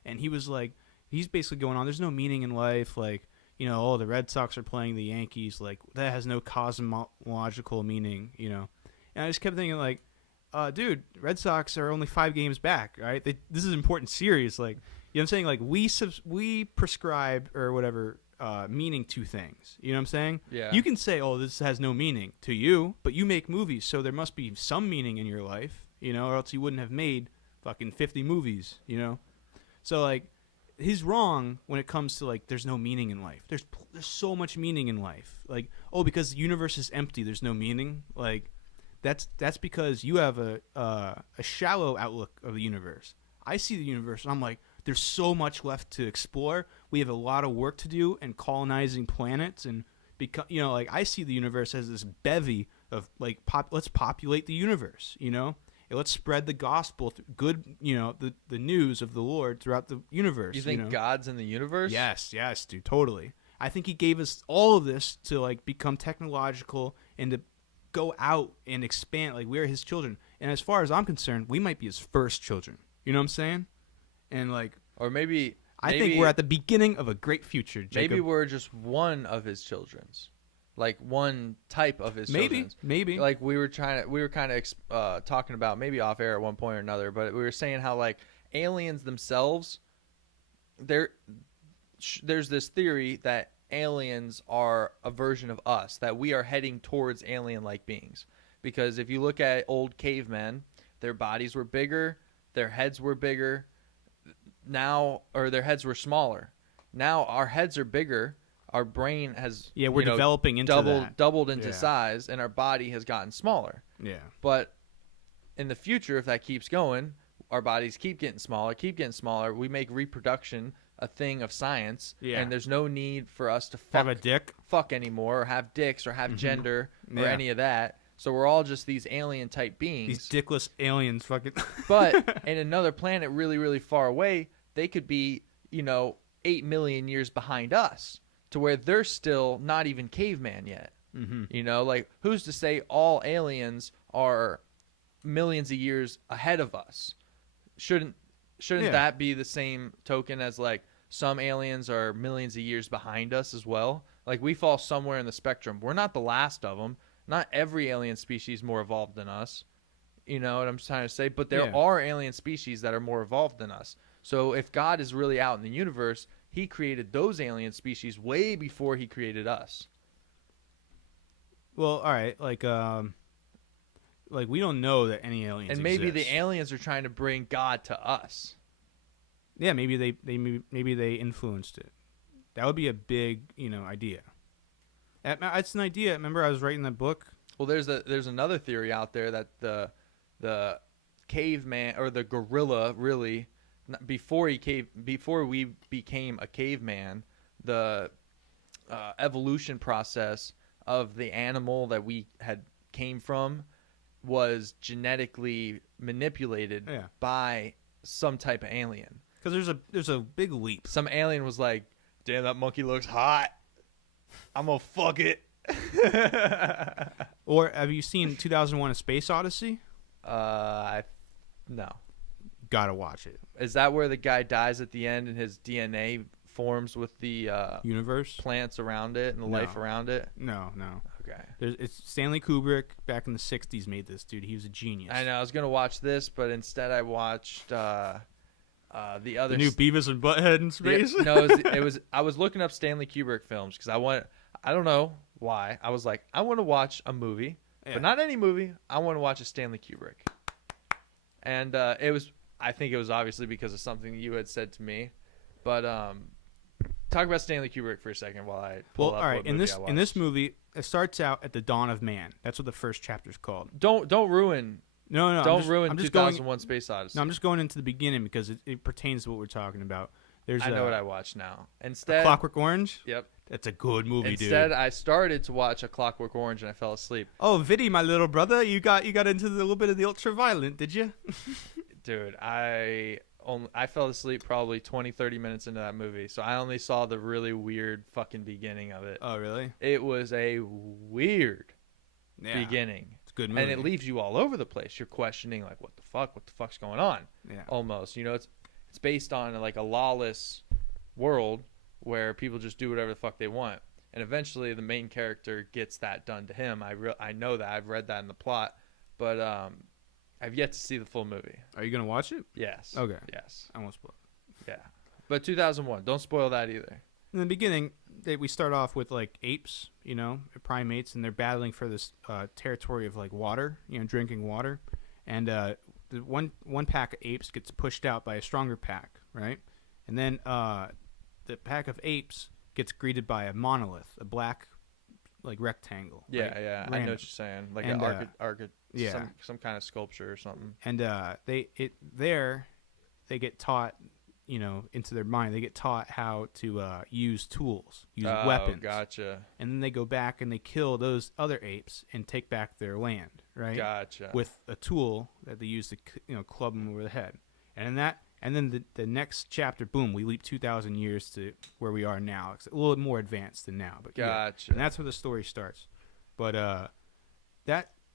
and he was like, he's basically going on, there's no meaning in life, like, you know, oh, the Red Sox are playing the Yankees, like, that has no cosmological meaning, you know? And I just kept thinking, like, dude, Red Sox are only 5 games back, right? This is an important series, like, you know what I'm saying? Like, we prescribe, or whatever, meaning to things, you know what I'm saying? Yeah. You can say, oh, this has no meaning to you, but you make movies, so there must be some meaning in your life, you know, or else you wouldn't have made fucking 50 movies, you know? So, like, he's wrong when it comes to, like, there's no meaning in life. There's so much meaning in life. Like, oh, because the universe is empty, there's no meaning. Like, that's because you have a shallow outlook of the universe. I see the universe, and I'm like, there's so much left to explore. We have a lot of work to do in colonizing planets, and you know, like, I see the universe as this bevy of, like, let's populate the universe, you know? And let's spread the gospel, good, you know, the news of the Lord throughout the universe. You think know? God's in the universe? Yes, dude, totally. I think he gave us all of this to, like, become technological and to go out and expand. Like, we're his children. And as far as I'm concerned, we might be his first children. You know what I'm saying? And, like, Or maybe I think we're at the beginning of a great future, Jacob. maybe we're just one of his children's. Like, one type of his children's. Maybe. Like, we were kind of talking about, maybe off air at one point or another, but we were saying how, like, aliens themselves, there's this theory that aliens are a version of us, that we are heading towards alien-like beings. Because if you look at old cavemen, their bodies were bigger, their heads were bigger, their heads were smaller. Now our heads are bigger. Our brain has we're developing into doubled into Yeah. size, and our body has gotten smaller. Yeah. But in the future, if that keeps going, our bodies keep getting smaller. We make reproduction a thing of science, Yeah. and there's no need for us to Have a dick. fuck anymore, or have dicks, or have gender, or Yeah. any of that. So we're all just these alien type beings. These dickless aliens fucking. But in another planet really, really far away, they could be, 8 million years behind us, to where they're still not even caveman yet. Mm-hmm. Like, who's to say all aliens are millions of years ahead of us? Shouldn't Yeah. that be the same token as, like, some aliens are millions of years behind us as well? Like, we fall somewhere in the spectrum. We're not the last of them. Not every alien species more evolved than us. You know what I'm trying to say? But there Yeah. are alien species that are more evolved than us. So if God is really out in the universe, he created those alien species way before he created us. Well, all right, like we don't know that any aliens. And maybe exist. the aliens are trying to bring God to us. Yeah, maybe they influenced it. That would be a big, idea. It's an idea. Remember, I was writing that book. Well, there's another theory out there that the caveman, or the gorilla, really, before we became a caveman, the evolution process of the animal that we had came from was genetically manipulated Yeah. by some type of alien. Because there's a big leap. Some alien was like, "Damn, that monkey looks hot. I'm gonna fuck it." Or have you seen 2001: A Space Odyssey? No. Gotta watch it. Is that where the guy dies at the end and his DNA forms with the Universe? plants around it and the life No. around it? No. Okay. It's Stanley Kubrick back in the '60s made this, dude. He was a genius. I know. I was gonna watch this, but instead I watched the other The new Beavis and Butthead in space. No, it was. I was looking up Stanley Kubrick films because I don't know why. I was like, I want to watch a movie, Yeah. but not any movie. I want to watch a Stanley Kubrick. And it was. I think it was obviously because of something you had said to me, but talk about Stanley Kubrick for a second while I pull up. All right. What In movie I this watched. movie, it starts out at the dawn of man. That's what the first chapter's called. Don't ruin. No. Don't ruin I'm just going. 2001: Space Odyssey. No, I'm just going into the beginning because it pertains to what we're talking about. There's I know what I watched now. Instead, Clockwork Orange. Yep. That's a good movie, Instead, dude. I started to watch A Clockwork Orange and I fell asleep. Oh, Viddy, my little brother, you got into the little bit of the ultra-violent, did you? Dude, I fell asleep probably 20, 30 minutes into that movie, so I only saw the really weird fucking beginning of it. Oh, really? It was a weird Yeah. beginning, It's a good movie. and it leaves you all over the place. You're questioning like, what the fuck's going on? Yeah. Almost, it's based on like a lawless world where people just do whatever the fuck they want, and eventually the main character gets that done to him. I know that. I've read that in the plot, but I've yet to see the full movie. Are you gonna watch it? Yes. Okay. Yes. I won't spoil. Yeah. But 2001. Don't spoil that either. In the beginning, we start off with like apes, primates, and they're battling for this territory of like water, drinking water, and the one pack of apes gets pushed out by a stronger pack, right? And then the pack of apes gets greeted by a monolith, a black like rectangle. Yeah, right? yeah. I know Random. what you're saying. Like And, an yeah. some kind of sculpture or something. And they get taught, into their mind, they get taught how to use tools, use weapons. Gotcha. And then they go back and they kill those other apes and take back their land, right? Gotcha. With a tool that they use to, club them over the head. And then the next chapter, boom, we leap 2,000 years to where we are now. It's a little more advanced than now, but yeah. Gotcha. And that's where the story starts. But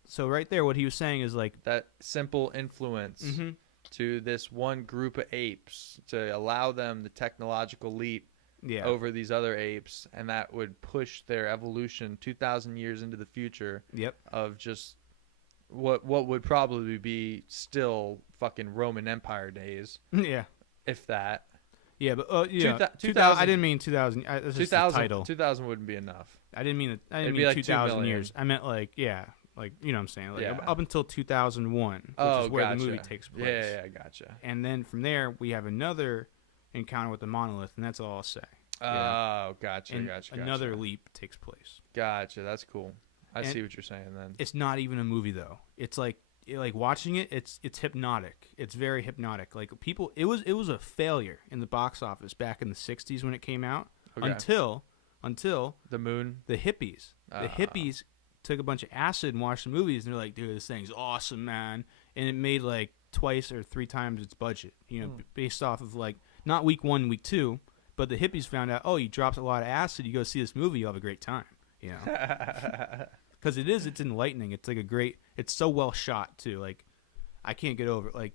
so right there, what he was saying is like, that simple influence to this one group of apes to allow them the technological leap yeah, over these other apes, and that would push their evolution 2,000 years into the future yep, of just what would probably be still fucking Roman Empire days, yeah. if that. Yeah, but yeah, 2000 I didn't mean 2,000. That's just the 2000, title. 2000 wouldn't be enough. I didn't mean It'd mean be like 2 2,000 million. years. I meant like like you know what I'm saying, like Yeah. up until 2001, which is where gotcha. the movie takes place. Yeah, gotcha. And then from there we have another encounter with the monolith, and that's all I'll say. Oh, gotcha, And gotcha. another leap takes place. Gotcha. That's cool. I And see what you're saying then. It's not even a movie though. It's like watching it. It's hypnotic. It's very hypnotic. Like people, it was a failure in the box office back in the 60s when it came out. Okay. Until The moon. the hippies. The Ah. hippies took a bunch of acid and watched the movies, and they're like, dude, this thing's awesome, man. And it made like twice or three times its budget, based off of like, not week 1, week 2, but the hippies found out, oh, you dropped a lot of acid, you go see this movie, you'll have a great time, Because it's enlightening. It's like it's so well shot too. Like, I can't get over it. Like,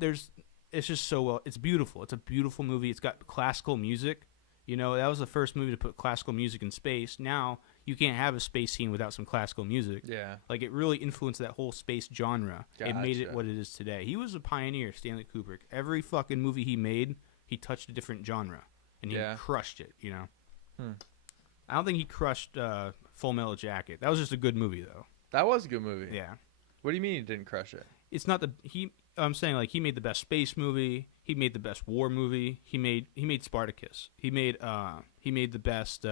it's just so well, it's beautiful. It's a beautiful movie. It's got classical music. That was the first movie to put classical music in space. Now, you can't have a space scene without some classical music. Yeah. Like, it really influenced that whole space genre. It made it Gotcha. what it is today. He was a pioneer, Stanley Kubrick. Every fucking movie he made, he touched a different genre. And he Yeah. crushed it, Hmm. I don't think he crushed Full Metal Jacket. That was just a good movie, though. That was a good movie. Yeah. What do you mean you didn't crush it? It's not I'm saying, like, he made the best space movie. He made the best war movie. He made Spartacus. He made the best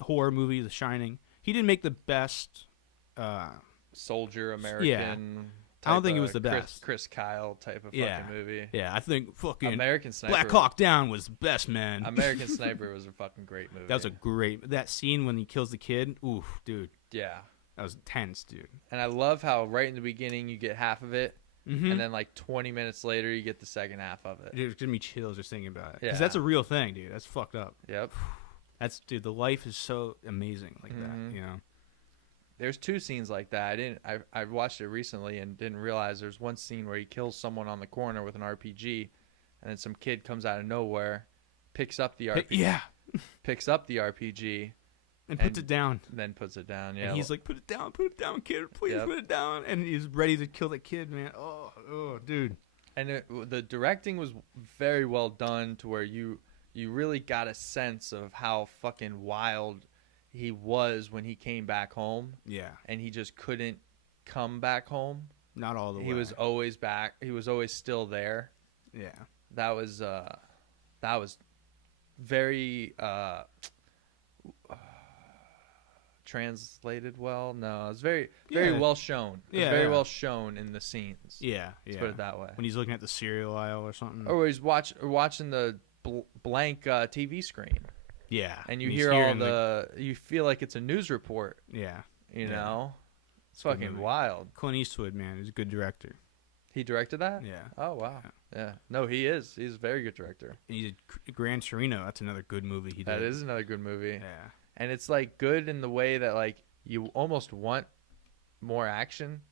horror movie, The Shining. He didn't make the best. Soldier American. I don't think it type was the of best. Chris Kyle type of Yeah. fucking movie. Yeah, I think fucking American Sniper. Black Hawk Down was the best, man. American Sniper was a fucking great movie. That was that scene when he kills the kid. Oof, dude, Yeah. that was tense, dude. And I love how right in the beginning you get half of it, Mm-hmm. and then like 20 minutes later you get the second half of it. Dude, it's giving me chills just thinking about it. Yeah. Because that's a real thing, dude. That's fucked up. Yep. Dude, the life is so amazing like Mhm. that, There's 2 scenes like that. I watched it recently and didn't realize there's one scene where he kills someone on the corner with an RPG, and then some kid comes out of nowhere, picks up the RPG, Yeah. picks up the RPG, And puts it down. Then puts it down. Yeah. And he's like, put it down, kid. Please Yep. put it down. And he's ready to kill the kid, man. Oh, dude. And the directing was very well done to where you really got a sense of how fucking wild he was when he came back home, Yeah. and he just couldn't come back home. Not all the way. He was always back. He was always still there. Yeah. That was very translated well. No, it was very Yeah. well shown. It was Yeah, very yeah. well shown in the scenes. Yeah. Let's Yeah. put it that way. When he's looking at the cereal aisle or something. Or he's watching the blank TV screen, Yeah. and you he's hear all hearing, you feel like it's a news report. Yeah. You Yeah. know, it's Good fucking movie. wild. Clint Eastwood, man, is a good director. He directed that? Yeah. Oh wow. Yeah. No, he is. He's a very good director. And he did Gran Torino. That's another good movie he did. That is another good movie. Yeah. And it's like good in the way that like you almost want more action,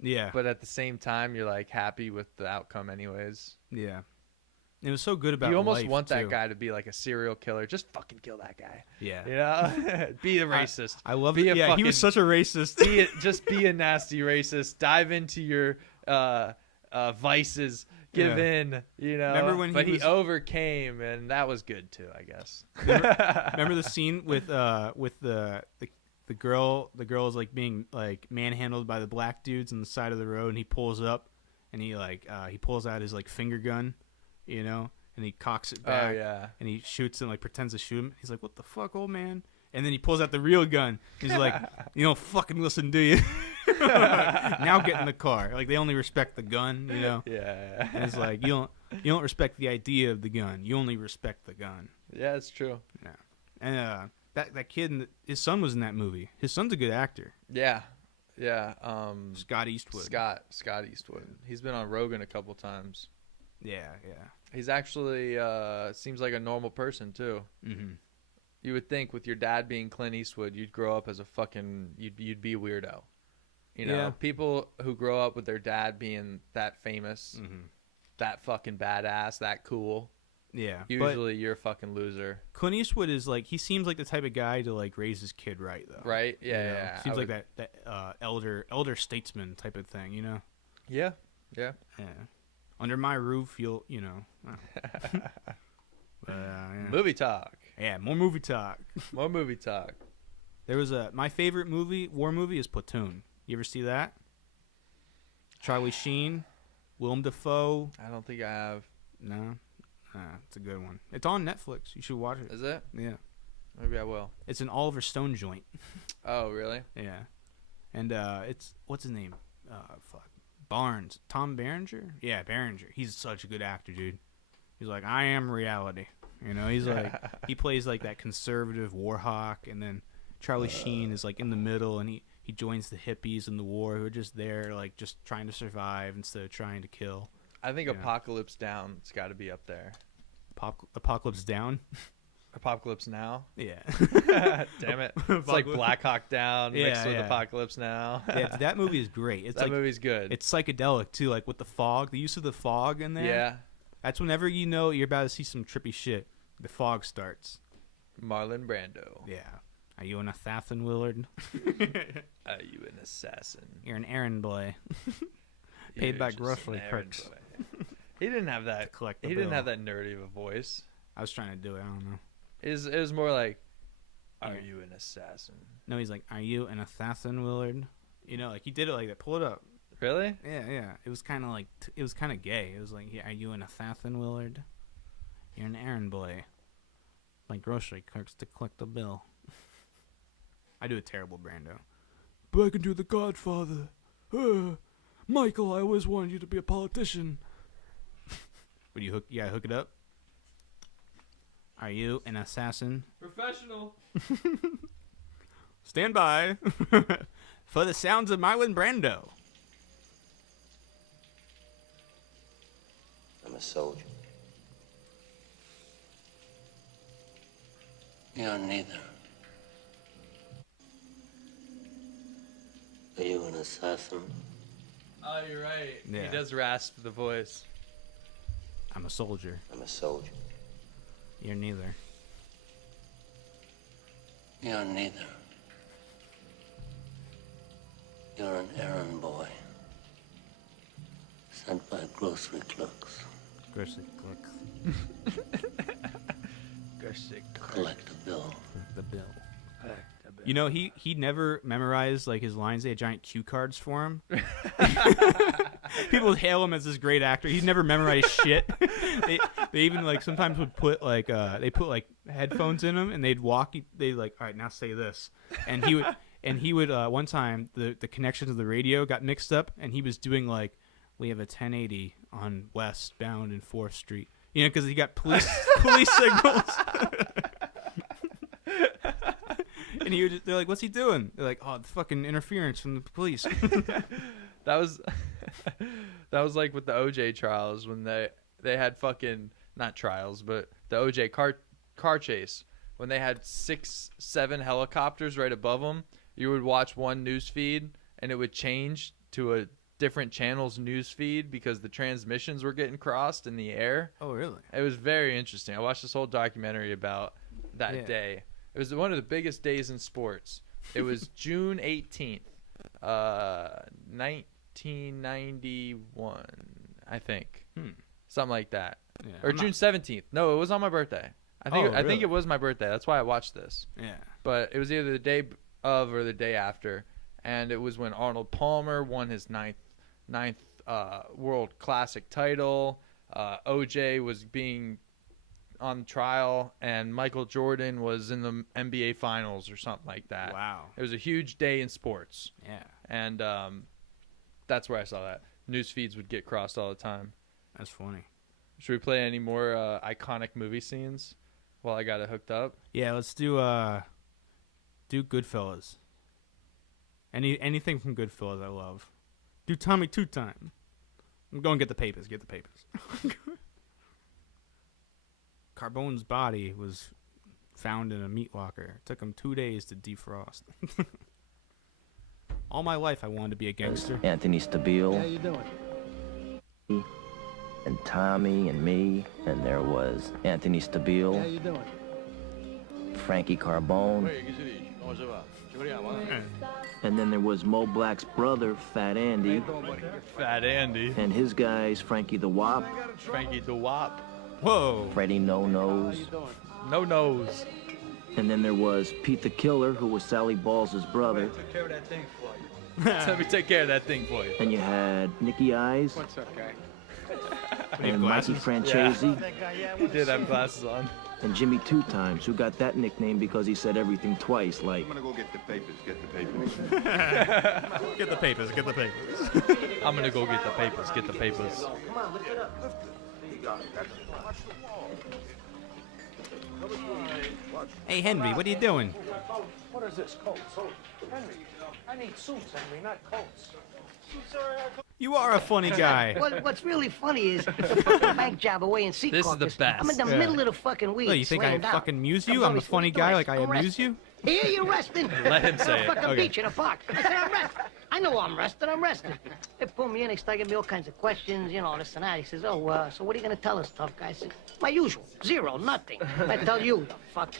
Yeah. but at the same time you're like happy with the outcome anyways. Yeah. It was so good about You almost life, want that too. guy to be like a serial killer. Just fucking kill that guy. Yeah. You know? Be a racist. I love Be it. a Yeah, he was such a racist. just be a nasty racist. Dive into your vices. Give Yeah. in, you know. Remember when but he he was- overcame, and that was good too, I guess. Remember the scene with the girl? The girl is like being like manhandled by the black dudes on the side of the road, and he pulls up, and he pulls out his like finger gun, you know, and he cocks it back, Oh yeah. and he shoots him, like pretends to shoot him. He's like, "What the fuck, old man?" And then he pulls out the real gun. He's like, "You don't fucking listen, do you?" Now get in the car. Like they only respect the gun, you know. Yeah. And it's like you don't respect the idea of the gun. You only respect the gun. Yeah, it's true. And that kid, his son was in that movie. His son's a good actor. Yeah. Yeah. Scott Eastwood. Scott Eastwood. He's been on Rogan a couple times. Yeah. He's actually seems like a normal person too. Mm-hmm. You would think with your dad being Clint Eastwood, you'd grow up as a fucking you'd be a weirdo. You know, Yeah. people who grow up with their dad being that famous, Mm-hmm. that fucking badass, that cool. Yeah. Usually you're a fucking loser, But Clint Eastwood is like, he seems like the type of guy to like raise his kid right, though. right? You Yeah, know? yeah. Seems I like would- that elder statesman type of thing, you know? Yeah, yeah. Yeah. Under my roof, you'll, you know. But, yeah. Movie talk. Yeah, more movie talk. More movie talk. There was my favorite war movie is Platoon. You ever see that? Charlie Sheen, Willem Dafoe. I don't think I have. No, it's a good one. It's on Netflix. You should watch it. Is it? Yeah, Maybe I will. it's an Oliver Stone joint. Oh, really? Yeah, and it's what's his name? Barnes. Tom Berenger. Yeah, Berenger. He's such a good actor, dude. He's like, I am reality. You know, he's like, he plays like that conservative war hawk, and then Charlie Sheen is like in the middle, and he joins the hippies in the war who are just there, like just trying to survive instead of trying to kill. I think Yeah. Apocalypse Down's got to be up there. Apocalypse Down. Apocalypse Now. Yeah. Damn it! It's like Black Hawk Down mixed Yeah, with yeah. Apocalypse Now. Yeah, that movie is great. It's that like movie's good. it's psychedelic too, like with the fog, the use of the fog in there. Yeah, That's whenever you know you're about to see some trippy shit. The fog starts. Marlon Brando. Yeah. Are you an assassin, Willard? Are you an assassin? You're an errand boy. Paid You're by just grocery an errand clerks. boy. He didn't have that. Collect the He didn't bill. have that nerdy of a voice. I was trying to do it. I don't know. It was more like, "Are Yeah. you an assassin?" No, he's like, "Are you an assassin, Willard?" You know, like he did it like that. Pull it up. Really? Yeah. It was kind of like it was kind of gay. It was like, yeah, "Are you an assassin, Willard? You're an errand boy, like grocery clerks to collect the bill." I do a terrible Brando. But I can do the Godfather. Michael, I always wanted you to be a politician. Would you hook? Yeah, hook it up. Are you an assassin? Professional. Stand by for the sounds of Marlon Brando. I'm a soldier. You're neither. Are you an assassin? Oh, you're right. Yeah. He does rasp the voice. I'm a soldier. I'm a soldier. You're neither. You're neither. You're an errand boy. Sent by grocery clerks. Grocery clerk. Collect a bill. The bill. You know, he never memorized like his lines. They had giant cue cards for him. People would hail him as this great actor. He'd never memorized shit. They even like sometimes would put like they put like headphones in him and they'd walk. They'd like, all right, now say this, and he would one time the connections of the radio got mixed up and he was doing like, we have a 1080 on westbound and 4th Street. You know, because he got police signals. And they're like, what's he doing? They're like, oh, the fucking interference from the police. That was like with the OJ trials when they had fucking, not trials, but the OJ car chase. When they had 6-7 helicopters right above them, you would watch one news feed and it would change to a different channel's news feed because the transmissions were getting crossed in the air. Oh, really? It was very interesting. I watched this whole documentary about that day. It was one of the biggest days in sports. It was June 18th, 1991, I think. Something like that. Yeah, or June 17th. No, it was on my birthday. I think it was my birthday. That's why I watched this. Yeah. But it was either the day of or the day after. And it was when Arnold Palmer won his ninth World Classic title. OJ was being on trial, and Michael Jordan was in the NBA Finals or something like that. Wow. It was a huge day in sports. Yeah. And that's where I saw that. News feeds would get crossed all the time. That's funny. Should we play any more iconic movie scenes while I got it hooked up? Yeah, let's do Goodfellas. Anything from Goodfellas I love. Do Tommy Two Time. I'm going to get the papers. Get the papers. Carbone's body was found in a meat locker. It took him 2 days to defrost. All my life I wanted to be a gangster. Anthony Stabile. How you doing? And Tommy and me. And there was Anthony Stabile. How you doing? Frankie Carbone. And then there was Mo Black's brother, Fat Andy. Fat Andy. And his guys, Frankie the Wop. Frankie the Wop. Whoa. Freddie No Nose. No Nose. And then there was Pete the Killer, who was Sally Balls' brother. Let me take care of that thing for you. And you had Nicky Eyes. What's up, guy? And Mikey Francesi. Yeah. He did have glasses on. And Jimmy Two Times, who got that nickname because he said everything twice, like... I'm gonna go get the papers, get the papers. Get the papers, get the papers. I'm gonna go get the papers, get the papers. Come on, lift it up. Hey, Henry, what are you doing? What is this, coats? Henry, I need suits, Henry, not coats. You are a funny guy. What's really funny is the fucking bank job away in Sea This is the best. I'm in the middle of the fucking week. What, you think I slammed out. fucking amuse you? I'm a funny guy like I amuse you? Here you're resting. Let him say it. Fucking Okay. beach in a park. I said I'm resting. I know I'm resting. I'm resting. They pull me in. They start giving me all kinds of questions. You know, this and that. He says, "Oh, so what are you gonna tell us, tough guy?" I said, "My usual. Zero. Nothing. I tell you, the fuck."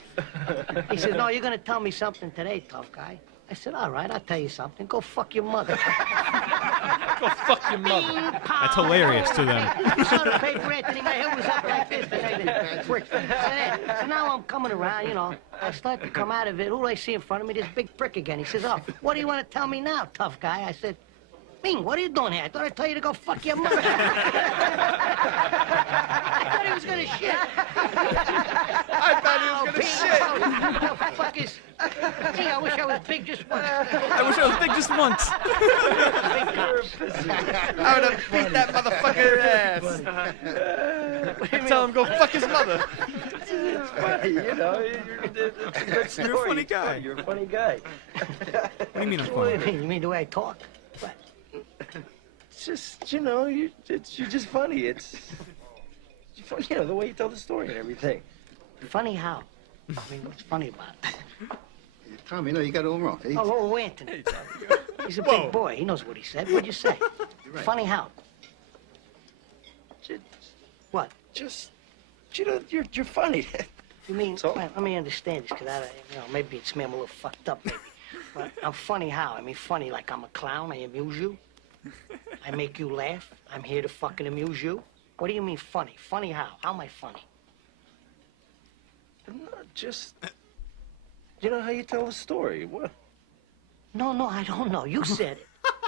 He says, "No, you're gonna tell me something today, tough guy." I said, "All right, I'll tell you something. Go fuck your mother." Go fuck your mother. That's hilarious to them. You saw the paper, Anthony. My head was up like this. So now I'm coming around, you know. I start to come out of it. Who do I see in front of me? This big prick again. He says, "Oh, what do you want to tell me now, tough guy?" I said, "Ming, what are you doing here? I thought I'd tell you to go fuck your mother." I thought he was gonna shit. I thought he was gonna shit. Oh, fuckers. Gee, I wish I was big just once. I wish I was big just once. I would have beat that motherfucker ass. Tell him go fuck his mother. It's funny, you know. It's a good story. You're a funny guy. You're a funny guy. What do you mean I'm What do funny? you mean? You mean the way I talk? What? It's just, you know, you're just funny. It's, you know, the way you tell the story and everything. Funny how? I mean, what's funny about it? Tommy, no, you got it all wrong. Oh, Anthony. He's a big boy. He knows what he said. What'd you say? Right. Funny how? Just, What? just, you know, you're funny. You mean, So? let me understand this, because maybe it's me, I'm a little fucked up, maybe. But I'm funny how? I mean, funny like I'm a clown, I amuse you. I make you laugh. I'm here to fucking amuse you. What do you mean funny? Funny how? How am I funny? Not just. You know how you tell a story. What? No, I don't know. You said it.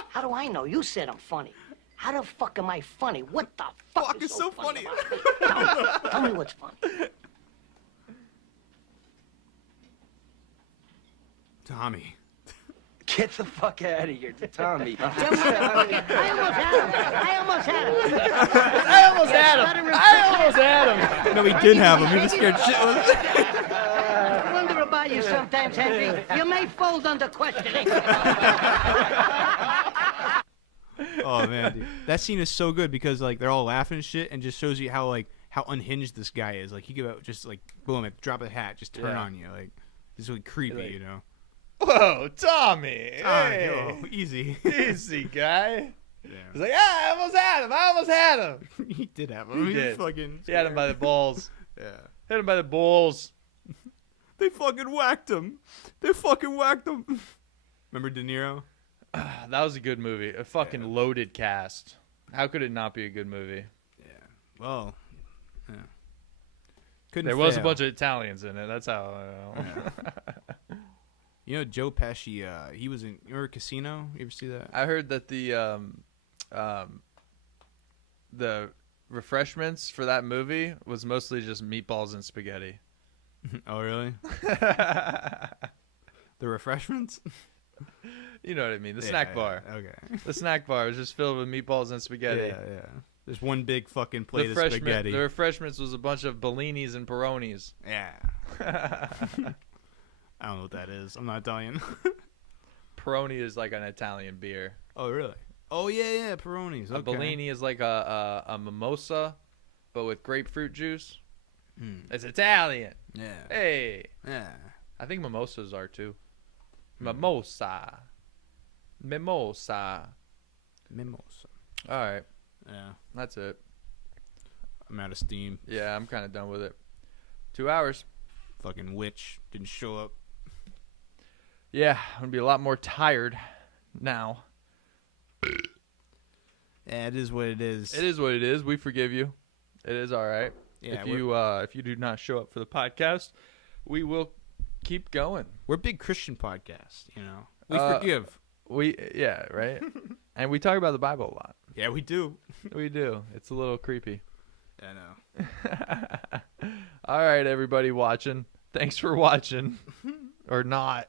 How do I know? You said I'm funny. How the fuck am I funny? What the fuck is so funny? About me? Tell me what's funny. Tommy. Get the fuck out of here, Tommy. I almost had him. No, he did have him. He was scared shitless. I wonder about you sometimes, Henry. You may fold under questioning. Oh man, dude. That scene is so good because like they're all laughing and shit, and just shows you how unhinged this guy is. Like he could just like boom, like, drop a hat, just turn on you. Like it's really creepy, Like- you know. Whoa, Tommy. Hey. Yo, easy. Easy, guy. Yeah. He's like, I almost had him. He did have him. He did. Fucking He had him by the balls. yeah. Hit him by the balls. They fucking whacked him. Remember De Niro? That was a good movie. A fucking loaded cast. How could it not be a good movie? Yeah. Well, yeah. Couldn't There was a fail. bunch of Italians in it. That's how. You know, Joe Pesci. He was in. You remember Casino? You ever see that? I heard that the refreshments for that movie was mostly just meatballs and spaghetti. Oh, really? The refreshments? You know what I mean? The snack bar. Okay. The snack bar was just filled with meatballs and spaghetti. Yeah. There's one big fucking plate of The spaghetti. refreshments was a bunch of Bellinis and Peronis. Yeah. I don't know what that is. I'm not Italian. Peroni is like an Italian beer. Oh, really? Oh, yeah. Peronis. Okay. A Bellini is like a mimosa, but with grapefruit juice. It's Italian. Yeah. Hey. Yeah. I think mimosas are too. Mimosa. Mimosa. All right. Yeah. That's it. I'm out of steam. Yeah, I'm kind of done with it. 2 hours. Fucking witch didn't show up. Yeah, I'm going to be a lot more tired now. Yeah, it is what it is. It is what it is. We forgive you. It is all right. Yeah, if you do not show up for the podcast, we will keep going. We're a big Christian podcast, you know. We Uh, forgive. Yeah, right? And we talk about the Bible a lot. Yeah, we do. We do. It's a little creepy. I know. All right, everybody watching. Thanks for watching. Or not.